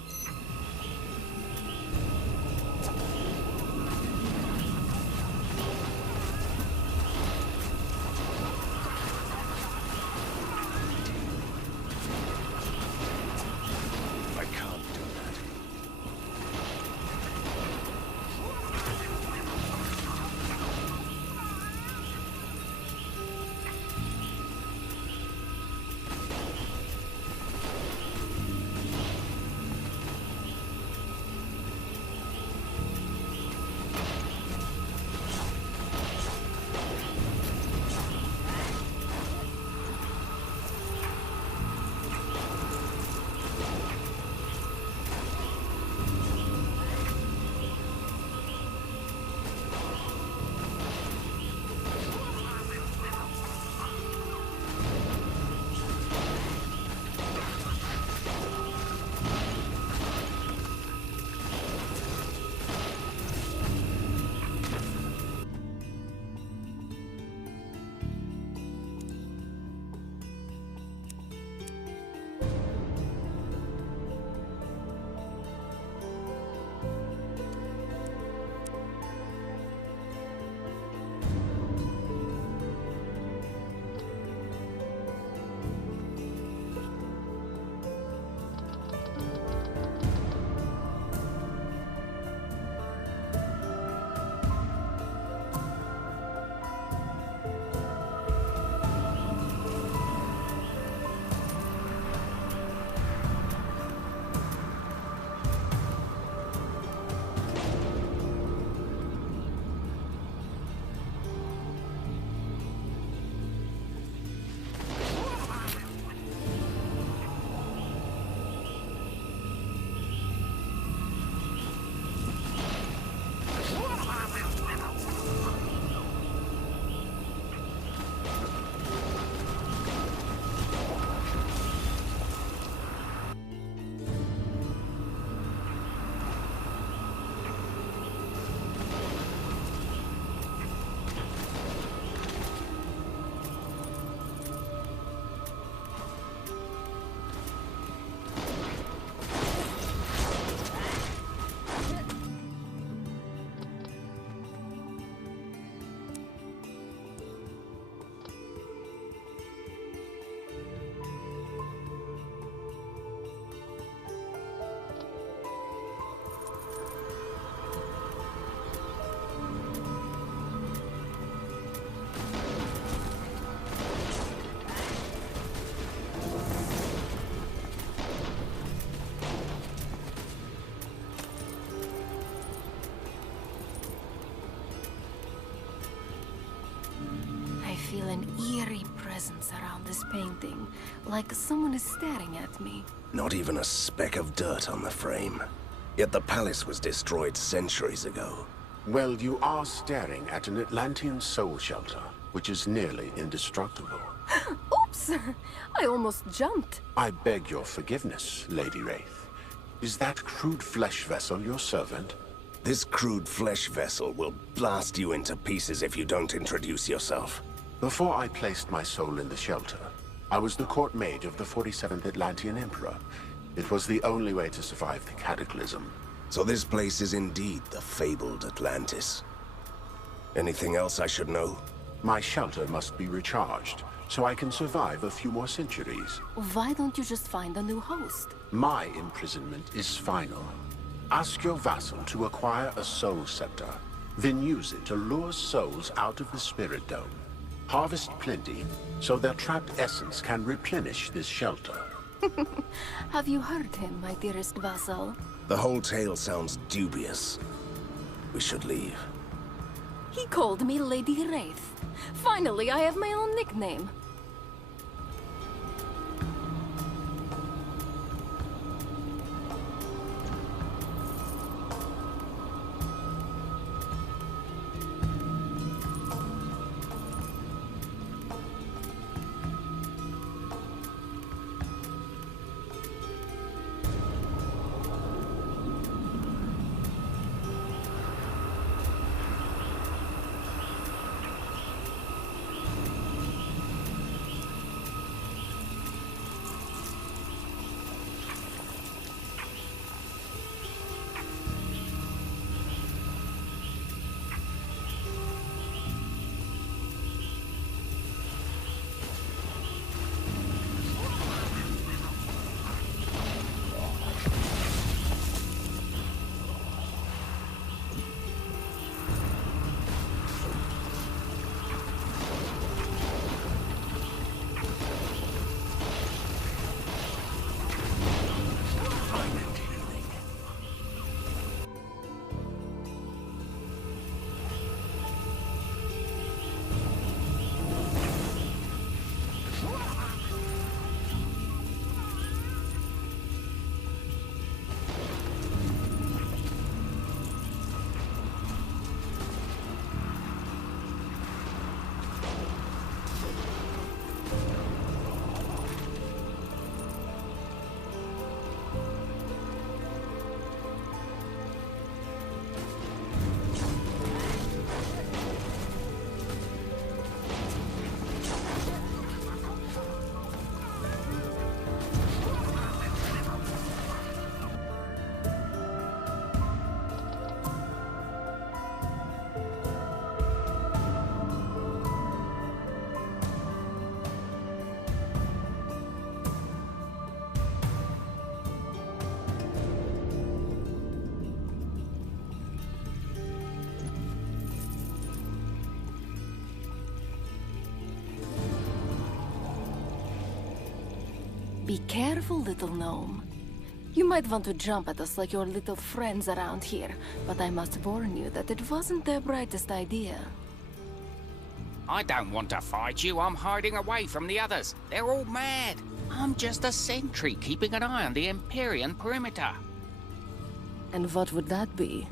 I feel an eerie presence around this painting, like someone is staring at me. Not even a speck of dirt on the frame. Yet the palace was destroyed centuries ago. Well, you are staring at an Atlantean soul shelter, which is nearly indestructible. Oops! I almost jumped. I beg your forgiveness, Lady Wraith. Is that crude flesh vessel your servant? This crude flesh vessel will blast you into pieces if you don't introduce yourself. Before I placed my soul in the shelter, I was the court mage of the 47th Atlantean Emperor. It was the only way to survive the cataclysm. So this place is indeed the fabled Atlantis. Anything else I should know? My shelter must be recharged, so I can survive a few more centuries. Why don't you just find a new host? My imprisonment is final. Ask your vassal to acquire a soul scepter, then use it to lure souls out of the spirit dome. Harvest plenty, so their trapped essence can replenish this shelter. Have you heard him, my dearest vassal? The whole tale sounds dubious. We should leave. He called me Lady Wraith. Finally, I have my own nickname. Be careful, little gnome. You might want to jump at us like your little friends around here, but I must warn you that it wasn't their brightest idea. I don't want to fight you. I'm hiding away from the others. They're all mad. I'm just a sentry keeping an eye on the Empyrean perimeter. And what would that be?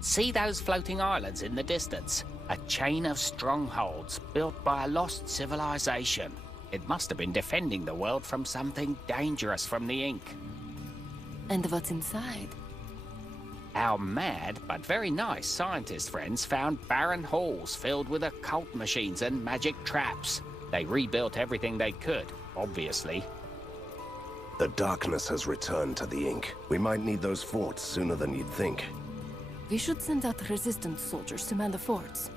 See those floating islands in the distance? A chain of strongholds built by a lost civilization. It must have been defending the world from something dangerous from the Ink. And what's inside? Our mad but very nice scientist friends found barren halls filled with occult machines and magic traps. They rebuilt everything they could, obviously. The darkness has returned to the Ink. We might need those forts sooner than you'd think. We should send out resistance soldiers to man the forts.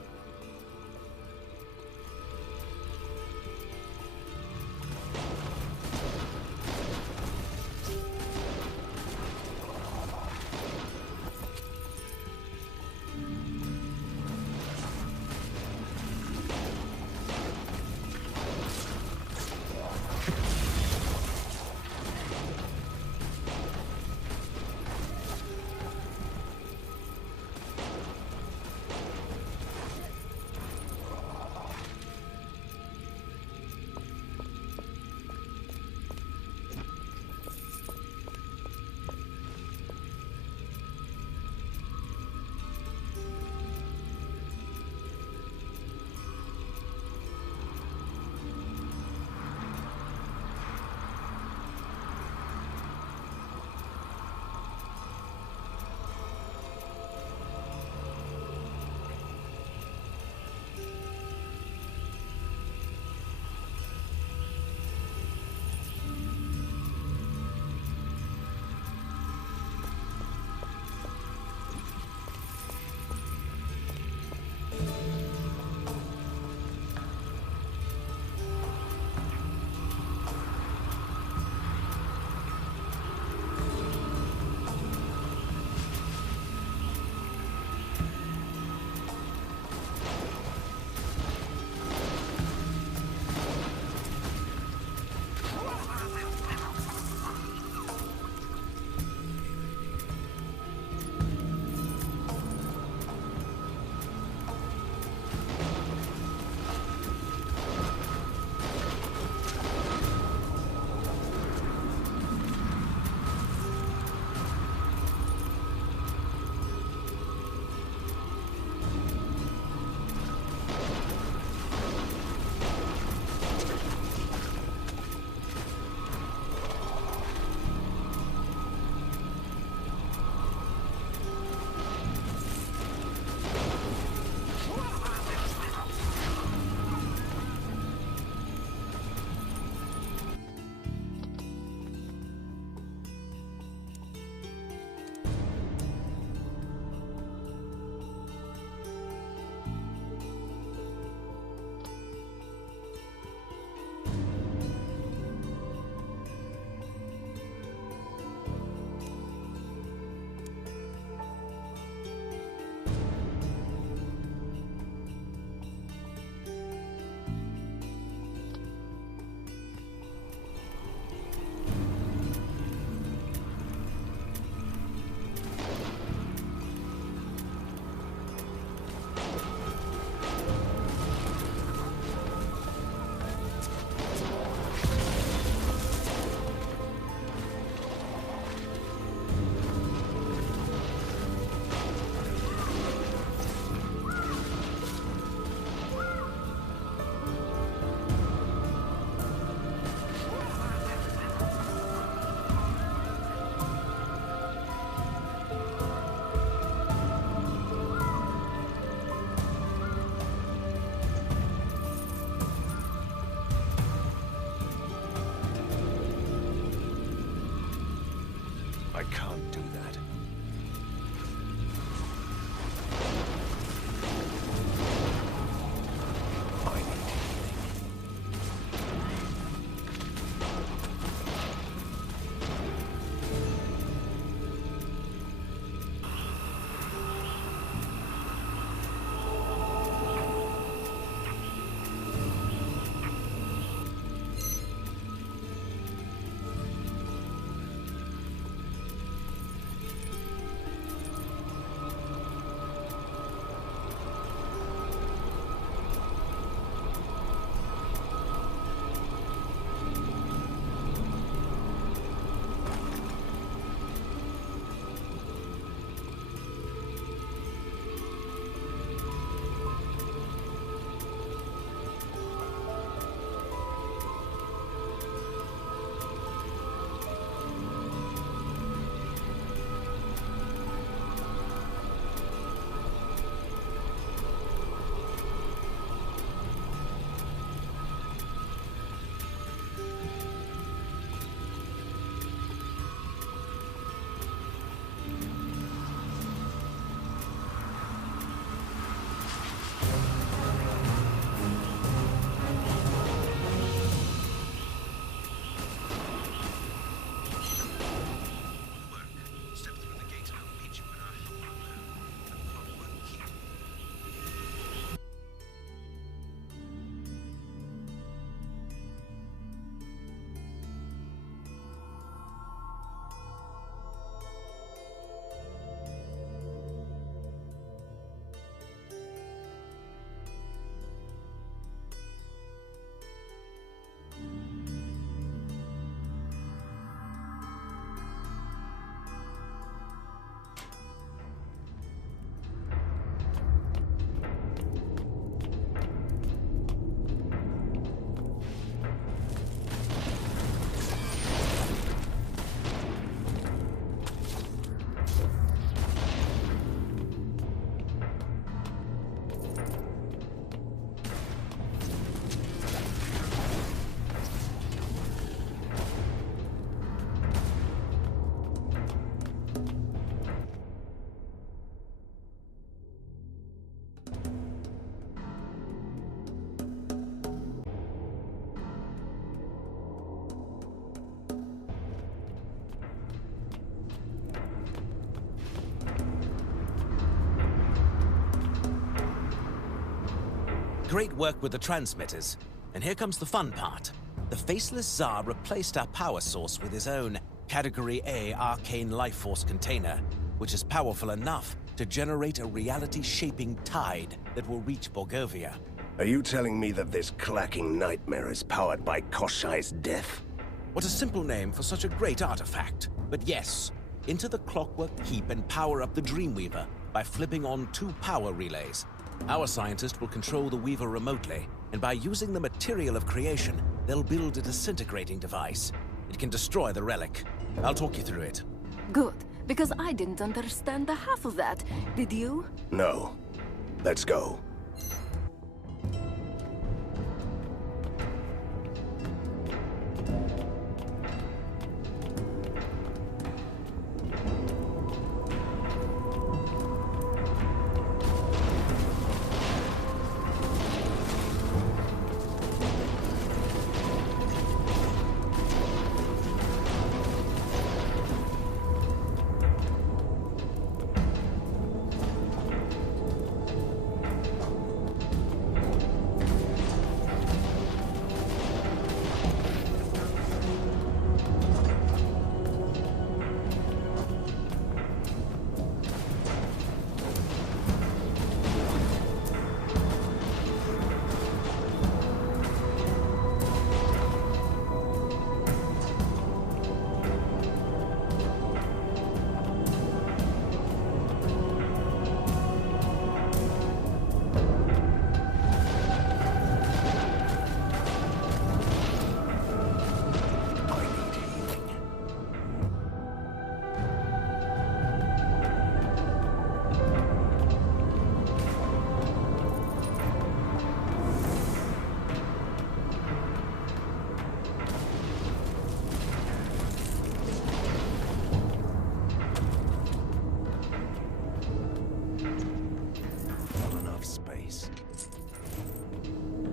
I can't do that. I need healing. Great work with the transmitters. And here comes the fun part. The faceless Tsar replaced our power source with his own Category A arcane life force container, which is powerful enough to generate a reality-shaping tide that will reach Borgovia. Are you telling me that this clacking nightmare is powered by Koshai's death? What a simple name for such a great artifact. But yes, enter the Clockwork Keep and power up the Dreamweaver by flipping on 2 power relays. Our scientist will control the Weaver remotely, and by using the material of creation, they'll build a disintegrating device. It can destroy the relic. I'll talk you through it. Good, because I didn't understand the half of that. Did you? No. Let's go.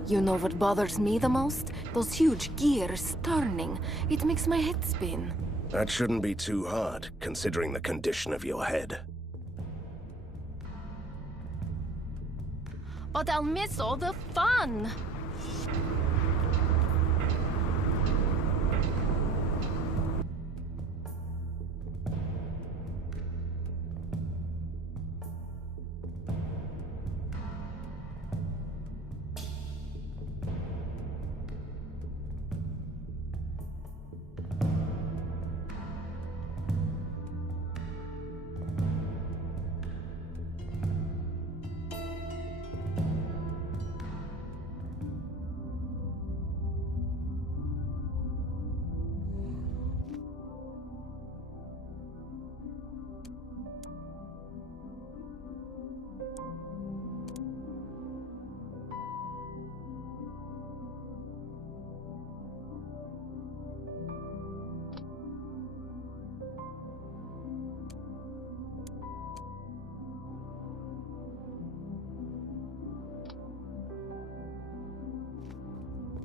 You know what bothers me the most? Those huge gears turning. It makes my head spin. That shouldn't be too hard, considering the condition of your head. But I'll miss all the fun!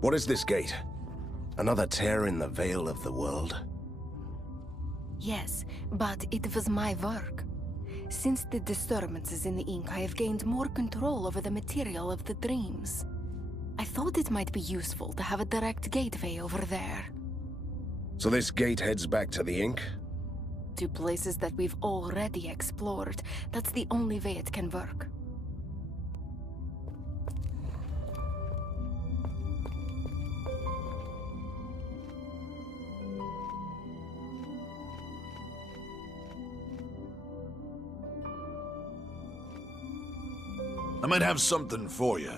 What is this gate? Another tear in the veil of the world? Yes, but it was my work. Since the disturbances in the ink, I have gained more control over the material of the dreams. I thought it might be useful to have a direct gateway over there. So this gate heads back to the ink? To places that we've already explored. That's the only way it can work. I might have something for you.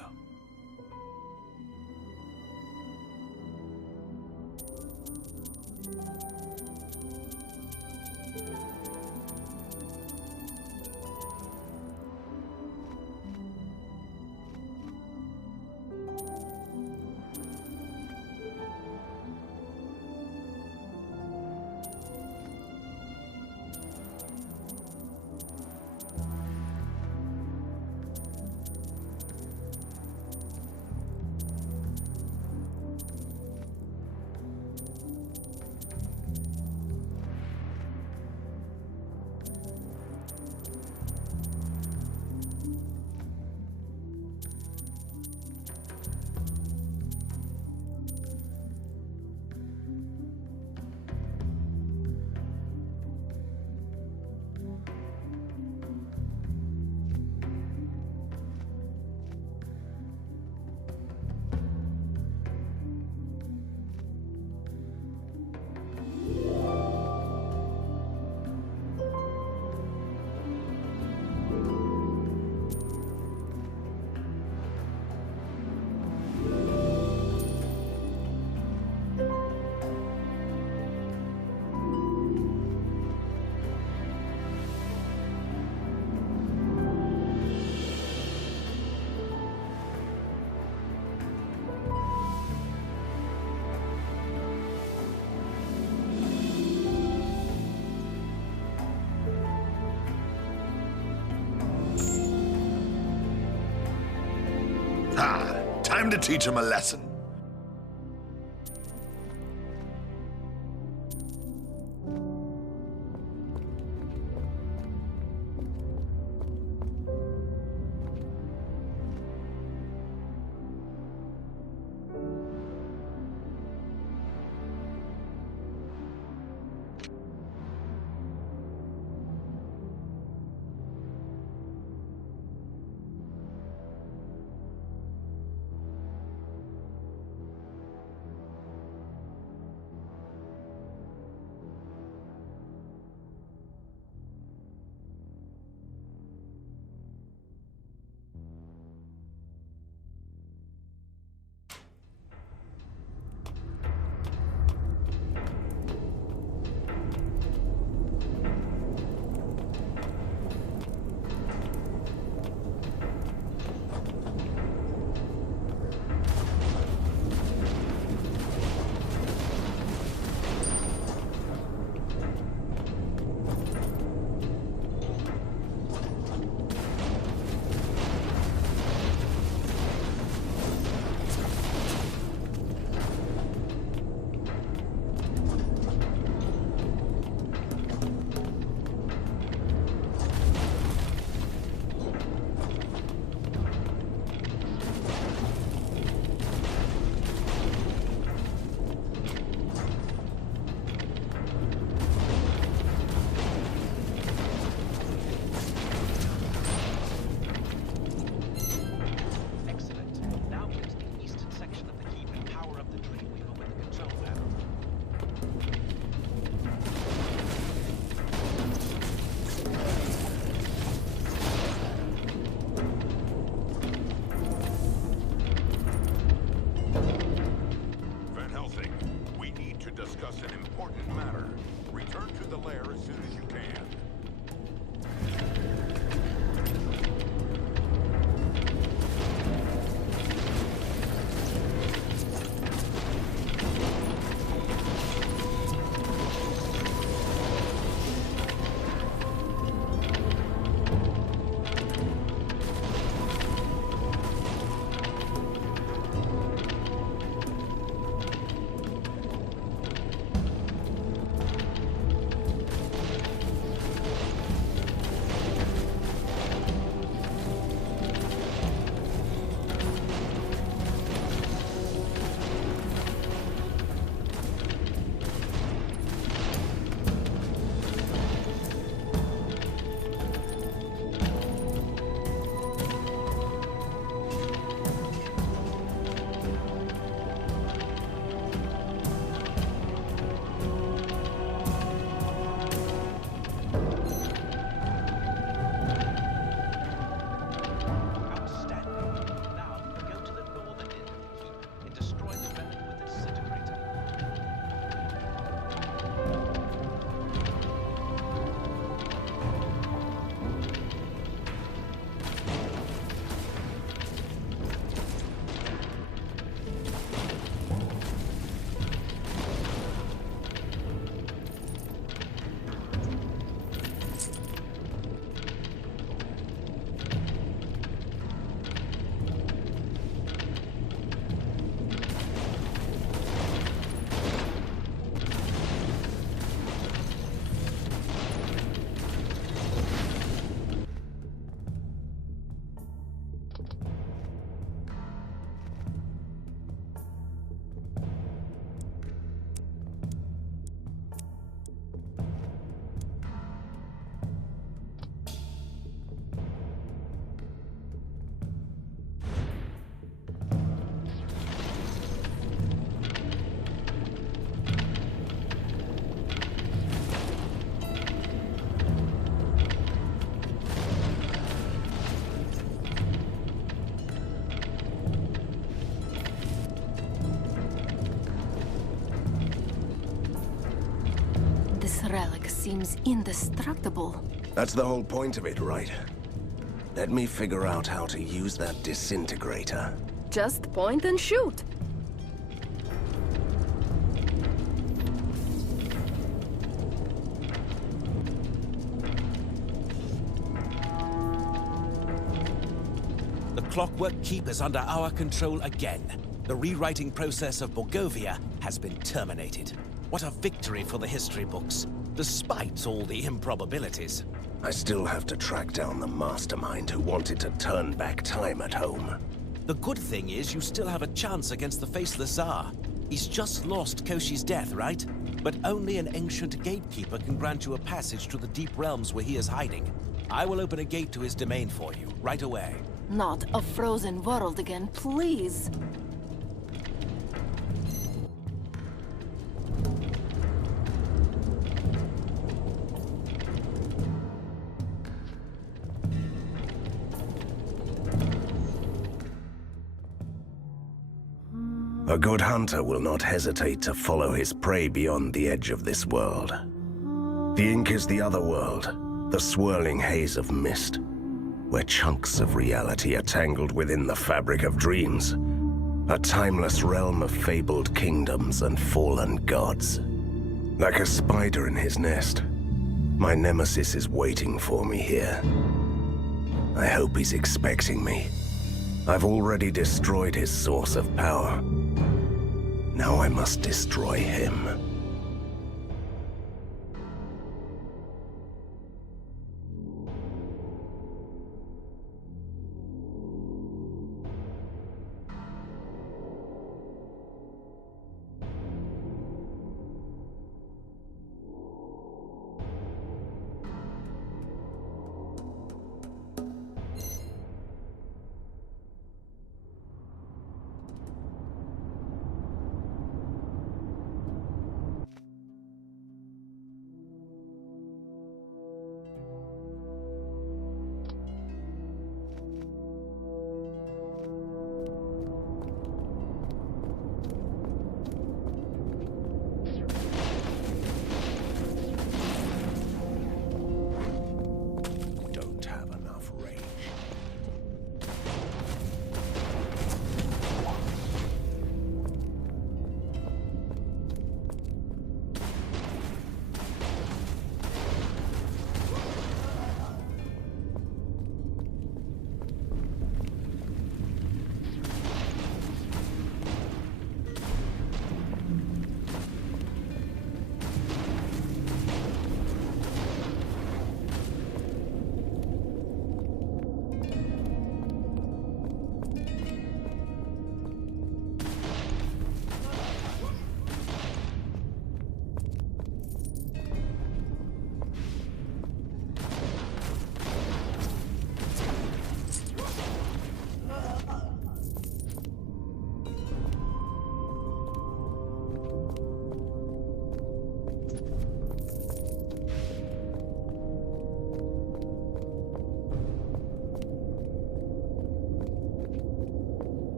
Time to teach him a lesson. Relic seems indestructible. That's the whole point of it, right? Let me figure out how to use that disintegrator. Just point and shoot. The Clockwork Keep is under our control again. The rewriting process of Borgovia has been terminated. What a victory for the history books, despite all the improbabilities. I still have to track down the mastermind who wanted to turn back time at home. The good thing is you still have a chance against the faceless Tsar. He's just lost Koshi's death, right? But only an ancient gatekeeper can grant you a passage to the deep realms where he is hiding. I will open a gate to his domain for you, right away. Not a frozen world again, please. A good hunter will not hesitate to follow his prey beyond the edge of this world. The ink is the other world, the swirling haze of mist, where chunks of reality are tangled within the fabric of dreams. A timeless realm of fabled kingdoms and fallen gods. Like a spider in his nest, my nemesis is waiting for me here. I hope he's expecting me. I've already destroyed his source of power. Now I must destroy him.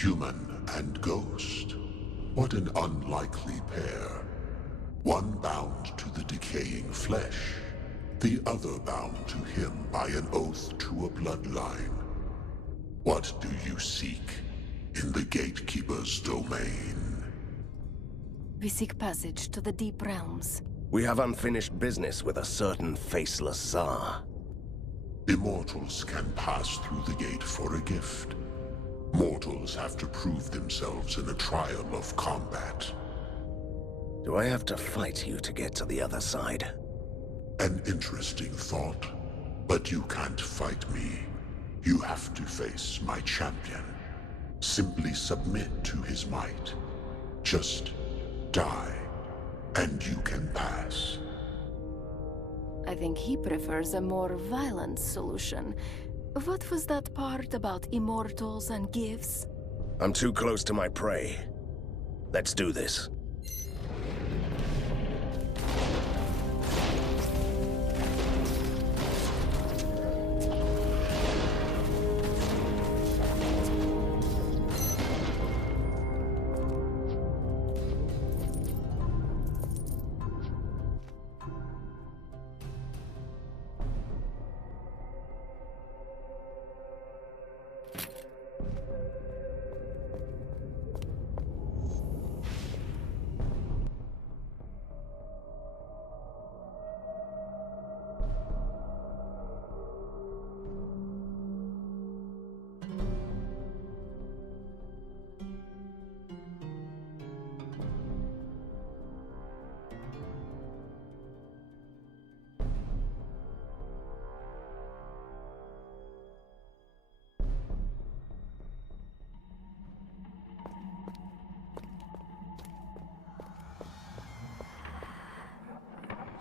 Human and ghost. What an unlikely pair. One bound to the decaying flesh, the other bound to him by an oath to a bloodline. What do you seek in the gatekeeper's domain? We seek passage to the deep realms. We have unfinished business with a certain faceless Tsar. Immortals can pass through the gate for a gift. Mortals have to prove themselves in a trial of combat. Do I have to fight you to get to the other side? An interesting thought, but you can't fight me. You have to face my champion. Simply submit to his might. Just die, and you can pass. I think he prefers a more violent solution. What was that part about immortals and gifts? I'm too close to my prey. Let's do this.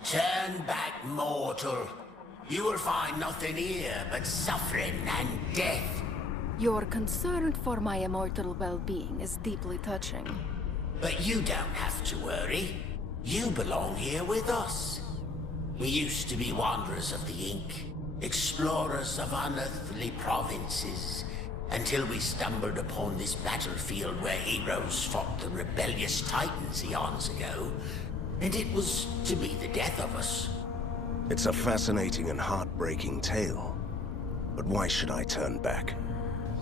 Turn back, mortal. You will find nothing here but suffering and death. Your concern for my immortal well-being is deeply touching. But you don't have to worry. You belong here with us. We used to be wanderers of the Ink, explorers of unearthly provinces, until we stumbled upon this battlefield where heroes fought the rebellious titans eons ago. And it was to be the death of us. It's a fascinating and heartbreaking tale. But why should I turn back?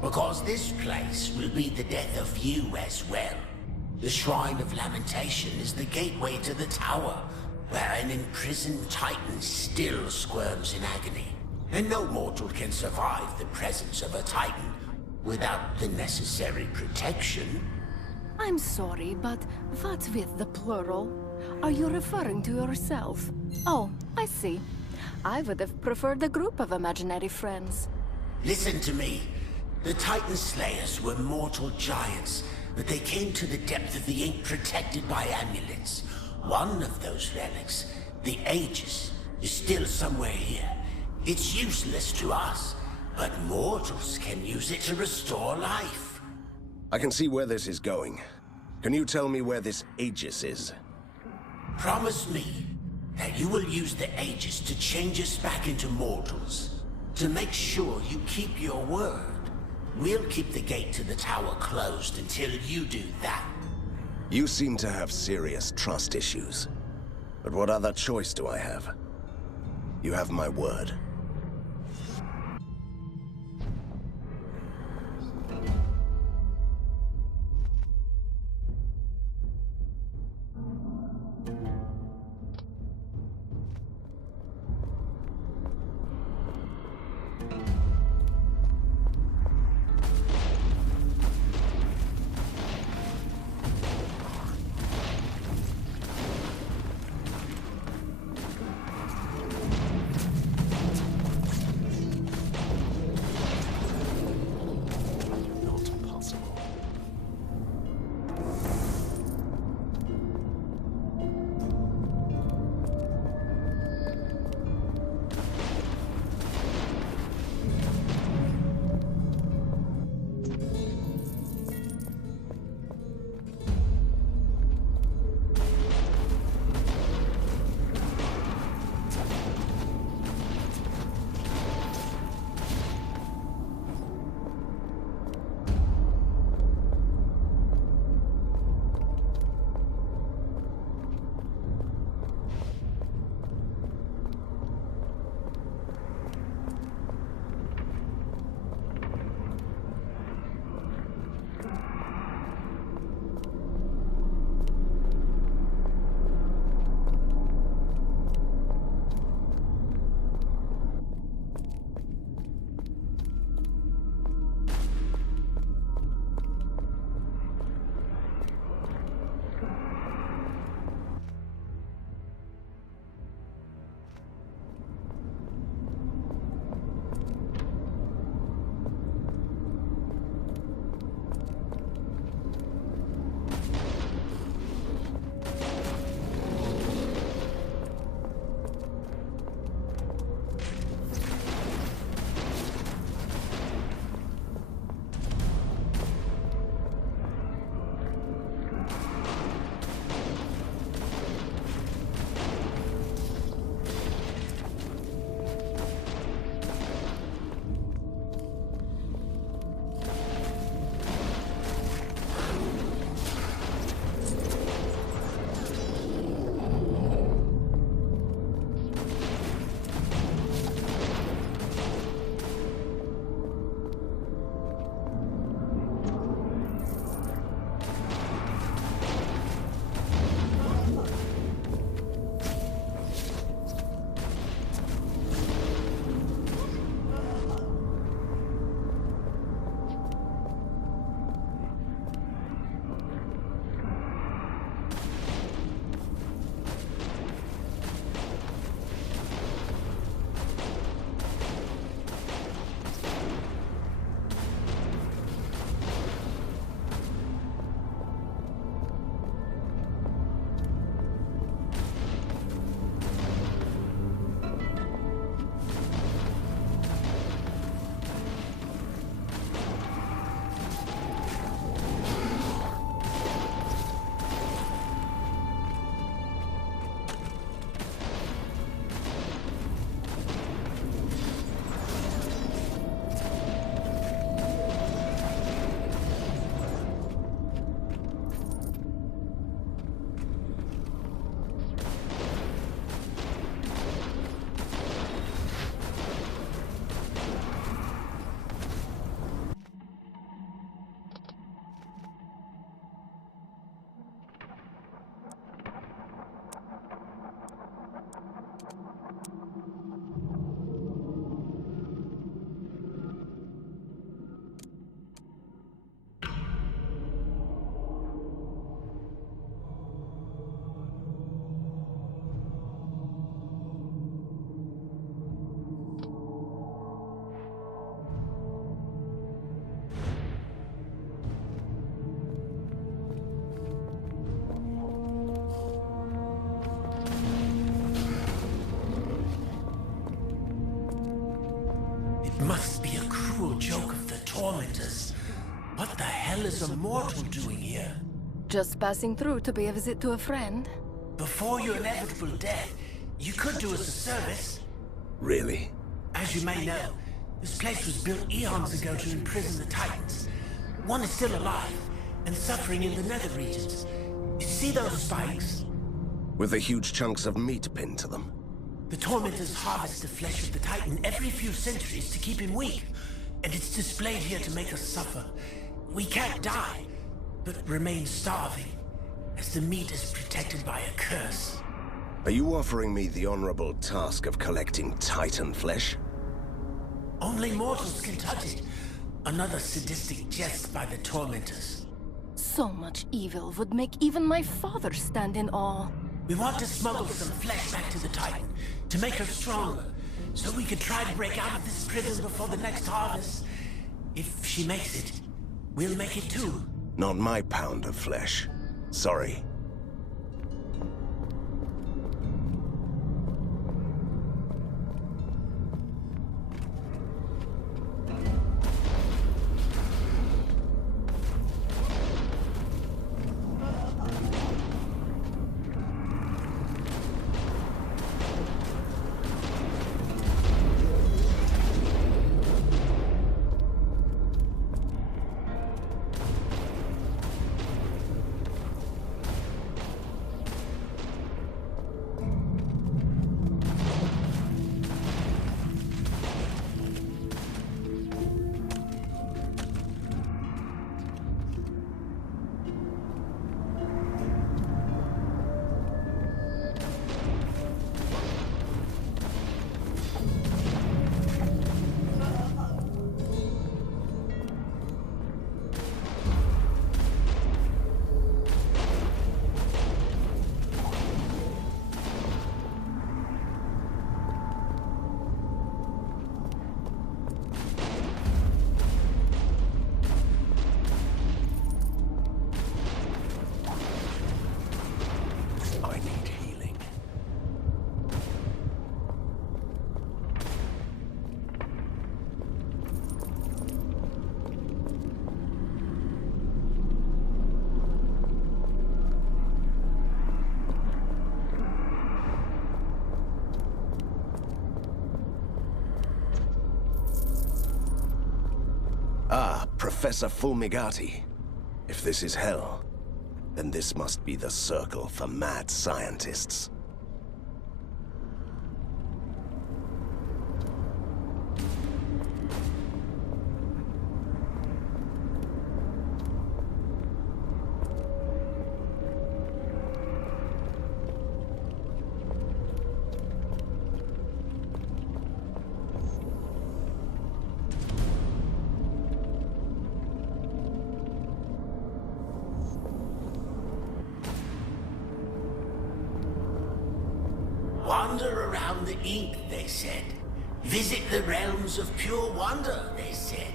Because this place will be the death of you as well. The Shrine of Lamentation is the gateway to the tower, where an imprisoned titan still squirms in agony. And no mortal can survive the presence of a titan without the necessary protection. I'm sorry, but what with the plural? Are you referring to yourself? Oh, I see. I would have preferred a group of imaginary friends. Listen to me. The Titan Slayers were mortal giants, but they came to the depth of the Ink protected by amulets. One of those relics, the aegis, is still somewhere here. It's useless to us, but mortals can use it to restore life. I can see where this is going. Can you tell me where this aegis is? Promise me that you will use the aegis to change us back into mortals. To make sure you keep your word. We'll keep the gate to the tower closed until you do that. You seem to have serious trust issues. But what other choice do I have? You have my word. Must be a cruel joke of the tormentors. What the hell is a mortal doing here? Just passing through to pay a visit to a friend. Before your inevitable death, you could do us a service. Really? As you may know, this place was built eons ago to imprison the Titans. One is still alive, and suffering in the nether regions. You see those spikes? With the huge chunks of meat pinned to them? The tormentors harvest the flesh of the Titan every few centuries to keep him weak. And it's displayed here to make us suffer. We can't die, but remain starving, as the meat is protected by a curse. Are you offering me the honorable task of collecting Titan flesh? Only mortals can touch it. Another sadistic jest by the tormentors. So much evil would make even my father stand in awe. We want to smuggle some flesh back to the Titan, to make her stronger, so we can try to break out of this prison before the next harvest. If she makes it, we'll make it too. Not my pound of flesh. Sorry. Professor Fulmigati. If this is hell, then this must be the circle for mad scientists. Wander around the ink, they said. Visit the realms of pure wonder, they said.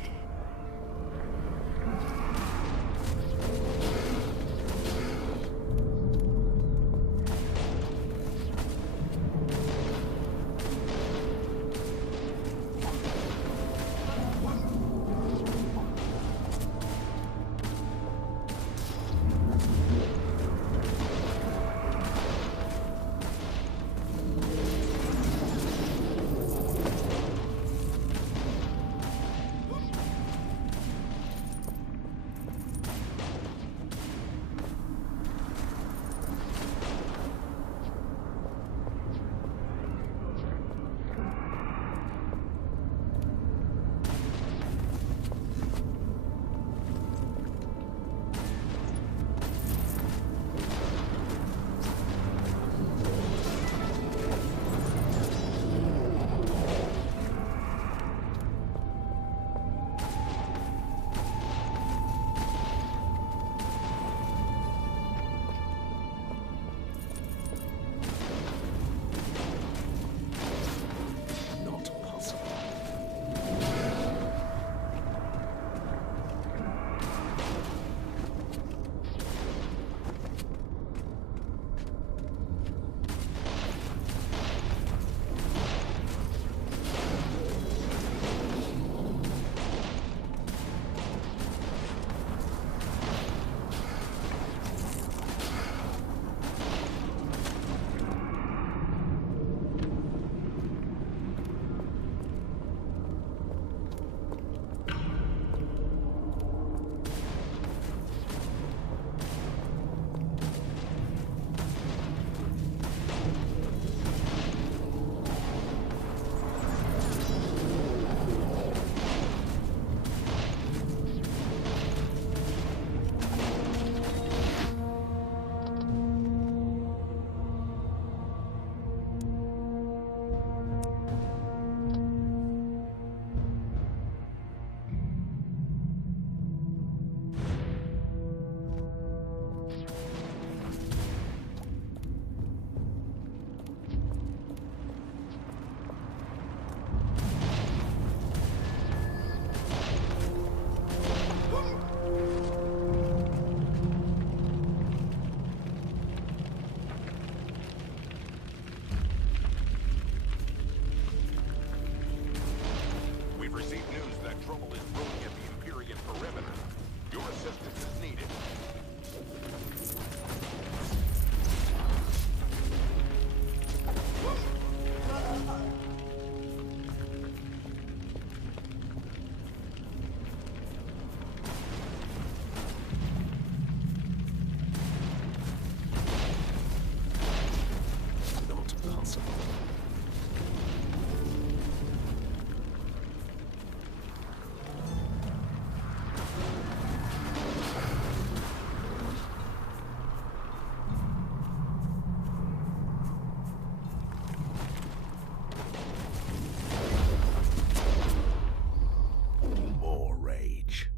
trouble is brewing at the Imperial perimeter. Your assistance is needed. Not possible. More rage.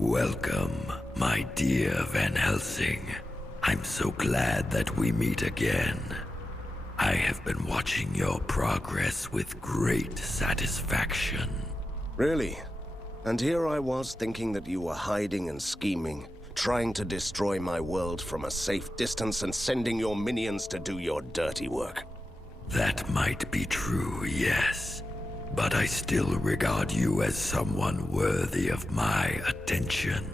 Welcome, my dear Van Helsing. I'm so glad that we meet again. I have been watching your progress with great satisfaction. Really? And here I was thinking that you were hiding and scheming, trying to destroy my world from a safe distance and sending your minions to do your dirty work. That might be true, yes. But I still regard you as someone worthy of my attention.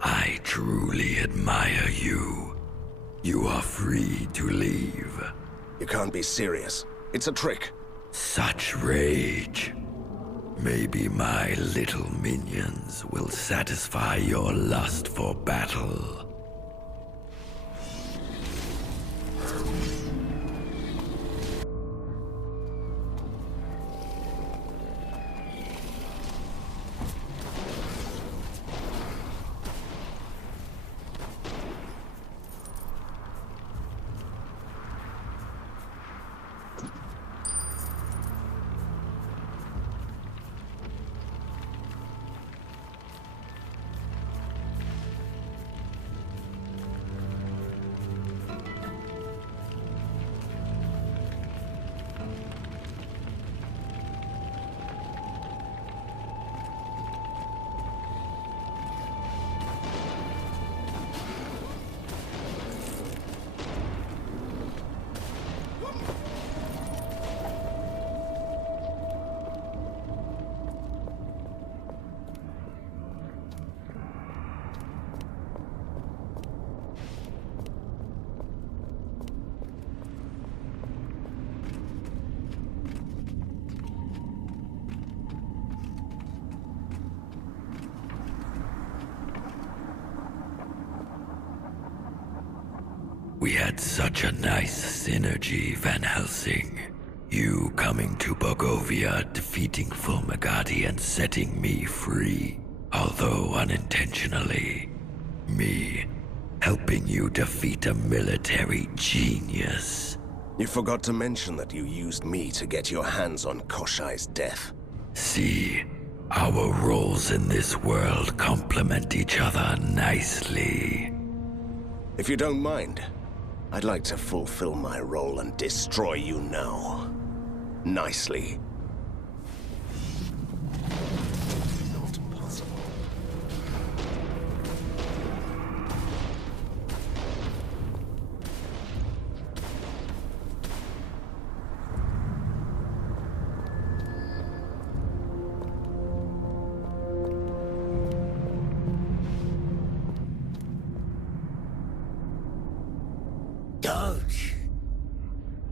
I truly admire you. You are free to leave. You can't be serious. It's a trick. Such rage. Maybe my little minions will satisfy your lust for battle. We had such a nice synergy, Van Helsing. You coming to Borgovia, defeating Fulmigati and setting me free, although unintentionally. Me helping you defeat a military genius. You forgot to mention that you used me to get your hands on Koshai's death. See, Our roles in this world complement each other nicely. If you don't mind, I'd like to fulfill my role and destroy you now. Nicely. Not possible.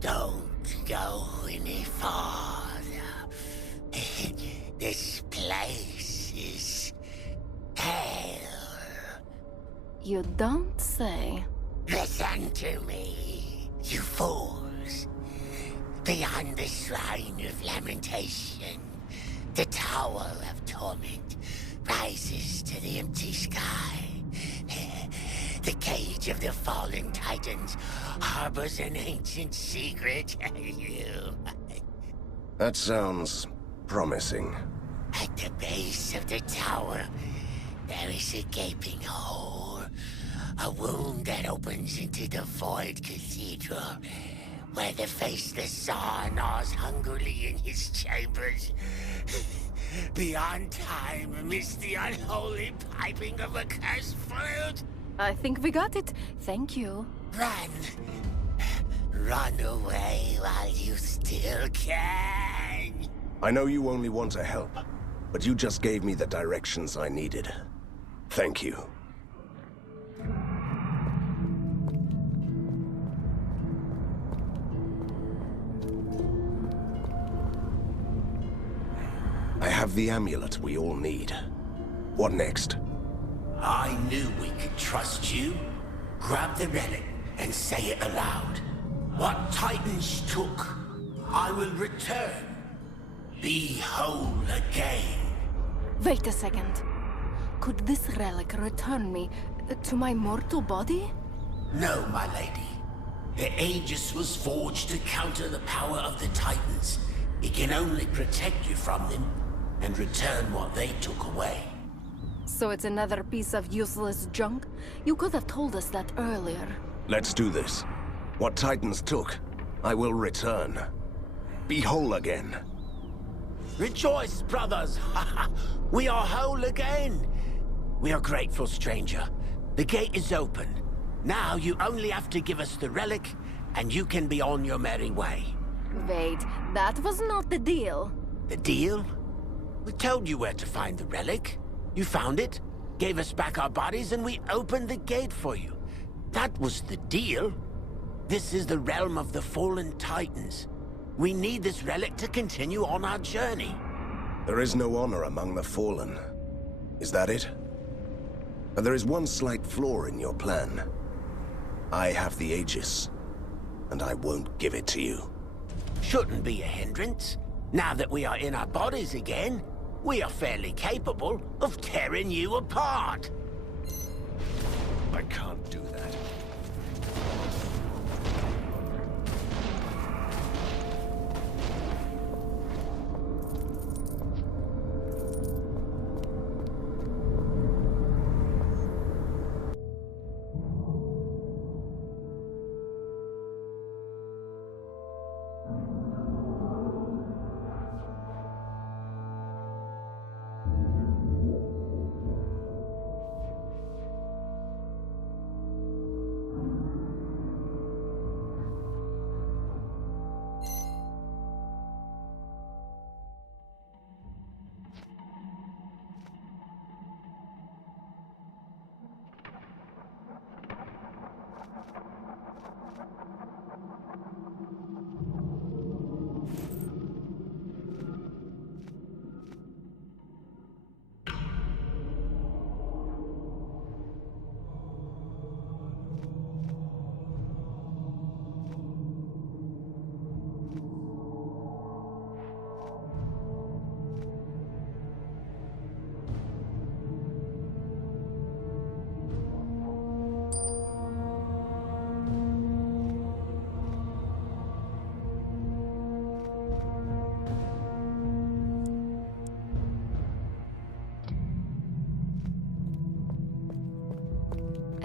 Don't go any farther. This place is hell. You don't say. Listen to me, you fools. Beyond the shrine of lamentation, the tower of torment rises to the empty sky. The cage of the fallen titans harbors an ancient secret. That sounds promising. At the base of the tower, there is a gaping hole. A wound that opens into the void cathedral, where the faceless Tsar gnaws hungrily in his chambers. Beyond time amidst the unholy piping of a cursed flute. I think we got it. Thank you. Run. Run away while you still can. I know you only want to help, but you just gave me the directions I needed. Thank you. I have the amulet we all need. What next? I knew we could trust you. Grab the relic and say it aloud. What Titans took, I will return. Be whole again. Wait a second. Could this relic return me to my mortal body? No, my lady. The aegis was forged to counter the power of the Titans. It can only protect you from them and return what they took away. So it's another piece of useless junk? You could have told us that earlier. Let's do this. What Titans took, I will return. Be whole again. Rejoice, brothers! We are whole again! We are grateful, stranger. The gate is open. Now you only have to give us the relic, and you can be on your merry way. Wait, that was not the deal. The deal? We told you where to find the relic. You found it, gave us back our bodies, and we opened the gate for you. That was the deal. This is the realm of the fallen Titans. We need this relic to continue on our journey. There is no honor among the fallen. Is that it? But there is one slight flaw in your plan. I have the aegis, and I won't give it to you. Shouldn't be a hindrance. Now that we are in our bodies again, we are fairly capable of tearing you apart. I can't do that.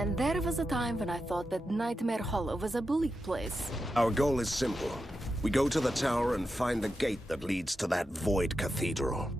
And there was a time when I thought that Nightmare Hollow was a bleak place. Our goal is simple. We go to the tower and find the gate that leads to that void cathedral.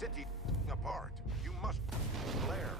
city apart. You must flare.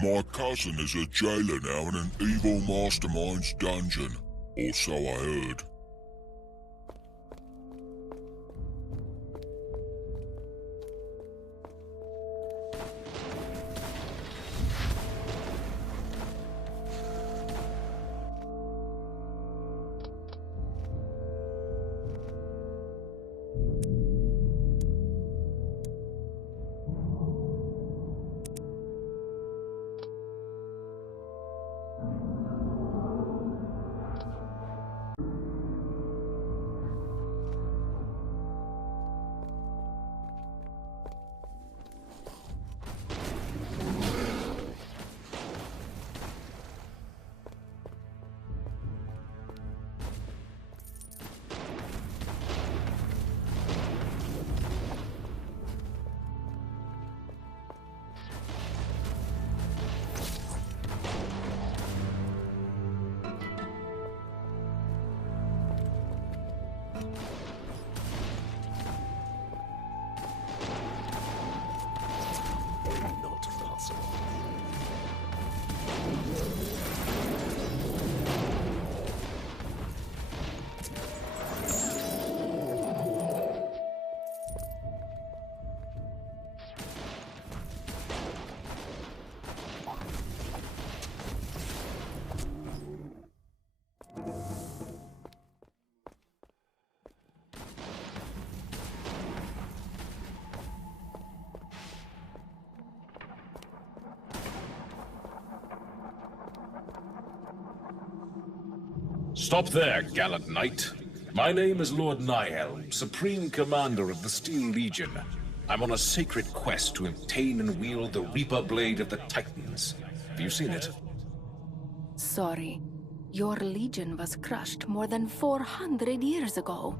My cousin is a jailer now in an evil mastermind's dungeon, or so I heard. Stop there, gallant knight. My name is Lord Nihelm, Supreme Commander of the Steel Legion. I'm on a sacred quest to obtain and wield the Reaper Blade of the Titans. Have you seen it? Sorry. Your legion was crushed more than 400 years ago.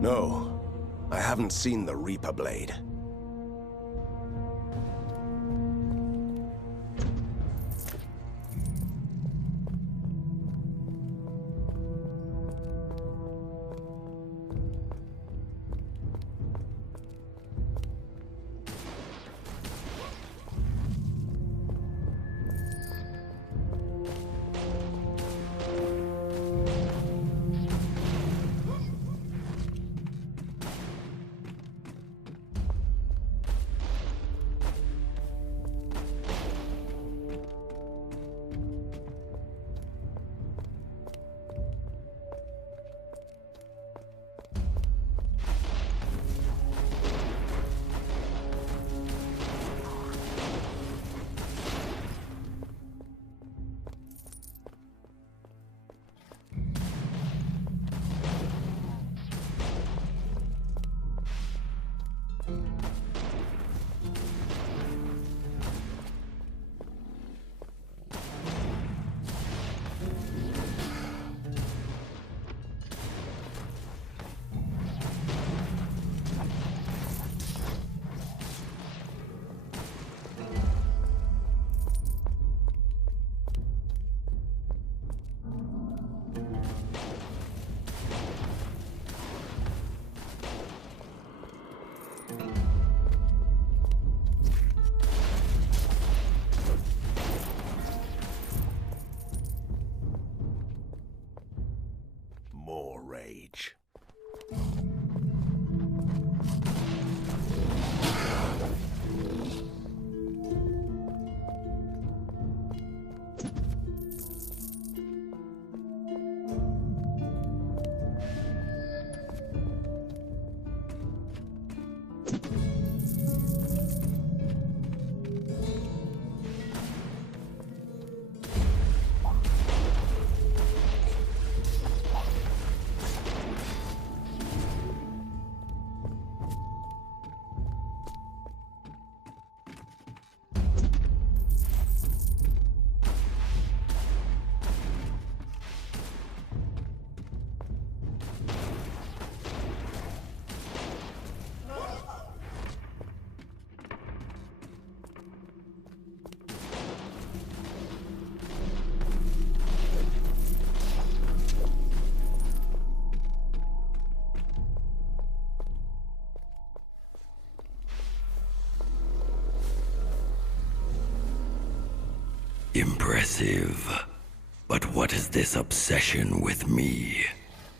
No, I haven't seen the Reaper Blade. More rage. Impressive. But what is this obsession with me?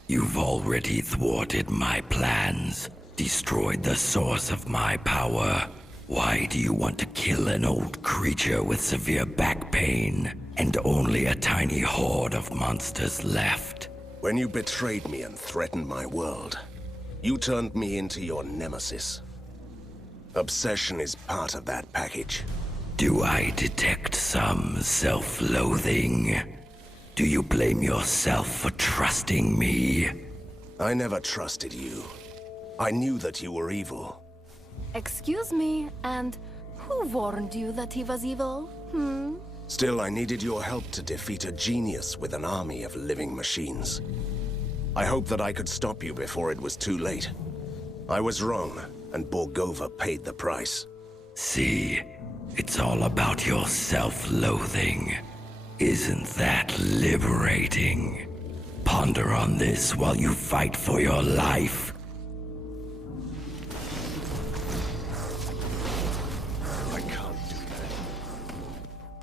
You've already thwarted my plans, destroyed the source of my power. Why do you want to kill an old creature with severe back pain, and only a tiny horde of monsters left? When you betrayed me and threatened my world, you turned me into your nemesis. Obsession is part of that package. Do I detect some self-loathing? Do you blame yourself for trusting me? I never trusted you. I knew that you were evil. Excuse me, and who warned you that he was evil? Still, I needed your help to defeat a genius with an army of living machines. I hoped that I could stop you before it was too late. I was wrong, and Borgovia paid the price. See, it's all about your self-loathing. Isn't that liberating? Ponder on this while you fight for your life. I can't do that.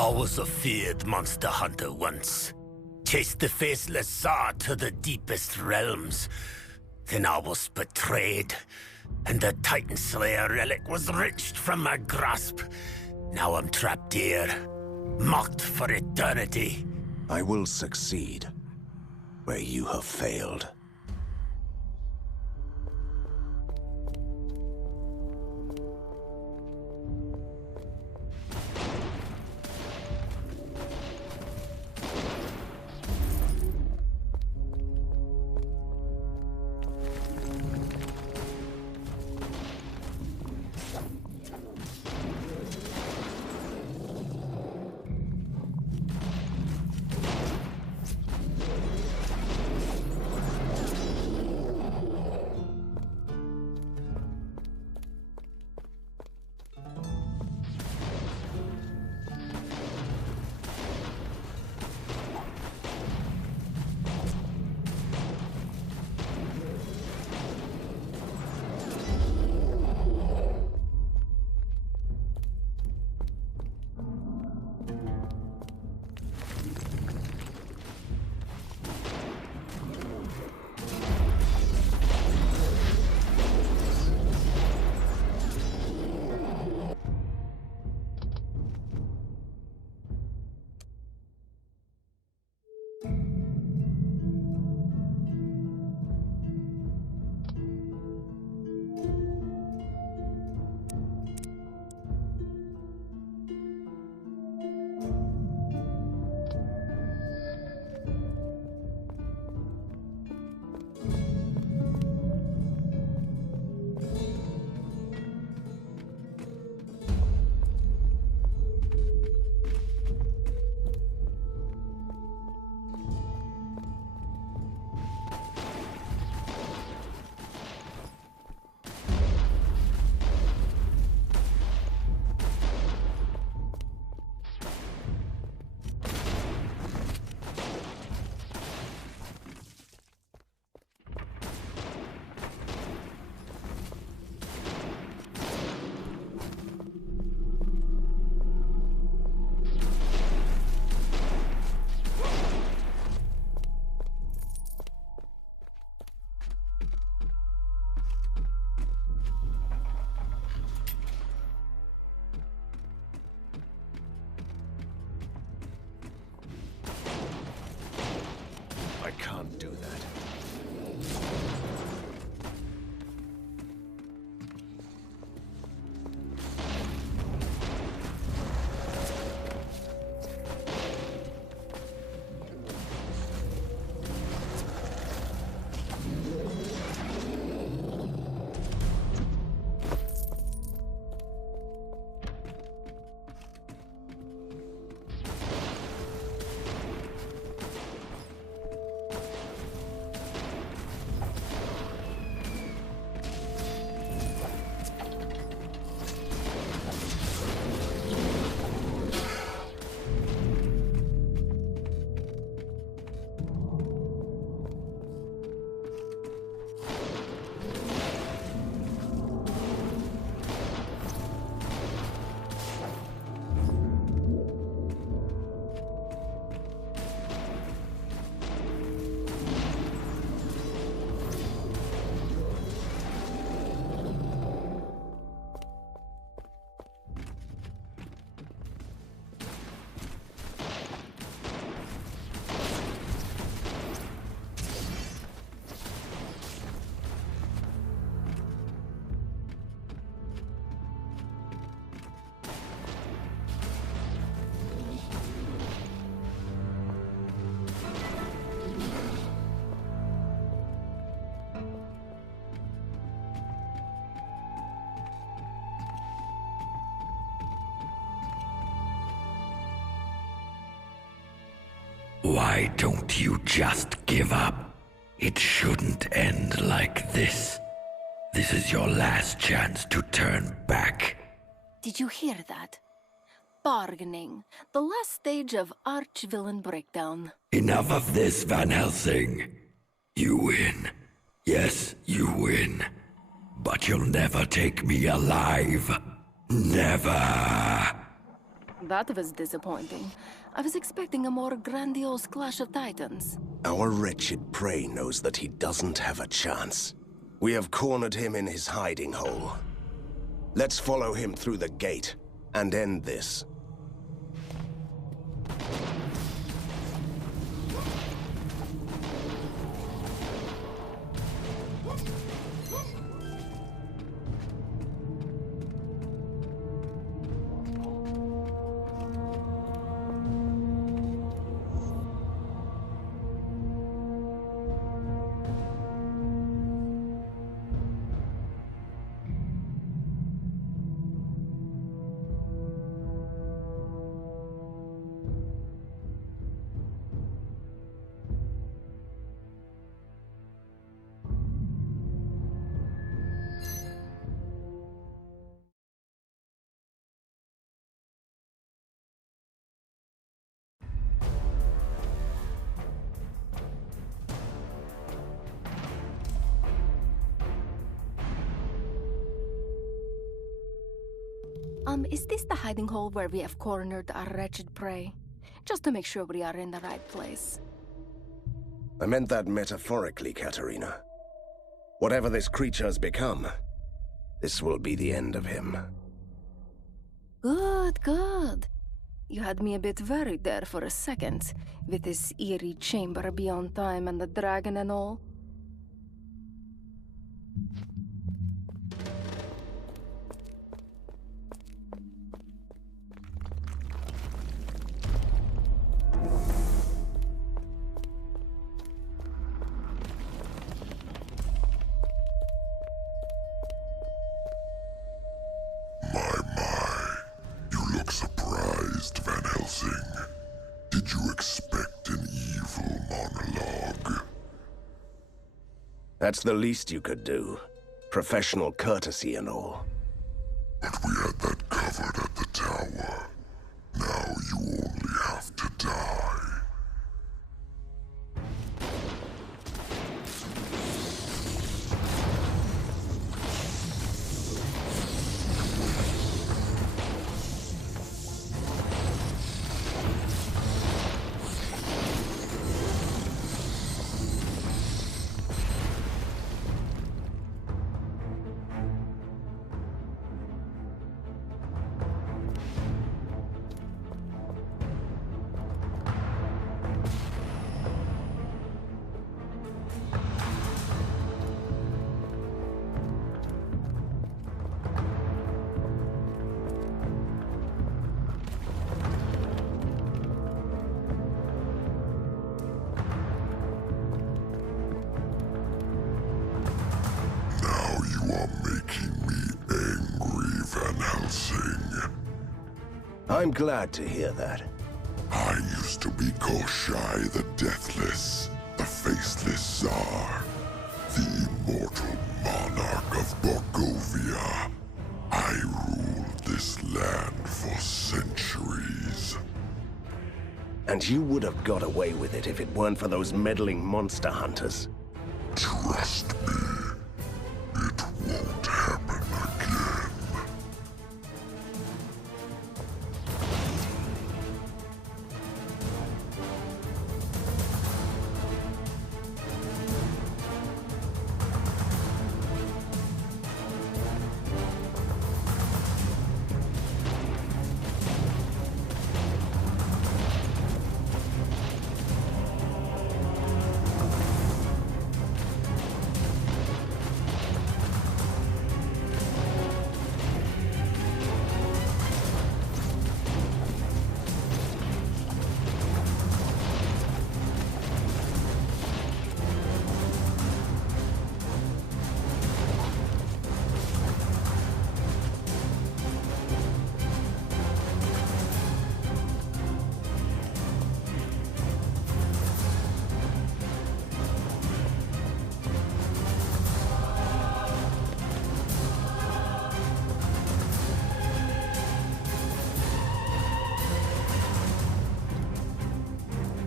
I was a feared monster hunter once. Chased the faceless Tsar to the deepest realms. Then I was betrayed, and the Titan Slayer relic was wrenched from my grasp. Now I'm trapped here, mocked for eternity. I will succeed where you have failed. I can't do that. Why don't you just give up? It shouldn't end like this. This is your last chance to turn back. Did you hear that? Bargaining. The last stage of arch-villain breakdown. Enough of this, Van Helsing. You win. Yes, you win. But you'll never take me alive. Never. That was disappointing. I was expecting a more grandiose clash of titans. Our wretched prey knows that he doesn't have a chance. We have cornered him in his hiding hole. Let's follow him through the gate and end this. Is this the hiding hole where we have cornered our wretched prey? Just to make sure we are in the right place. I meant that metaphorically, Katarina. Whatever this creature has become, this will be the end of him. Good, good. You had me a bit worried there for a second, with this eerie chamber beyond time and the dragon and all. You look surprised, Van Helsing. Did you expect an evil monologue? That's the least you could do. Professional courtesy and all. But we had that covered at the tower. Now you only have to die. I'm glad to hear that. I used to be Koshai the Deathless, the faceless Tsar, the immortal monarch of Borgovia. I ruled this land for centuries. And you would have got away with it if it weren't for those meddling monster hunters. Trust me, it won't happen again.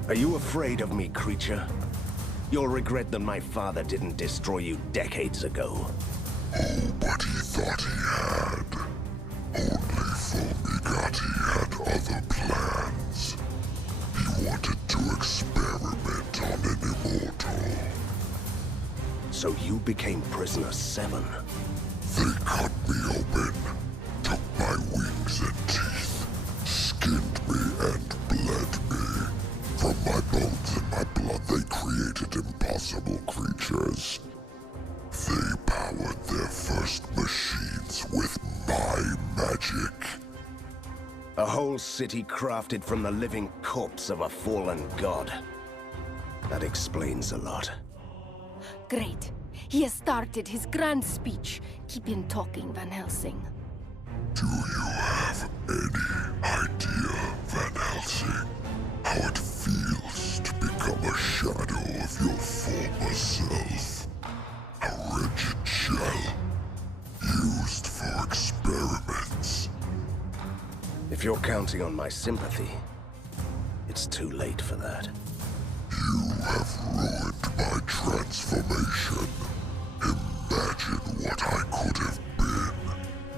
Are you afraid of me, creature? You'll regret that my father didn't destroy you decades ago. Oh, but he thought he had. Only Fulmigati had other plans. He wanted to experiment on an immortal. So you became prisoner 7? They cut me open, took my wings and teeth, skinned me and bled me. From my bones and my blood they created impossible creatures. They powered their first machines with my magic. A whole city crafted from the living corpse of a fallen god. That explains a lot. Great. He has started his grand speech. Keep him talking, Van Helsing. Do you have any idea, Van Helsing, how it feels to become a shadow of your former self? A wretched shell, used for experiments. If you're counting on my sympathy, it's too late for that. You have ruined my transformation. Imagine what I could have been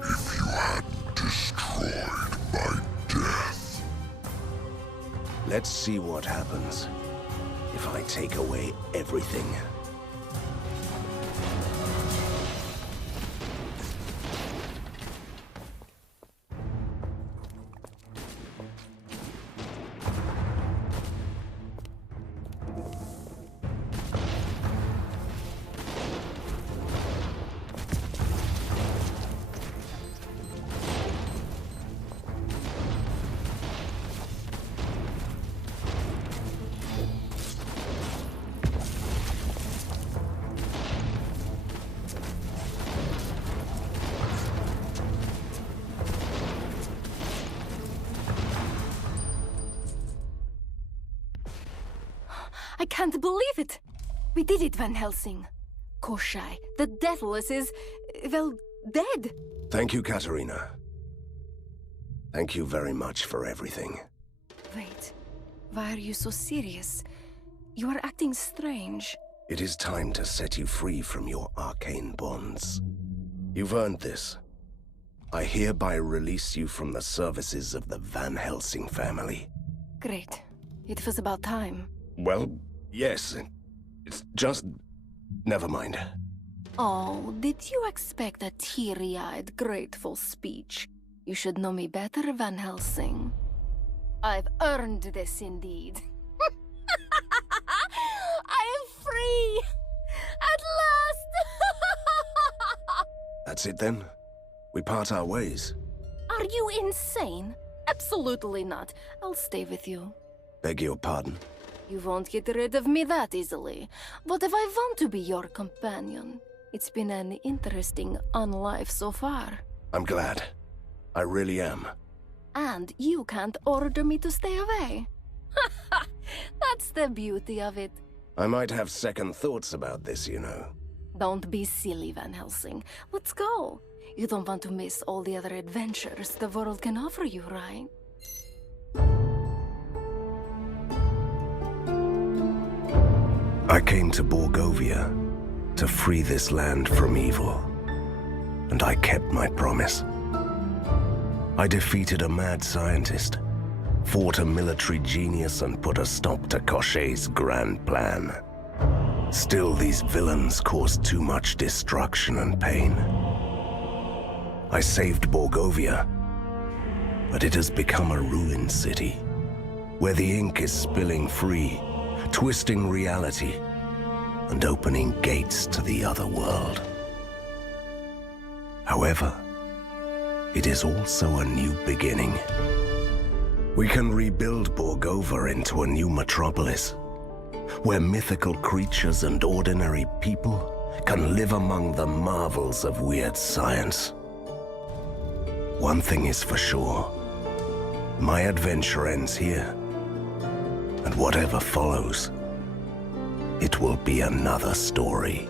if you hadn't destroyed my death. Let's see what happens if I take away everything. I can't believe it! We did it, Van Helsing. Koshai, the Deathless is, well, dead. Thank you, Katarina. Thank you very much for everything. Wait, why are you so serious? You are acting strange. It is time to set you free from your arcane bonds. You've earned this. I hereby release you from the services of the Van Helsing family. Great. It was about time. Well, yes. It's just... never mind. Oh, did you expect a teary-eyed, grateful speech? You should know me better, Van Helsing. I've earned this indeed. I am free! At last! That's it then? We part our ways? Are you insane? Absolutely not. I'll stay with you. Beg your pardon? You won't get rid of me that easily. What if I want to be your companion? It's been an interesting life so far. I'm glad. I really am. And you can't order me to stay away. That's the beauty of it. I might have second thoughts about this, you know. Don't be silly, Van Helsing. Let's go. You don't want to miss all the other adventures the world can offer you, right? I came to Borgovia to free this land from evil, and I kept my promise. I defeated a mad scientist, fought a military genius, and put a stop to Koshai's grand plan. Still, these villains caused too much destruction and pain. I saved Borgovia, but it has become a ruined city, where the ink is spilling free, twisting reality, and opening gates to the other world. However, it is also a new beginning. We can rebuild Borgovia into a new metropolis, where mythical creatures and ordinary people can live among the marvels of weird science. One thing is for sure, my adventure ends here, and whatever follows, it will be another story.